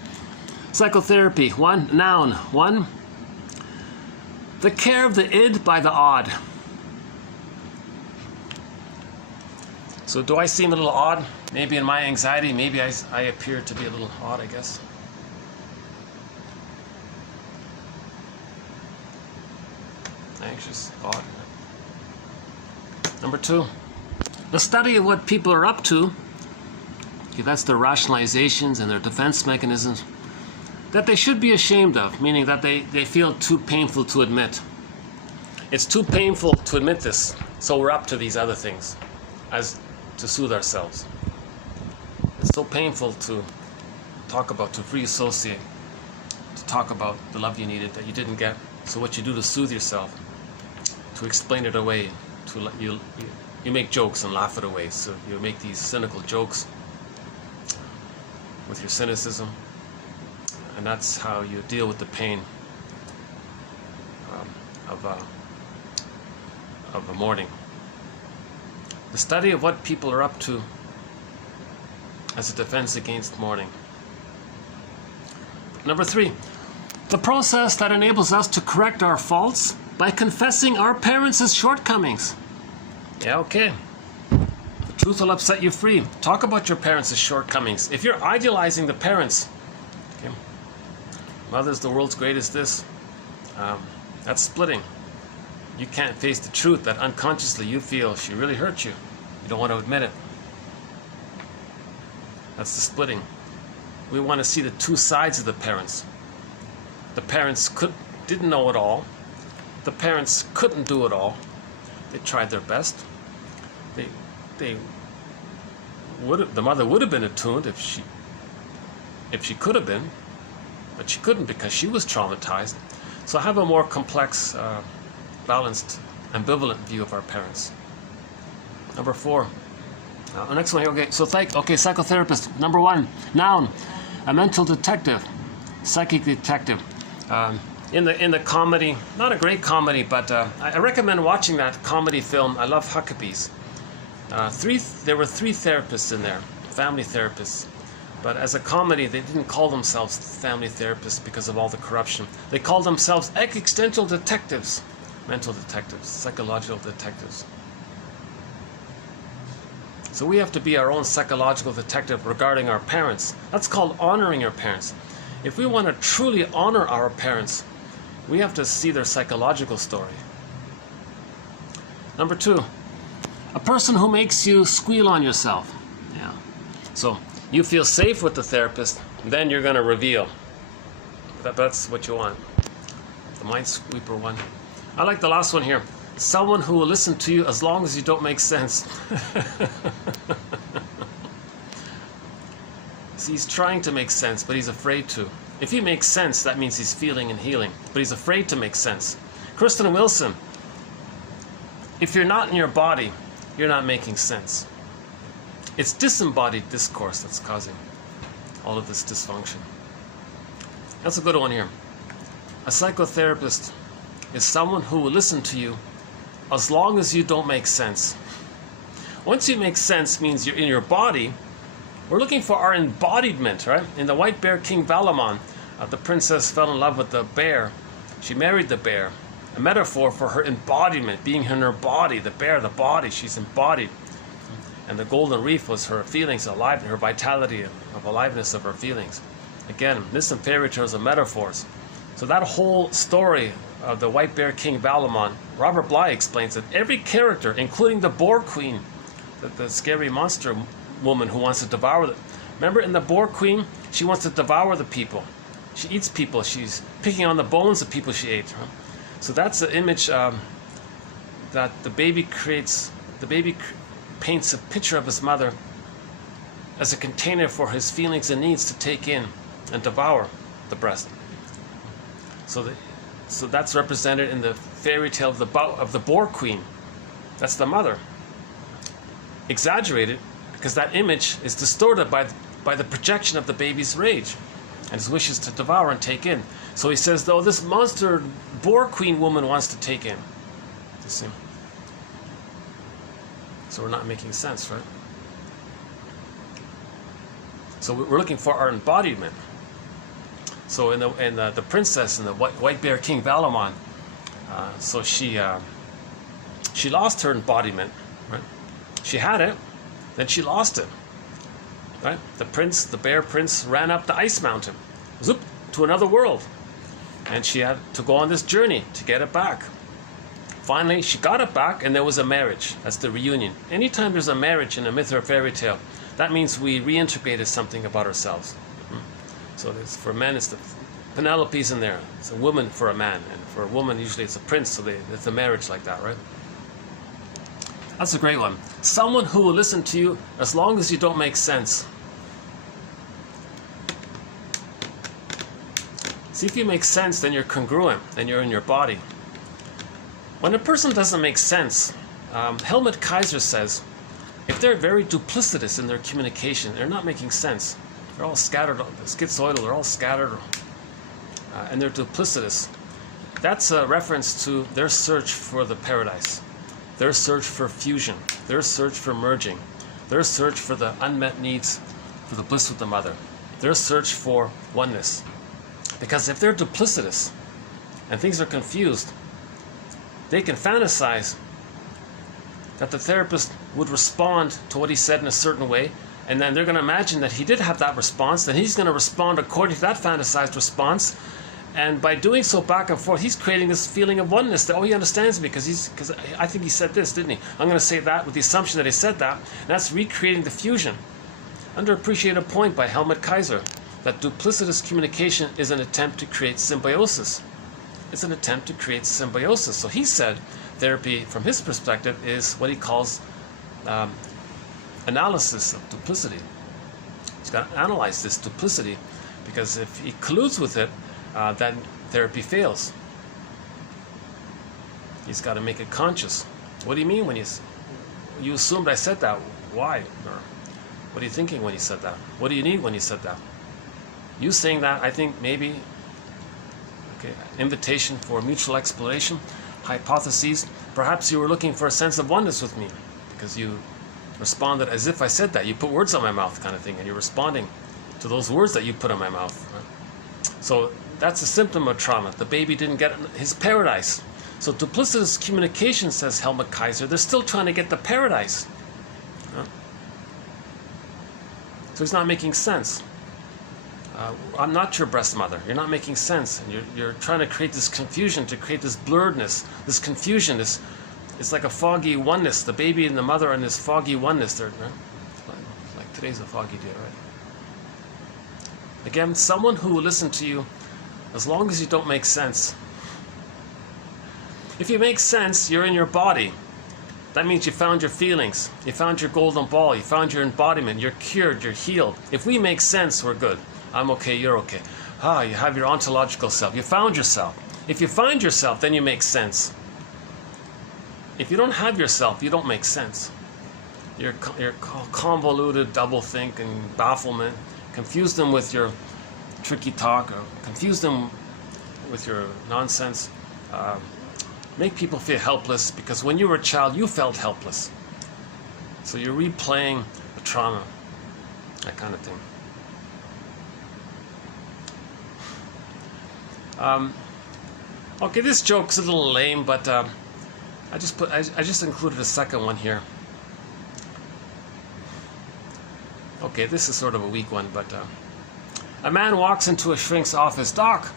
psychotherapy. 1. Noun. 1. The care of the id by the odd. So do I seem a little odd? Maybe in my anxiety, maybe I appear to be a little odd, I guess. Anxious, odd. Number 2, the study of what people are up to. Okay, that's their rationalizations and their defense mechanisms that they should be ashamed of, meaning that they feel too painful to admit. It's too painful to admit this, so we're up to these other things as to soothe ourselves. It's so painful to talk about, to free associate, to talk about the love you needed that you didn't get. So what you do to soothe yourself, to explain it away, to let you make jokes and laugh it away. So you make these cynical jokes with your cynicism, and that's how you deal with the pain of a mourning. The study of what people are up to as a defense against mourning. Number 3, the process that enables us to correct our faults by confessing our parents' shortcomings. Yeah, okay. The truth will upset you free. Talk about your parents' shortcomings. If you're idealizing the parents, okay, mother's the world's greatest this, that's splitting. You can't face the truth that unconsciously you feel she really hurt you. You don't want to admit it. That's the splitting. We want to see the two sides of the parents. The parents didn't know it all. The parents couldn't do it all. They tried their best. The mother would have been attuned if she could have been, but she couldn't because she was traumatized. So have a more complex, balanced, ambivalent view of our parents. Number 4. The next one here. Okay, so psychotherapist. Number 1, noun, a mental detective, psychic detective. In the comedy, not a great comedy, but I recommend watching that comedy film. I love Huckabees. There were 3 therapists in there, family therapists. But as a comedy, they didn't call themselves family therapists because of all the corruption. They called themselves existential detectives, mental detectives, psychological detectives. So we have to be our own psychological detective regarding our parents. That's called honoring your parents. If we want to truly honor our parents, we have to see their psychological story. Number 2, a person who makes you squeal on yourself. Yeah. So you feel safe with the therapist, then you're going to reveal. That's what you want. The minesweeper one. I like the last one here. Someone who will listen to you as long as you don't make sense. See, he's trying to make sense, but he's afraid to. If he makes sense, that means he's feeling and healing. But he's afraid to make sense. Kristen Wilson, if you're not in your body, you're not making sense. It's disembodied discourse that's causing all of this dysfunction. That's a good one here. A psychotherapist is someone who will listen to you as long as you don't make sense. Once you make sense means you're in your body. We're looking for our embodiment, right? In the White Bear King Valamon, the princess fell in love with the bear. She married the bear. A metaphor for her embodiment, being in her body, the bear, the body, she's embodied. And the golden reef was her feelings, alive, her vitality of aliveness of her feelings. Again, myths and fairy tales are metaphors. So that whole story of the White Bear King Valamon, Robert Bly explains that every character, including the Boar Queen, the scary monster woman who wants to devour them. Remember in the Boar Queen, she wants to devour the people. She eats people. She's picking on the bones of people she ate. Huh? So that's the image that the baby creates. The baby paints a picture of his mother as a container for his feelings and needs to take in and devour the breast. So that's represented in the fairy tale of the Boar Queen. That's the mother. Exaggerated because that image is distorted by the projection of the baby's rage and his wishes to devour and take in. So he says, though, this monster Boar Queen woman wants to take in. You see? So we're not making sense, right? So we're looking for our embodiment. So in the princess in the White Bear King Valamon, so she lost her embodiment, right? She had it, then she lost it, right? The bear prince, ran up the ice mountain, zoop, to another world, and she had to go on this journey to get it back. Finally, she got it back, and there was a marriage. That's the reunion. Anytime there's a marriage in a myth or a fairy tale, that means we reintegrated something about ourselves. So for men, it's the Penelope's in there. It's a woman for a man, and for a woman, usually it's a prince. So it's a marriage like that, right? That's a great one. Someone who will listen to you as long as you don't make sense. See, if you make sense, then you're congruent, then you're in your body. When a person doesn't make sense, Helmut Kaiser says, if they're very duplicitous in their communication, they're not making sense. They're all scattered, schizoidal, they're all scattered, and they're duplicitous. That's a reference to their search for the paradise, their search for fusion, their search for merging, their search for the unmet needs, for the bliss with the mother, their search for oneness. Because if they're duplicitous and things are confused, they can fantasize that the therapist would respond to what he said in a certain way, and then they're going to imagine that he did have that response, then he's going to respond according to that fantasized response, and by doing so back and forth, he's creating this feeling of oneness that, oh, he understands me because I think he said this, didn't he? I'm going to say that with the assumption that he said that, and that's recreating the fusion. Underappreciated point by Helmut Kaiser, that duplicitous communication is an attempt to create symbiosis. It's an attempt to create symbiosis. So he said therapy, from his perspective, is what he calls analysis of duplicity. He's got to analyze this duplicity, because if he colludes with it, then therapy fails. He's got to make it conscious. What do you mean when you assumed I said that? Why? Or what are you thinking when you said that? What do you need when you said that? You saying that, I think maybe, okay, invitation for mutual exploration, hypotheses. Perhaps you were looking for a sense of oneness with me, because you responded as if I said that. You put words on my mouth, kind of thing, and you're responding to those words that you put on my mouth. Right? So that's a symptom of trauma. The baby didn't get his paradise. So duplicitous communication, says Helmut Kaiser, they're still trying to get the paradise. Huh? So he's not making sense. I'm not your breast mother. You're not making sense, and you're trying to create this confusion, to create this blurredness, this confusion. It's like a foggy oneness. The baby and the mother are in this foggy oneness. Right? Like today's a foggy day, right? Again, someone who will listen to you as long as you don't make sense. If you make sense, you're in your body. That means you found your feelings. You found your golden ball. You found your embodiment. You're cured. You're healed. If we make sense, we're good. I'm okay, you're okay. You have your ontological self. You found yourself. If you find yourself, then you make sense. If you don't have yourself, you don't make sense. You're convoluted, double-think, and bafflement. Confuse them with your tricky talk, or confuse them with your nonsense. Make people feel helpless, because when you were a child, you felt helpless. So you're replaying the trauma, that kind of thing. Okay, this joke's a little lame, but I just included a second one here. Okay, this is sort of a weak one, but a man walks into a shrink's office. Doc,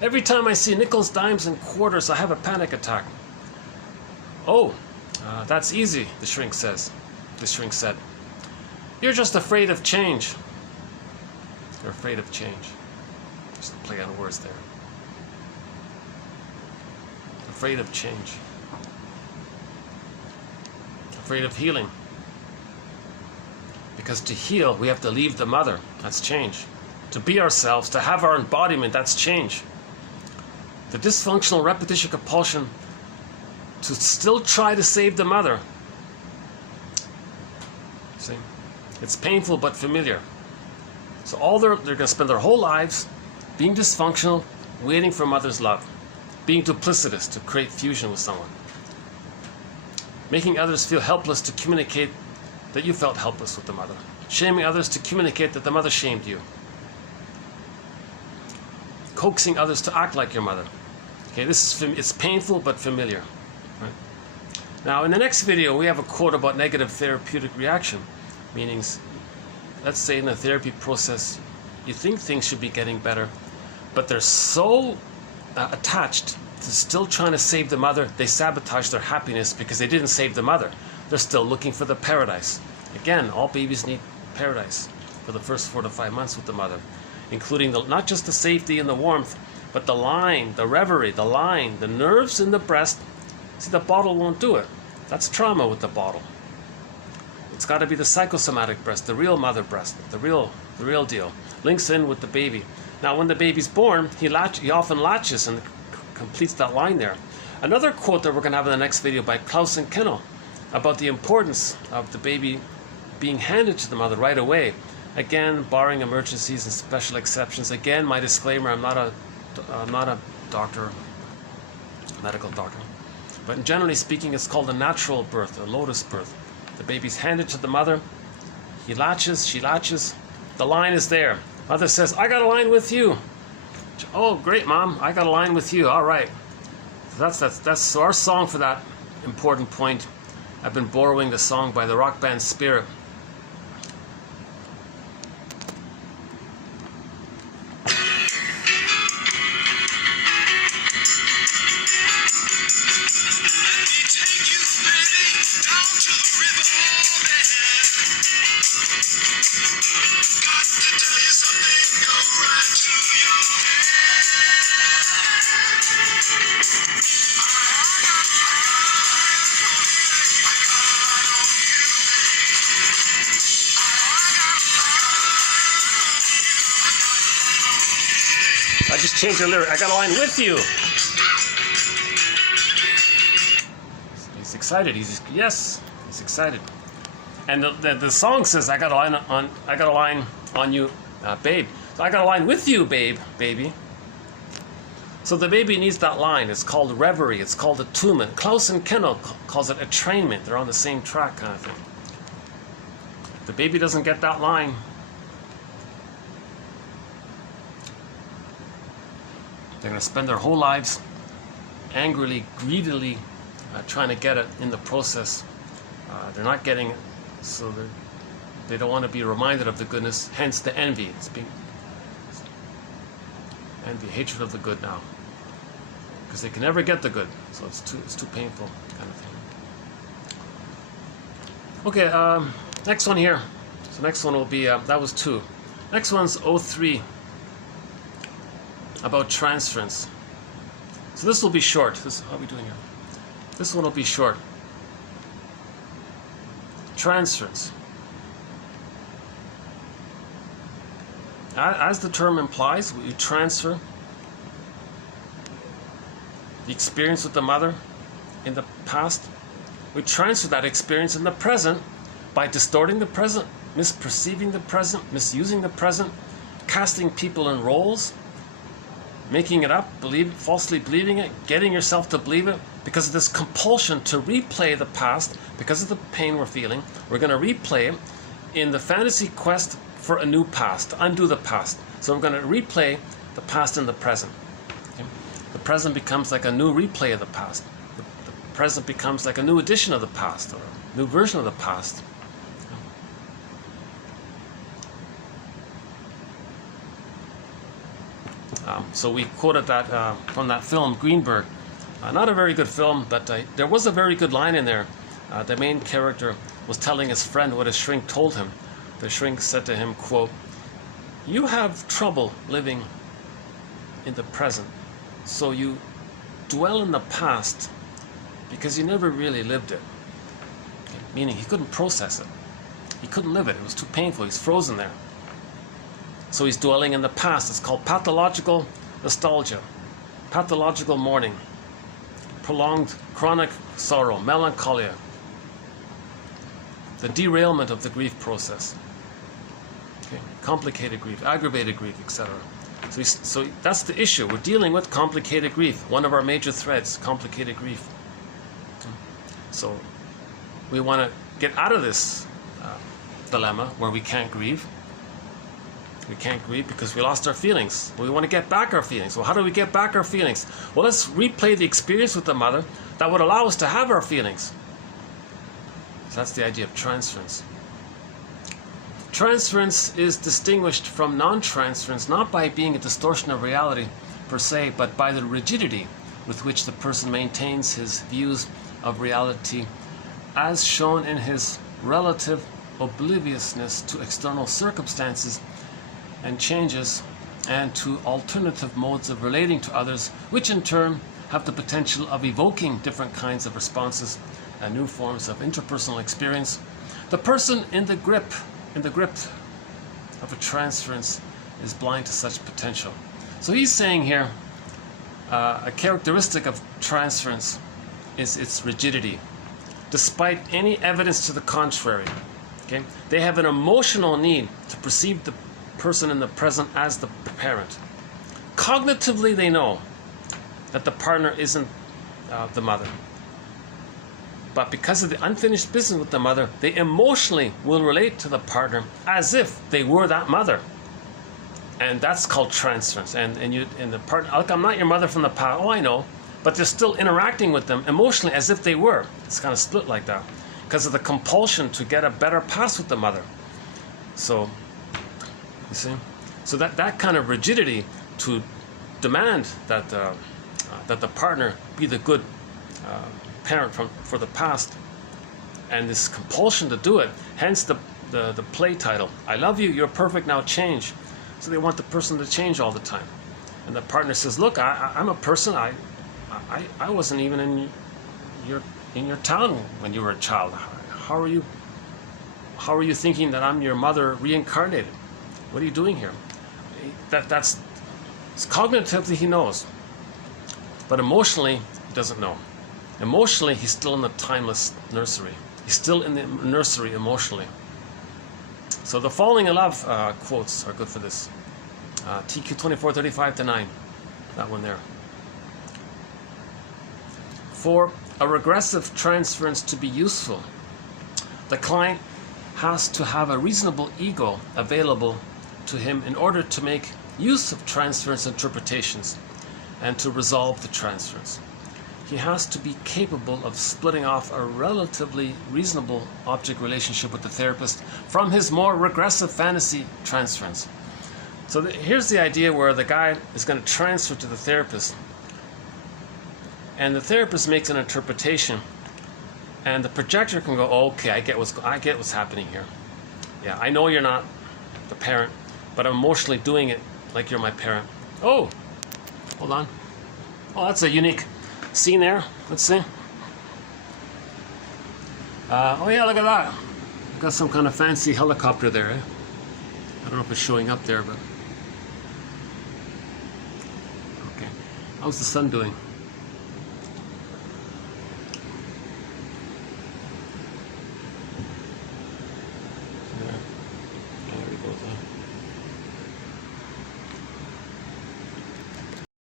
every time I see nickels, dimes, and quarters, I have a panic attack. Oh, that's easy, the shrink says. The shrink said, you're just afraid of change. You're afraid of change. Just a play on words there. Afraid of change. Afraid of healing. Because to heal, we have to leave the mother. That's change. To be ourselves, to have our embodiment, that's change. The dysfunctional repetition compulsion to still try to save the mother. See? It's painful but familiar. So they're going to spend their whole lives being dysfunctional, waiting for mother's love. Being duplicitous to create fusion with someone. Making others feel helpless to communicate that you felt helpless with the mother. Shaming others to communicate that the mother shamed you. Coaxing others to act like your mother. Okay, it's painful but familiar. Right? Now, in the next video, we have a quote about negative therapeutic reaction. Meaning, let's say in the therapy process, you think things should be getting better, but they're so attached to still trying to save the mother, they sabotage their happiness because they didn't save the mother. They're still looking for the paradise. Again, all babies need paradise for the first 4 to 5 months with the mother, including not just the safety and the warmth, but the line, the reverie, the line, the nerves in the breast. See, the bottle won't do it. That's trauma with the bottle. It's got to be the psychosomatic breast, the real mother breast, the real deal. Links in with the baby. Now, when the baby's born, he often latches and completes that line there. Another quote that we're going to have in the next video by Klaus and Kinnel about the importance of the baby being handed to the mother right away. Again, barring emergencies and special exceptions. Again, my disclaimer: I'm not a doctor, medical doctor, but generally speaking, it's called a natural birth, a lotus birth. The baby's handed to the mother. He latches, she latches. The line is there. Mother says, "I got a line with you." Oh, great, Mom. I got a line with you. All right. So that's our song for that important point. I've been borrowing the song by the rock band Spirit. I just changed the lyric. I got a line with you. He's excited. He's excited. And the song says, "I got a line on you, babe." So I got a line with you, baby. So the baby needs that line. It's called reverie. It's called attunement. Klaus and Kinnel calls it attrainment. They're on the same track, kind of thing. If the baby doesn't get that line, they're going to spend their whole lives angrily, greedily trying to get it in the process. They're not getting it, so they don't want to be reminded of the goodness, hence the envy. It's being envy, hatred of the good now. Because they can never get the good, so it's too painful, kind of thing. Okay, next one here. So next one will be, that was 2. Next one's 03. About transference. So this will be short. How are we doing here? This one will be short. Transference. As the term implies, we transfer the experience with the mother in the past. We transfer that experience in the present by distorting the present, misperceiving the present, misusing the present, casting people in roles, making it up, falsely believing it, getting yourself to believe it, because of this compulsion to replay the past, because of the pain we're feeling. We're going to replay it in the fantasy quest for a new past, to undo the past. So we're going to replay the past in the present. Okay? The present becomes like a new replay of the past. The present becomes like a new edition of the past, or a new version of the past. So we quoted that from that film, Greenberg. Not a very good film, but there was a very good line in there. The main character was telling his friend what his shrink told him. The shrink said to him, quote, "You have trouble living in the present, so you dwell in the past because you never really lived it." Okay, meaning he couldn't process it. He couldn't live it. It was too painful. He's frozen there. So he's dwelling in the past. It's called pathological nostalgia, pathological mourning, prolonged chronic sorrow, melancholia, the derailment of the grief process. Okay. Complicated grief, aggravated grief, etc. So that's the issue. We're dealing with complicated grief. One of our major threads, complicated grief. So we want to get out of this dilemma where we can't grieve. We can't grieve because we lost our feelings. We want to get back our feelings. Well, how do we get back our feelings? Well, let's replay the experience with the mother that would allow us to have our feelings. So that's the idea of transference. Transference is distinguished from non-transference not by being a distortion of reality per se, but by the rigidity with which the person maintains his views of reality as shown in his relative obliviousness to external circumstances and changes and to alternative modes of relating to others, which in turn have the potential of evoking different kinds of responses and new forms of interpersonal experience. The person in the grip of a transference is blind to such potential. So he's saying here a characteristic of transference is its rigidity, despite any evidence to the contrary. Okay? They have an emotional need to perceive the person in the present as the parent. Cognitively, they know that the partner isn't the mother. But because of the unfinished business with the mother, they emotionally will relate to the partner as if they were that mother. And that's called transference. And the partner, look, I'm not your mother from the past. Oh, I know. But they're still interacting with them emotionally as if they were. It's kind of split like that because of the compulsion to get a better pass with the mother. So, you see? So that kind of rigidity to demand that the partner be the good parent for the past, and this compulsion to do it, hence the play title, I love you, you're perfect, now change. So they want the person to change all the time. And the partner says, look, I'm a person, I wasn't even in your town when you were a child. How are you thinking that I'm your mother reincarnated? What are you doing here? That's cognitively he knows, but emotionally he doesn't know. Emotionally, he's still in the timeless nursery. He's still in the nursery emotionally. So the falling in love quotes are good for this. TQ 2435-9, that one there. For a regressive transference to be useful, the client has to have a reasonable ego available to him in order to make use of transference interpretations and to resolve the transference. He has to be capable of splitting off a relatively reasonable object relationship with the therapist from his more regressive fantasy transference. So here's the idea where the guy is going to transfer to the therapist, and the therapist makes an interpretation, and the projector can go, oh, okay, I get what's happening here. Yeah, I know you're not the parent, but I'm emotionally doing it like you're my parent. Oh, hold on. Oh, that's a unique scene there. Let's see. Oh yeah, look at that. Got some kind of fancy helicopter there, eh? I don't know if it's showing up there, but okay. How's the sun doing?